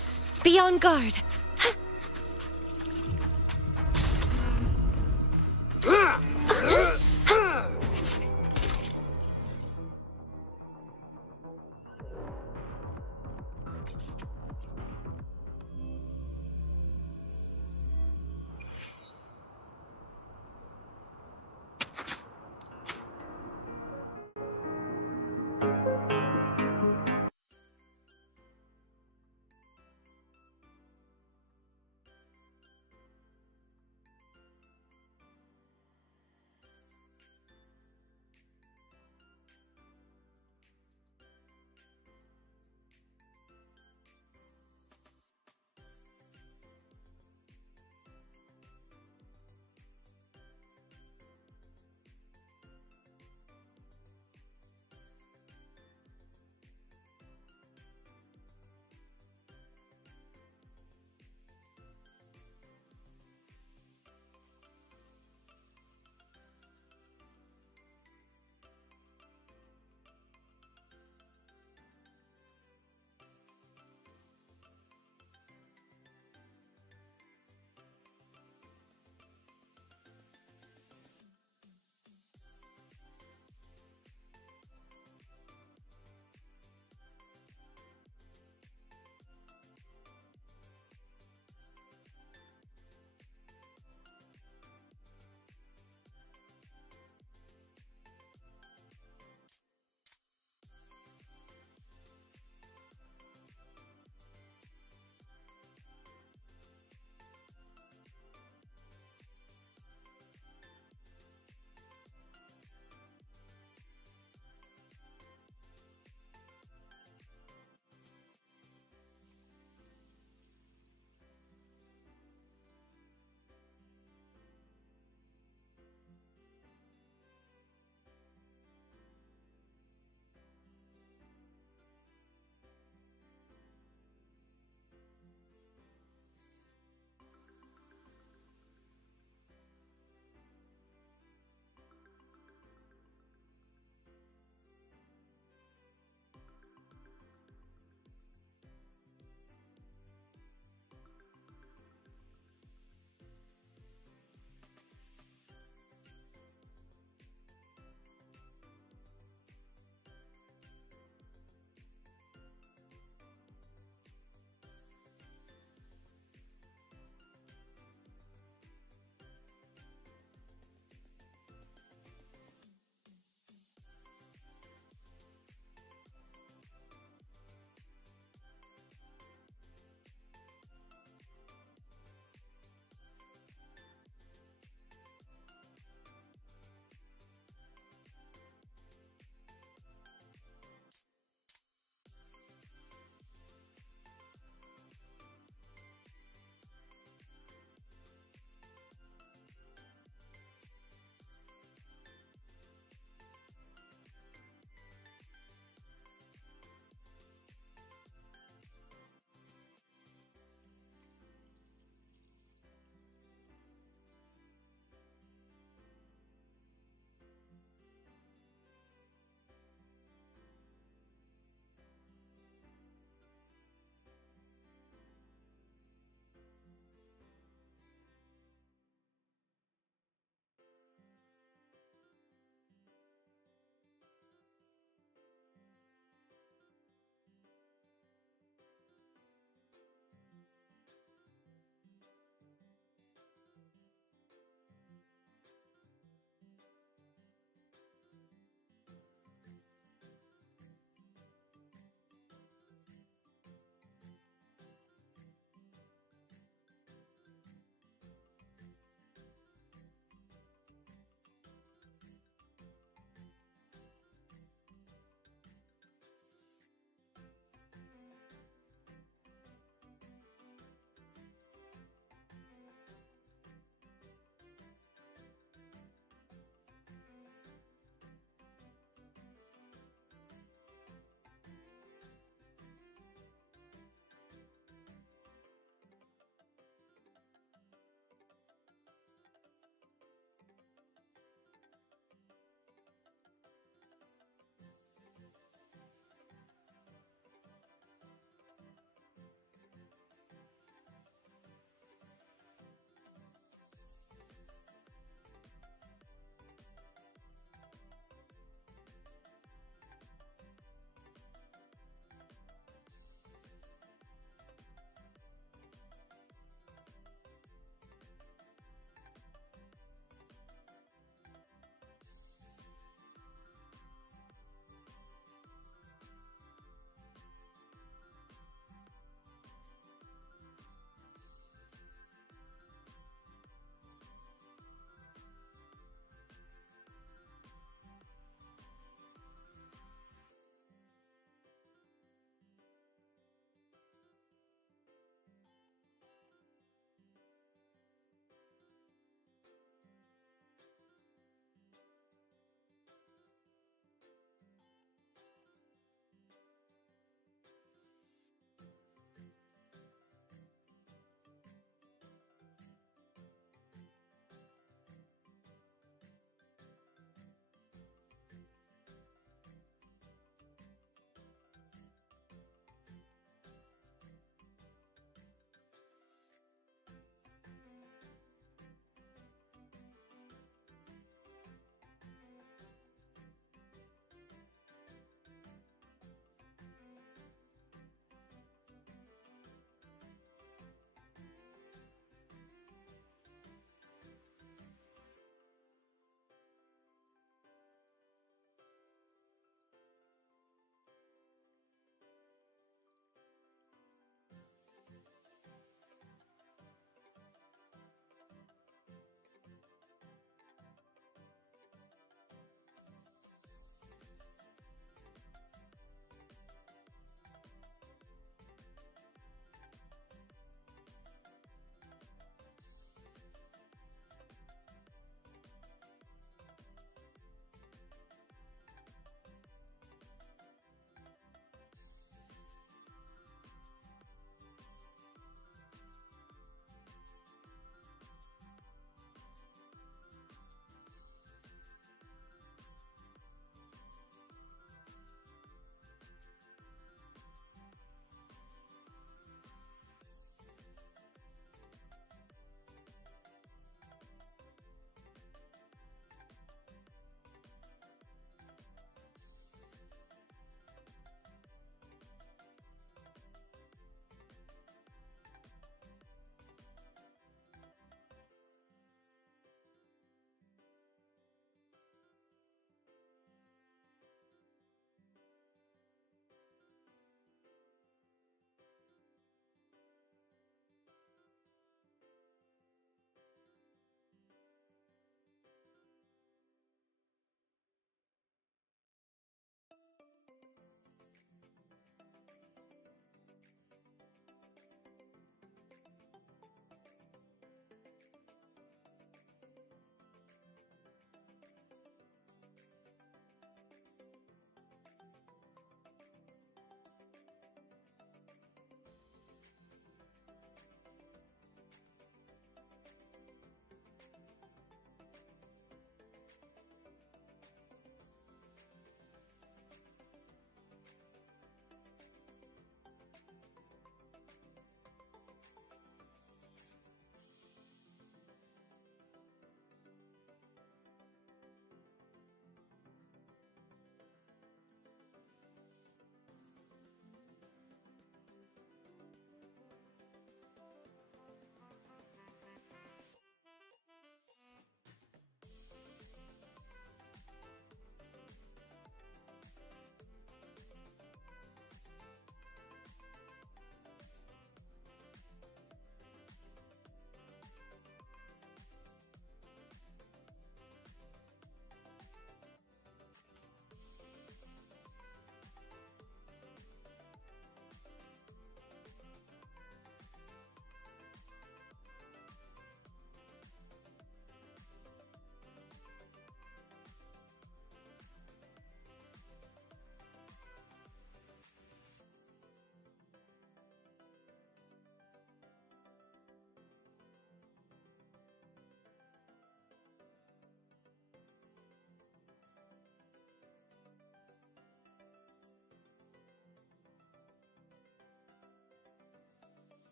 Be on guard.